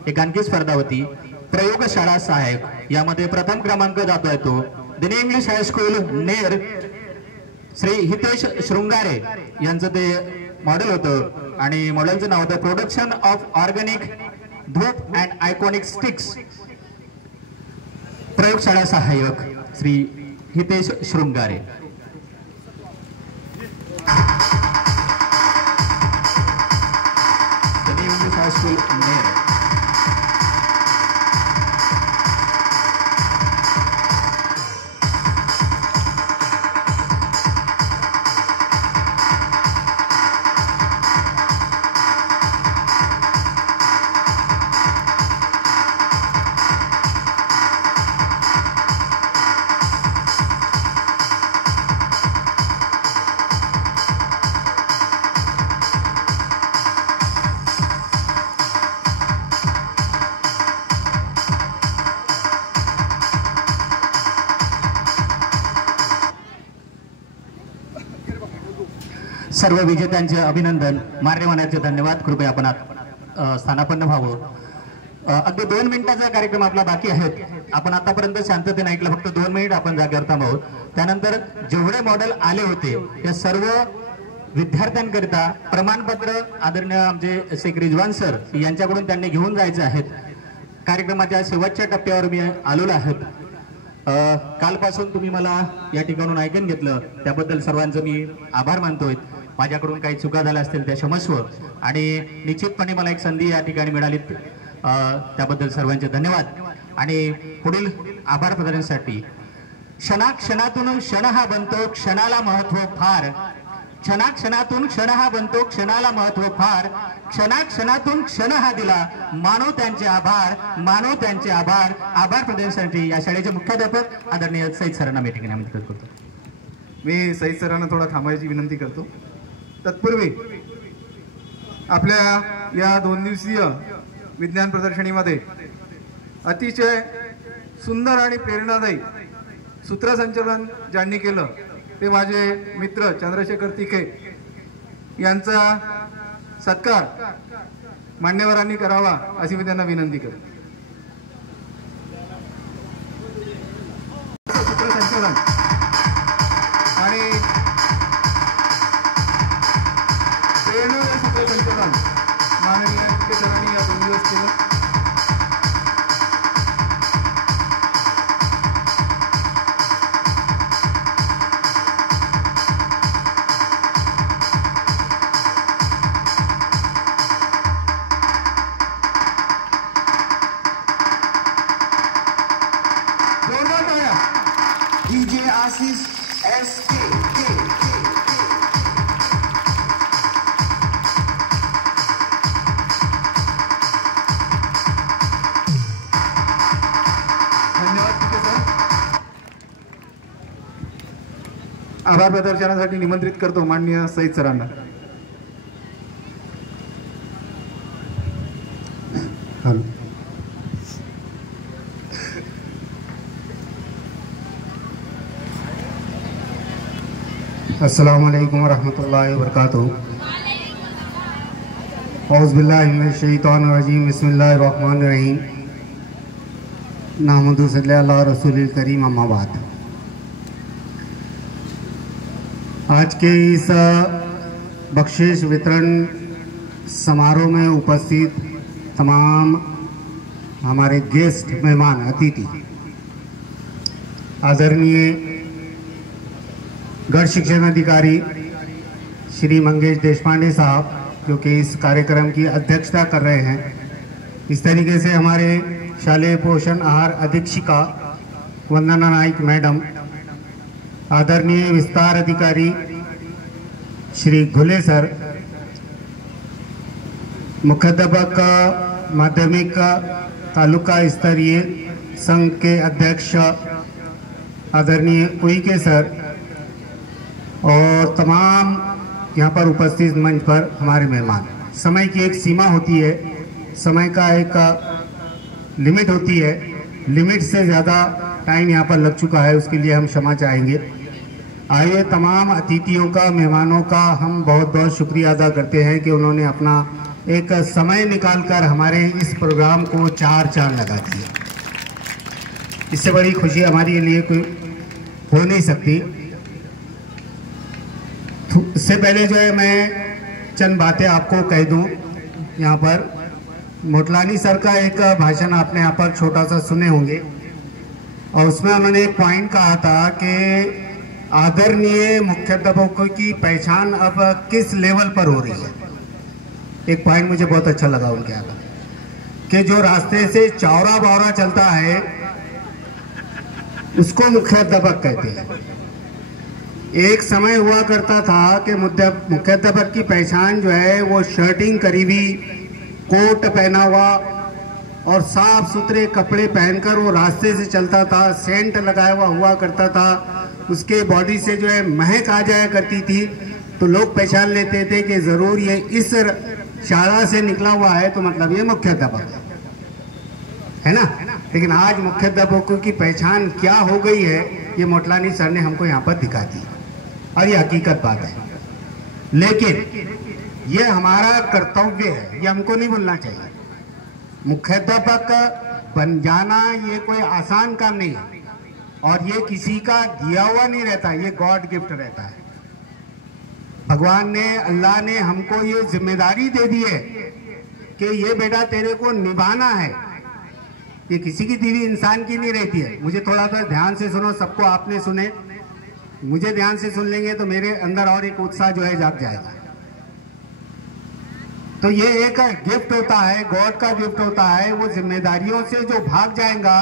एक आणखी स्पर्धा होती, प्रयोगशाळा सहाय्यक. यामध्ये प्रथम क्रमांक जातोय तो दिनी इंग्लिश हायस्कूल नेर, श्री हितेश शृंगारे यांचं ते मॉडेल होतं आणि मॉडेलचं नाव होतं production of organic dhoop and iconic sticks. प्रयोगशाळा सहाय्यक श्री हितेश शृंगारे. English high school Ner. सर्व विजेत्यांचे अभिनंदन, मान्यवरांचे धन्यवाद. कृपया आपण स्थानापन्न व्हावं. अगदी 2 मिनिटाचा कार्यक्रम आपला बाकी आहे. आपण आतापर्यंत शांततेने ऐकलं, फक्त 2 मिनिट आपण जागेवर थांबावं. त्यानंतर जेवढे मॉडेल आले होते त्या सर्व विद्यार्थ्यांकरिता प्रमाणपत्र आदरणीय आमचे शेख रिजवान सर यांच्याकडून त्यांनी घेऊन जायचे आहेत. कार्यक्रमाच्या शेवटच्या टप्प्यावर मी आलेलो आहे. कालपासून तुम्ही मला या ठिकाणून ऐकून घेतलं त्याबद्दल सर्वांचं मी आभार मानतोय. माझ्याकडून काही चुका झाल्या असतील त्या क्षमस्व, आणि निश्चितपणे मला एक संधी या ठिकाणी मिळाली त्याबद्दल सर्वांचे धन्यवाद. आणि पुढील आभार प्रदर्शनासाठी क्षणाक्षणातून क्षण हा बनतो, क्षणाला महत्व फार. क्षणाक्षणातून क्षण हा बनतो, क्षणाला महत्व फार. क्षणाक्षणातून क्षण हा दिला, मानव त्यांचे आभार, मानव त्यांचे आभार. आभार प्रदर्शनासाठी या शाळेचे मुख्याध्यापक आदरणीय सईद सरांना मीटिंग आमंत्रित करतो. मी सईद सरांना थोडा थांबायची विनंती करतो. तत्पूर्वी आपल्या या 2 दिवसीय विज्ञान प्रदर्शनीमध्ये अतिशय सुंदर आणि प्रेरणादायी सूत्रसंचलन ज्यांनी केलं ते माझे मित्र चंद्रशेखर तिखे यांचा सत्कार मान्यवरांनी करावा अशी मी त्यांना विनंती करतो. सूत्रसंचलन आणि प्रेरणादायी सूत्रसंचलन माननीय तिखे सरांनी या 2 दिवस केलं. DJ Assis SK. आभार प्रदर्शनासाठी निमंत्रित करतो माननीय सईद सरांना. अस्सलामु अलैकुम वरहमतुल्लाहि वबरकातुहू. औज़ु बिल्लाहि मिनश शैतानिर रजीम. बिस्मिल्लाहिर रहमानिर रहीम. नहमदुहु सल्लल्लाहु अला रसूलिल करीम. अम्मा बाद. आज के इस बख्शिश वितरण समारोह में उपस्थित तमाम हमारे गेस्ट मेहमान अतिथि, आदरणीय गढ़ शिक्षण अधिकारी श्री मंगेश देशपांडे साहब जो कि इस कार्यक्रम की अध्यक्षता कर रहे हैं, इस तरीके से हमारे शालेय पोषण आहार अधीक्षिका वंदना नाइक मैडम, आदरणीय विस्तार अधिकारी श्री घुले सर, मुख्याध्यापक माध्यमिक तालुका स्तरीय संघ के अध्यक्ष आदरणीय उइके सर और तमाम यहाँ पर उपस्थित मंच पर हमारे मेहमान। समय की एक सीमा होती है, समय का एक लिमिट होती है, लिमिट से ज़्यादा टाइम यहाँ पर लग चुका है, उसके लिए हम क्षमा चाहेंगे। आइए तमाम अतिथियों का, मेहमानों का हम बहुत बहुत शुक्रिया अदा करते हैं कि उन्होंने अपना एक समय निकालकर हमारे इस प्रोग्राम को 4 चांद लगा दिए। इससे बड़ी खुशी हमारे लिए कोई हो नहीं सकती। इससे पहले जो है मैं चंद बातें आपको कह दूं। यहाँ पर मोटलानी सर का एक भाषण आपने यहाँ पर छोटा सा सुने होंगे और उसमें उन्होंने एक पॉइंट कहा था कि आदरणीय मुख्याध्यापकों की पहचान अब किस लेवल पर हो रही है। एक पॉइंट मुझे बहुत अच्छा लगा उनके यहाँ का कि जो रास्ते से चौरा बावरा चलता है उसको मुख्याध्यापक कहते हैं। एक समय हुआ करता था कि मुख्याध्यापक की पहचान जो है वो शर्टिंग करीबी, कोट पहना हुआ और साफ सुथरे कपड़े पहनकर वो रास्ते से चलता था, सेंट लगाया हुआ करता था, उसके बॉडी से जो है महक आ जाया करती थी, तो लोग पहचान लेते थे कि जरूर ये इस शाला से निकला हुआ है, तो मतलब ये मुख्याध्यापक है ना। लेकिन आज मुख्याध्यापकों की पहचान क्या हो गई है ये मोटलानी सर ने हमको यहाँ पर दिखा दी और ये हकीकत बात है। लेकिन ये हमारा कर्तव्य है, ये हमको नहीं भूलना चाहिए। मुख्याध्यापक बन जाना ये कोई आसान काम नहीं है और ये किसी का दिया हुआ नहीं रहता, ये गॉड गिफ्ट रहता है। भगवान ने, अल्लाह ने हमको ये जिम्मेदारी दे दी है कि ये बेटा तेरे को निभाना है। ये किसी की दी हुई इंसान की नहीं रहती है। मुझे थोड़ा सा ध्यान से सुनो, सबको आपने सुने, मुझे ध्यान से सुन लेंगे तो मेरे अंदर और एक उत्साह जो है जाग जाएगा। तो ये एक गिफ्ट होता है, गॉड का गिफ्ट होता है। वो जिम्मेदारियों से जो भाग जाएगा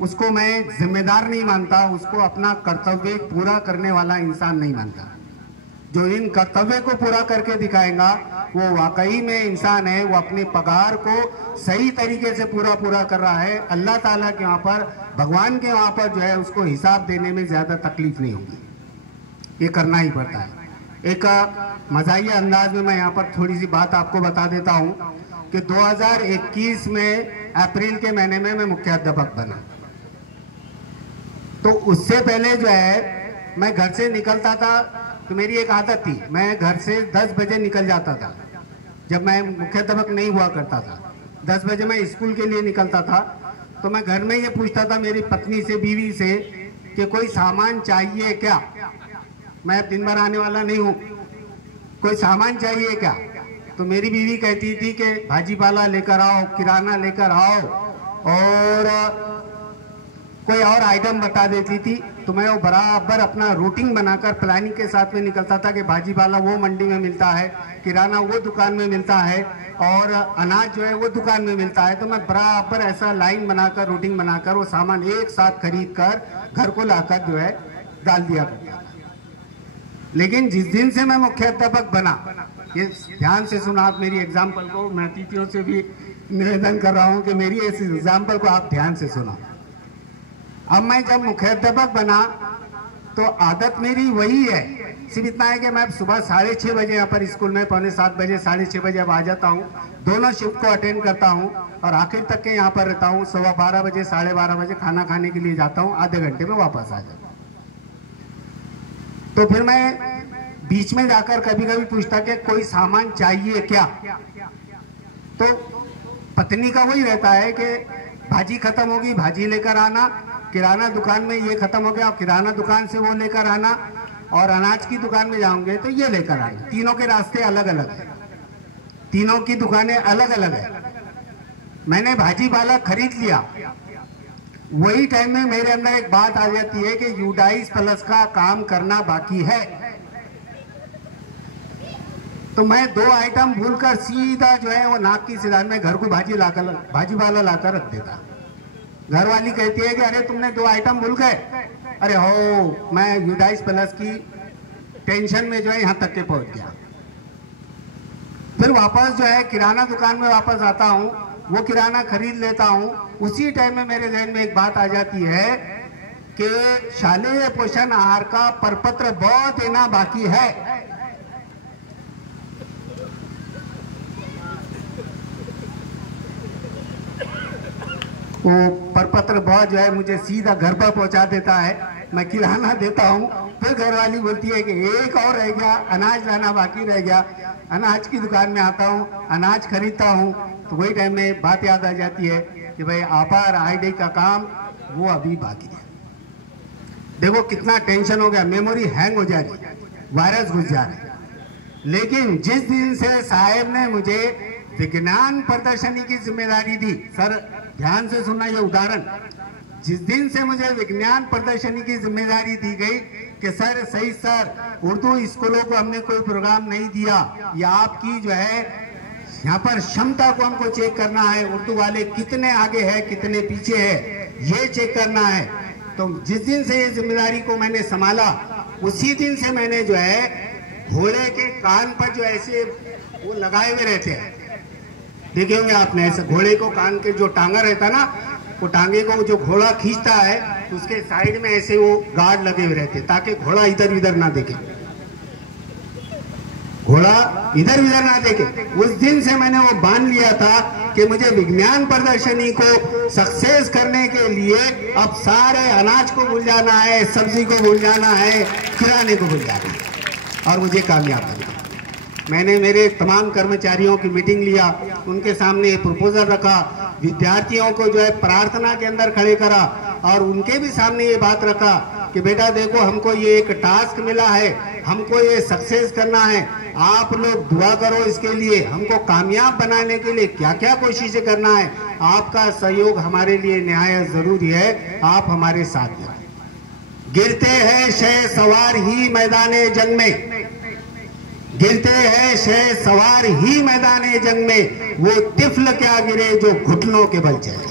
उसको मैं जिम्मेदार नहीं मानता, उसको अपना कर्तव्य पूरा करने वाला इंसान नहीं मानता। जो इन कर्तव्य को पूरा करके दिखाएगा वो वाकई में इंसान है, वो अपने पगार को सही तरीके से पूरा कर रहा है। अल्लाह ताला के वहाँ पर, भगवान के वहाँ पर जो है उसको हिसाब देने में ज़्यादा तकलीफ नहीं होगी, ये करना ही पड़ता है। एक मज़ाहिया अंदाज में मैं यहाँ पर थोड़ी सी बात आपको बता देता हूँ कि 2021 में अप्रैल के महीने में मैं मुख्याध्यापक बना। तो उससे पहले जो है मैं घर से निकलता था तो मेरी एक आदत थी, मैं घर से 10 बजे निकल जाता था। जब मैं मुख्याध्यापक नहीं हुआ करता था 10 बजे मैं स्कूल के लिए निकलता था, तो मैं घर में ये पूछता था मेरी पत्नी से, बीवी से कि कोई सामान चाहिए क्या, मैं दिन भर आने वाला नहीं हूँ, कोई सामान चाहिए क्या। तो मेरी बीवी कहती थी कि भाजी पाला लेकर आओ, किराना लेकर आओ, और कोई और आइटम बता देती थी। तो मैं वो बराबर अपना रूटीन बनाकर प्लानिंग के साथ में निकलता था कि भाजी पाला वो मंडी में मिलता है, किराना वो दुकान में मिलता है, और अनाज जो है वो दुकान में मिलता है। तो मैं बराबर ऐसा लाइन बनाकर, रूटीन बनाकर वो सामान एक साथ खरीद कर घर को लाकर जो है डाल दिया करता था। लेकिन जिस दिन से मैं मुख्याध्यापक बना, ये ध्यान से सुना आप मेरी एग्जाम्पल को, मैं अतिथियों से भी निवेदन कर रहा हूँ कि मेरी इस एग्जाम्पल को आप ध्यान से सुना। अब मैं जब मुख्याध्यापक बना तो आदत मेरी वही है, सिर्फ इतना है कि मैं सुबह 6:30 बजे यहाँ पर स्कूल में, 6:45 बजे, 6:30 बजे अब आ जाता हूँ। दोनों शिफ्ट को अटेंड करता हूँ और आखिर तक के यहाँ पर रहता हूँ। 12:15 बजे, 12:30 बजे खाना खाने के लिए जाता हूँ, आधे घंटे में वापस आ जाता हूँ। तो फिर मैं बीच में जाकर कभी कभी पूछता कि कोई सामान चाहिए क्या। तो पत्नी का वही रहता है कि भाजी खत्म होगी, भाजी लेकर आना, किराना दुकान में ये खत्म हो गया, किराना दुकान से वो लेकर आना, और अनाज की दुकान में जाओगे तो ये लेकर आना। तीनों के रास्ते अलग अलग है, तीनों की दुकानें अलग अलग है। मैंने भाजी पाला खरीद लिया, वही टाइम में मेरे अंदर एक बात आ जाती है कि यूडाइस प्लस का काम करना बाकी है। तो मैं 2 आइटम भूलकर सीधा जो है वो नाक की सिदान में घर को भाजी पाला लाकर रख देता। घर वाली कहती है कि अरे तुमने 2 आइटम भूल गए। अरे हो, मैं यूडाइस प्लस की टेंशन में जो है यहाँ तक के पहुंच गया। फिर वापस जो है किराना दुकान में वापस आता हूँ, वो किराना खरीद लेता हूँ। उसी टाइम में मेरे ध्यान में एक बात आ जाती है कि शालेय पोषण आहार का प्रपत्र बहुत देना बाकी है। वो प्रपत्र बहुत जो है मुझे सीधा घर पर पहुंचा देता है। मैं किराना देता हूँ फिर घरवाली बोलती है कि एक और रह गया, अनाज लाना बाकी रह गया। अनाज की दुकान में आता हूँ, अनाज खरीदता हूँ, तो वही टाइम में बात याद आ जाती है कि भाई आपार आईडी का काम वो अभी बाकी है। देखो कितना टेंशन हो गया, मेमोरी हैंग हो जा रही, वायरस घुस जा रहे। लेकिन जिस दिन से साहेब ने मुझे विज्ञान प्रदर्शनी की जिम्मेदारी दी, सर ध्यान से सुनना ये उदाहरण, जिस दिन से मुझे विज्ञान प्रदर्शनी की जिम्मेदारी दी गई कि सर सही सर उर्दू स्कूलों को हमने कोई प्रोग्राम नहीं दिया, या आपकी जो है यहाँ पर क्षमता को हमको चेक करना है, उर्दू वाले कितने आगे है कितने पीछे है ये चेक करना है। तो जिस दिन से ये जिम्मेदारी को मैंने संभाला, उसी दिन से मैंने जो है घोड़े के कान पर जो ऐसे वो लगाए हुए रहते हैं, देखे होंगे आपने, ऐसे घोड़े को कान के जो टांगा रहता ना, वो टांगे को जो घोड़ा खींचता है उसके साइड में ऐसे वो गार्ड लगे हुए रहते ताकि घोड़ा इधर उधर ना देखे, घोड़ा इधर उधर ना देखे। उस दिन से मैंने वो बांध लिया था कि मुझे विज्ञान प्रदर्शनी को सक्सेस करने के लिए अब सारे अनाज को भूल जाना है, सब्जी को भूल जाना है, किराने को भूल जाना है और मुझे कामयाब करना। मैंने मेरे तमाम कर्मचारियों की मीटिंग लिया, उनके सामने प्रपोजल रखा, विद्यार्थियों को जो है प्रार्थना के अंदर खड़े करा और उनके भी सामने ये बात रखा कि बेटा देखो हमको ये एक टास्क मिला है, हमको ये सक्सेस करना है, आप लोग दुआ करो इसके लिए, हमको कामयाब बनाने के लिए क्या क्या कोशिशें करना है, आपका सहयोग हमारे लिए निहायत जरूरी है, आप हमारे साथ हैं। गिरते हैं शह सवार ही मैदाने जंग में, गिरते हैं शह सवार ही मैदाने जंग में, वो तिफल क्या गिरे जो घुटनों के बल चले।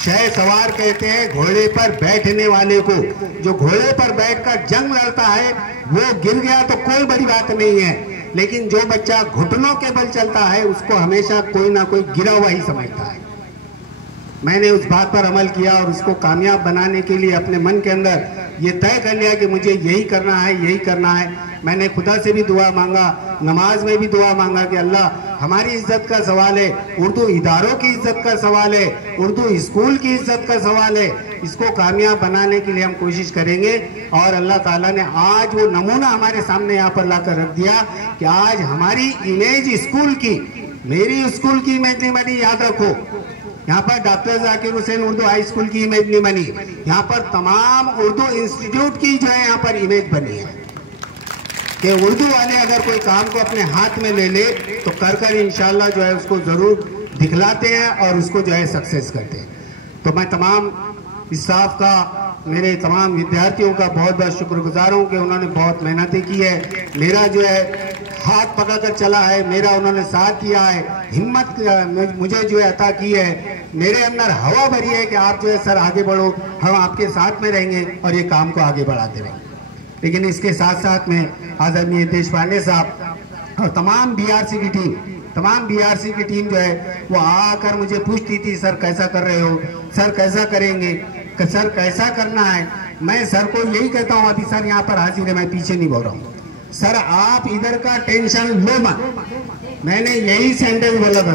शह सवार कहते हैं घोड़े पर बैठने वाले को, जो घोड़े पर बैठकर जंग लड़ता है वो गिर गया तो कोई बड़ी बात नहीं है, लेकिन जो बच्चा घुटनों के बल चलता है उसको हमेशा कोई ना कोई गिरा हुआ ही समझता है। मैंने उस बात पर अमल किया और उसको कामयाब बनाने के लिए अपने मन के अंदर ये तय कर लिया कि मुझे यही करना है, यही करना है। मैंने खुदा से भी दुआ मांगा, नमाज में भी दुआ मांगा कि अल्लाह हमारी इज्जत का सवाल है, उर्दू इदारों की इज्जत का सवाल है, उर्दू स्कूल की इज्जत का सवाल है, इसको कामयाब बनाने के लिए हम कोशिश करेंगे। और अल्लाह ताला ने आज वो नमूना हमारे सामने यहाँ पर लाकर रख दिया कि आज हमारी इमेज स्कूल की, मेरी स्कूल की इमेज नहीं बनी, याद रखो, यहाँ पर डॉक्टर जाकिर हुसैन उर्दू हाई स्कूल की इमेज नहीं बनी, यहाँ पर तमाम उर्दू इंस्टीट्यूट की जो है यहाँ पर इमेज बनी है कि उर्दू वाले अगर कोई काम को अपने हाथ में ले ले तो कर कर इंशाल्लाह जो है उसको जरूर दिखलाते हैं और उसको जो है सक्सेस करते हैं। तो मैं तमाम स्टाफ का, मेरे तमाम विद्यार्थियों का बहुत बहुत शुक्रगुजार हूँ कि उन्होंने बहुत मेहनतें की है, मेरा जो है हाथ पकड़कर चला है, मेरा उन्होंने साथ दिया है, हिम्मत मुझे जो है अता की है, मेरे अंदर हवा भरी है कि आप जो है सर आगे बढ़ो, हम आपके साथ में रहेंगे और ये काम को आगे बढ़ाते रहेंगे। लेकिन इसके साथ साथ में आदरणीय देशपांडे साहब और तमाम बीआरसी की टीम जो है वो आकर मुझे पूछती थी, सर कैसा कर रहे हो, सर कैसा करेंगे, सर कैसा करना है। मैं सर को यही कहता हूँ, अभी सर यहाँ पर हाजिर है, मैं पीछे नहीं बोल रहा हूँ, सर आप इधर का टेंशन लो मत, मैंने यही सेंटेंस बोला था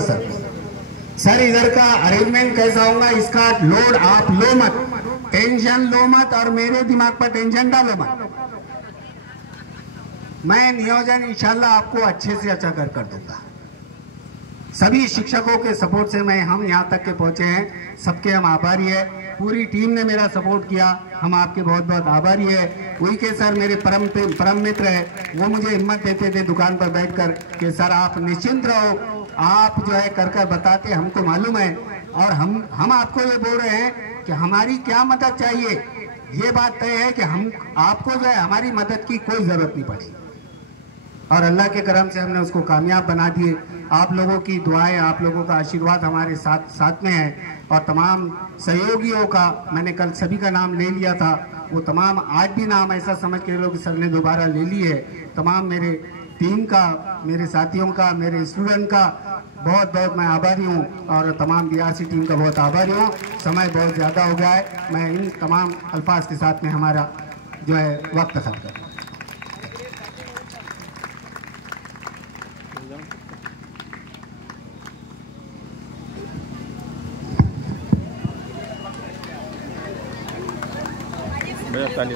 सर इधर का अरेंजमेंट कैसा होगा इसका लोड आप लो मत, टेंशन लो मत और मेरे दिमाग पर टेंशन डालो मत। मैं नियोजन इंशाल्लाह आपको अच्छे से अच्छा कर दूंगा। सभी शिक्षकों के सपोर्ट से हम यहाँ तक के पहुंचे हैं, सबके हम आभारी है। पूरी टीम ने मेरा सपोर्ट किया, हम आपके बहुत बहुत आभारी है। वही के सर मेरे परम मित्र है, वो मुझे हिम्मत देते थे दुकान पर बैठकर कि सर आप निश्चिंत रहो, आप जो है कर बताते, हमको मालूम है और हम आपको ये बोल रहे हैं कि हमारी क्या मदद चाहिए, ये बात तय है कि हम आपको जो है हमारी मदद की कोई जरूरत नहीं पड़ेगी। और अल्लाह के करम से हमने उसको कामयाब बना दिए। आप लोगों की दुआएं, आप लोगों का आशीर्वाद हमारे साथ में है और तमाम सहयोगियों का मैंने कल सभी का नाम ले लिया था, वो तमाम आज भी नाम ऐसा समझ के लोग सर ने दोबारा ले लिए है। तमाम मेरे टीम का, मेरे साथियों का, मेरे स्टूडेंट का बहुत बहुत मैं आभारी हूँ और तमाम बीआरसी टीम का बहुत आभारी हूँ। समय बहुत ज़्यादा हो गया है, मैं इन तमाम अल्फाज के साथ में हमारा जो है वक्त खत्म कर। ताली